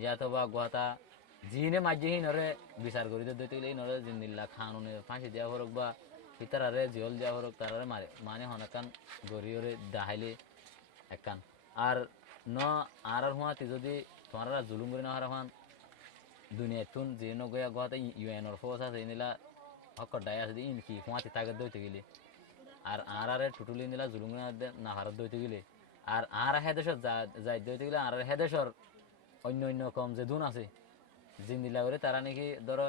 ইয়া তো বা গোয়াতা জিনে মাঝে নরে বিচার করি তো দিতে গেলে নরে জিন্দিল্লা খানুনে ফাঁসি দেওয়া হোক বা ইতারারে জিয়ল দেওয়া হোক তারারে মারে মানে হনাকান গরিয়রে দাহাইলে একান আর ন আর হুয়াতে যদি তোমার জুলুম করে না হারান দুনিয়াতুন যে নগয়া গোয়াতে ইউএনর ফোর্স আছে নিলা হকর ডাই আছে ইন কি হুয়াতে তাগত দইতে গেলে আর টুটুলি নিলা জুলুম না হারত দইতে গেলে আর হেদেশর যাই দইতে গেলে আর হেদেশর অন্য কম যে দুন আছে জিন্দিলা করে তারা নাকি ধরো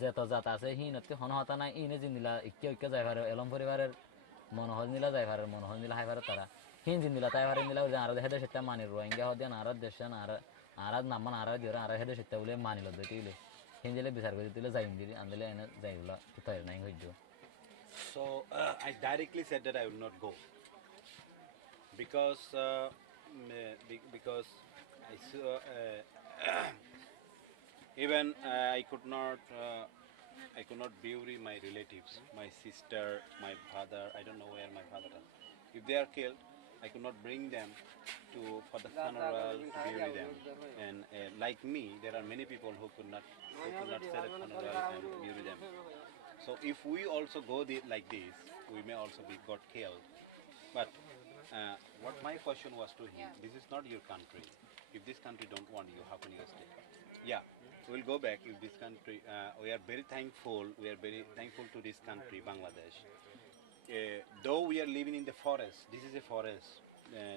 যেত জাত আছে হিনতে হনহতা নাই ইনে জিন্দিলা ইকে যাই পারে এলম পরিবারের মনোহর নিলা যাই পারে মনোহর নিলা হাই পারে তারা হিন জিন্দিলা তাই পারে নিলা আর হেদে সেটা মানি রোহিঙ্গা হদেন আর দেশন আর নামান আর দিও আর হেদে সেটা বলে মানিল দিতে গেলে হিন দিলে বিচার করে দিলে যাই দিলি আনলে এনে যাইগুলা কোথায় নাই হইজ So I directly said that I would not go because I saw even I could not bury my relatives, my sister, my brother. I don't know where my father is. If they are killed, I could not bring them for the funeral to bury them. And like me, there are many people who could not set a funeral and bury them. So if we also go like this, we may also be got killed. But what my question was to him, this is not your country. If this country don't want you, how can you stay? Yeah, we'll go back. If this country, we are very thankful. We are very thankful to this country, Bangladesh. Though we are living in the forest, this is a forest.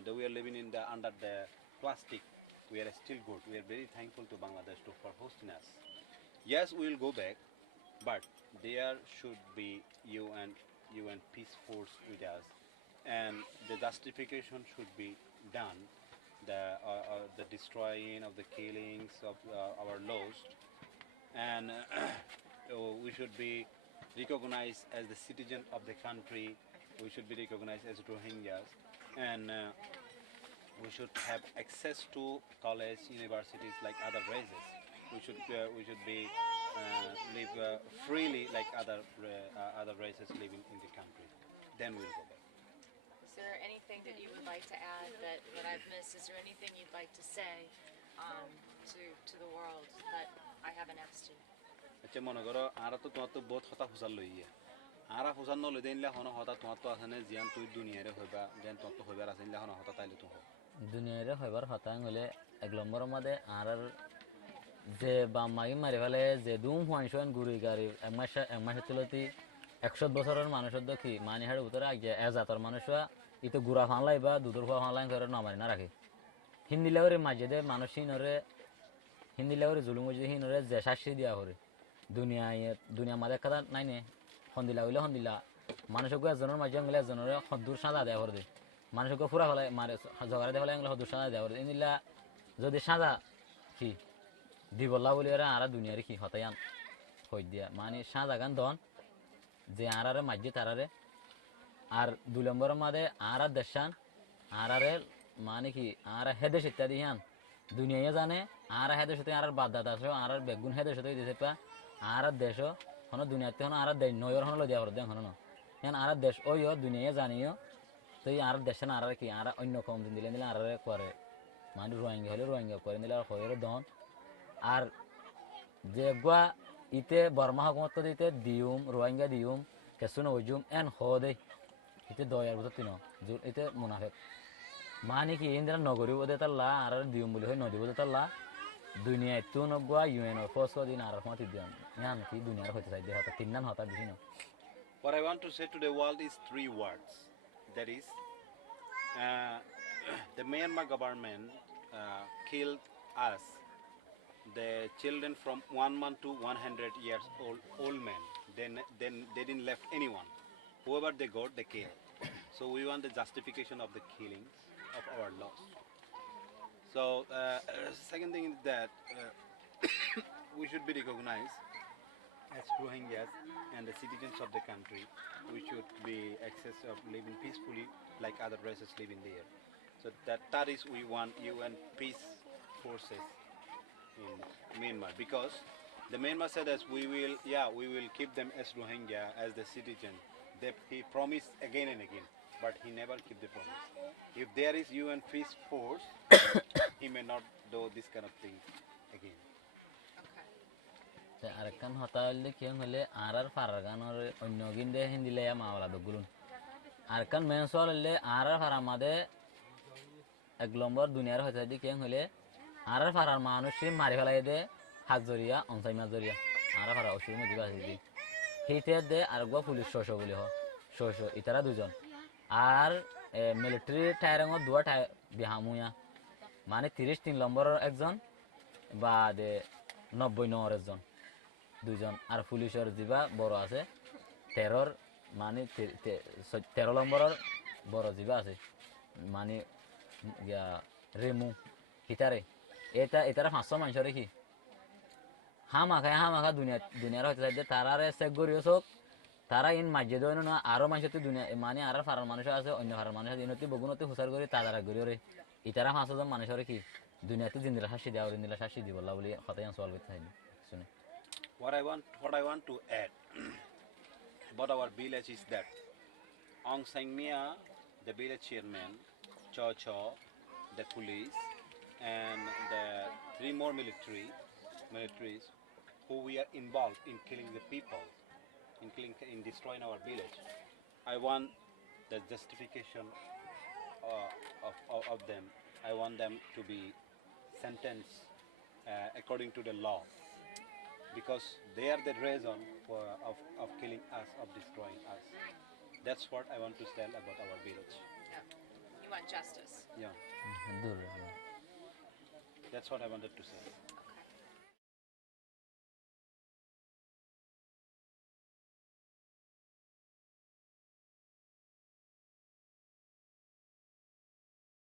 Though we are living under the plastic, we are still good. We are very thankful to Bangladesh for hosting us. Yes, we will go back, but there should be UN peace force with us, and the justification should be done. The destroying of the killings of our lost, and we should be recognized as the citizen of the country. We should be recognized as Rohingyas, and we should have access to college, universities like other races. We should be live freely like other races living in the country. Then we'll go back. Is there anything that you would like to add that I've missed? Is there anything you'd like to say to the world that I haven't asked you? আচ্ছা মনে করো আর তো তোমার তো বহুত হতা ফুসাল লইয়া আর ফুসাল নলে দেনলে হন হতা তোমার তো আছে না জিয়ান তুই দুনিয়ারে হইবা যেন তোমার তো হইবার আছে হন হতা তাইলে তো দুনিয়ারে হইবার হতা হলে এক নম্বরের মধ্যে আর যে বাম মাগি মারি ফেলে যে দুম হুয়াইন গুড়ি গাড়ি এক মাসে তুলতি 100 বছরের মানুষের দেখি মানি হাড়ের ভিতরে আগে এজাতর মানুষরা ইতো গুড়া ফানলাই বা দুধর ফুয়া ফানলাই করে নামারি না রাখে হিন্দি লেওরে মাঝে দে মানুষ হিন্দি লেওরে জুলুম যে হিনরে যে শাস্তি দিয়া করে দুনিয়া মাঝে কথা নাই নে হন্দিলা হইলে হন্দিলা মানুষকে একজনের মাঝে গেলে একজনের হদ্দুর সাজা দেওয়া করে দে মানুষকে ফুরা ফেলে মারে ঝগড়া দেওয়া হলে হদ্দুর সাজা দেওয়া করে ইন্দিলা যদি সাজা কি দিবল্লা বলি আর দুনিয়ার কি হতায়ান হই দিয়া মানে সাজা গান দন যে আরারে মাঝে তারারে আর 2 নম্বরের মাঝে আর দেশান আরারে মানে কি আর হেদেশ ইত্যাদি হান দুনিয়ায় জানে আর হেদেশ হতে আর বাদদাত আছে আর বেগুন হেদেশ হতে দিতে পা আর দেশ হনো দুনিয়াতে হনো আর দেশ নয়র হনো লদিয়া হরদে হনো না এখন আর দেশ ওইও দুনিয়ায় জানিও তো আর দেশে না আর কি আর অন্য কম দিন দিলে দিলে আর করে মানে রোহিঙ্গা হলে রোহিঙ্গা করে দিলে আর হয়ের দন আর যে গুয়া ইতে বর্মা হকুমত দিতে দিউম রোহিঙ্গা দিউম কেসুন ওজুম এন হদে ইতে দয়ার বুঝতে ন ইতে মুনাফেক মানে কি ইন্দ্রা নগরী বোধে তাল্লা আর দিউম বলে হয় নদী বোধে তাল্লা দুনিয়া এত নগুয়া ইউএন ফোর্স দিন আর হতে দিন ইয়ান কি দুনিয়ার হতে চাই দেহ তিন নাম হতা দিছি না What I want to say to the world is three words. That is, the Myanmar government killed us, the children from 1 month to 100 years old men. Then they didn't left anyone. Whoever they got, they killed. So we want the justification of the killings of our loss. So second thing is that we should be recognized as Rohingyas and the citizens of the country. We should be access of living peacefully like other races living there. So that is we want UN peace forces in Myanmar, because the Myanmar said as we will keep them as Rohingya as the citizen. He promised again and again, but he never keep the promise. If there is UN peace force, he may not do this kind of thing again. Arakan hotel kiyang hole arar faragan or onyogin de hindi le ya mawala dogulun Arakan mensol le arar faramade eglomber duniyar hote di kiyang hole arar farar manushi mari fela de hazoria onsai mazoria arar farar oshur mo diba di hite de argwa police shosho boli ho shosho itara dujon R military টায়ারঙর দুয়া tyre বিহামুয়া মানে 33 নম্বরের একজন বা 90 নম্বরের একজন দুইজন আর পুলিশের জিবা বড় আছে 13 মানে 13 নম্বরের বড় জিবা আছে মানে রেমু হিতারে এটারা 500 মানুষের কি হামাখা দুনিয়ার হতে চাই যে তারারে চেক করিও চোখ তারা ইন মাঝে দেয় না আরো মানুষ দুনিয়া মানে আর ফারার মানুষ আছে অন্য ফারার মানুষ আছে ইনতি বগুনতি হুসার করে তারা গরিয়রে ইতারা 500 জন মানুষের কি দুনিয়াতে জিন্দিরা শাস্তি দেওয়া জিন্দিরা শাস্তি দিব আল্লাহ বলি কথাই সলভ করতে হয় শুনে What I want to add about our village is that Aung San Mia, the village chairman, Cho, the police, and the 3 more militaries who we are involved in killing the people, in destroying our village. I want the justification of them. I want them to be sentenced according to the law, because they are the reason of killing us, of destroying us. That's what I want to tell about our village. Yeah. You want justice. Yeah. That's what I wanted to say.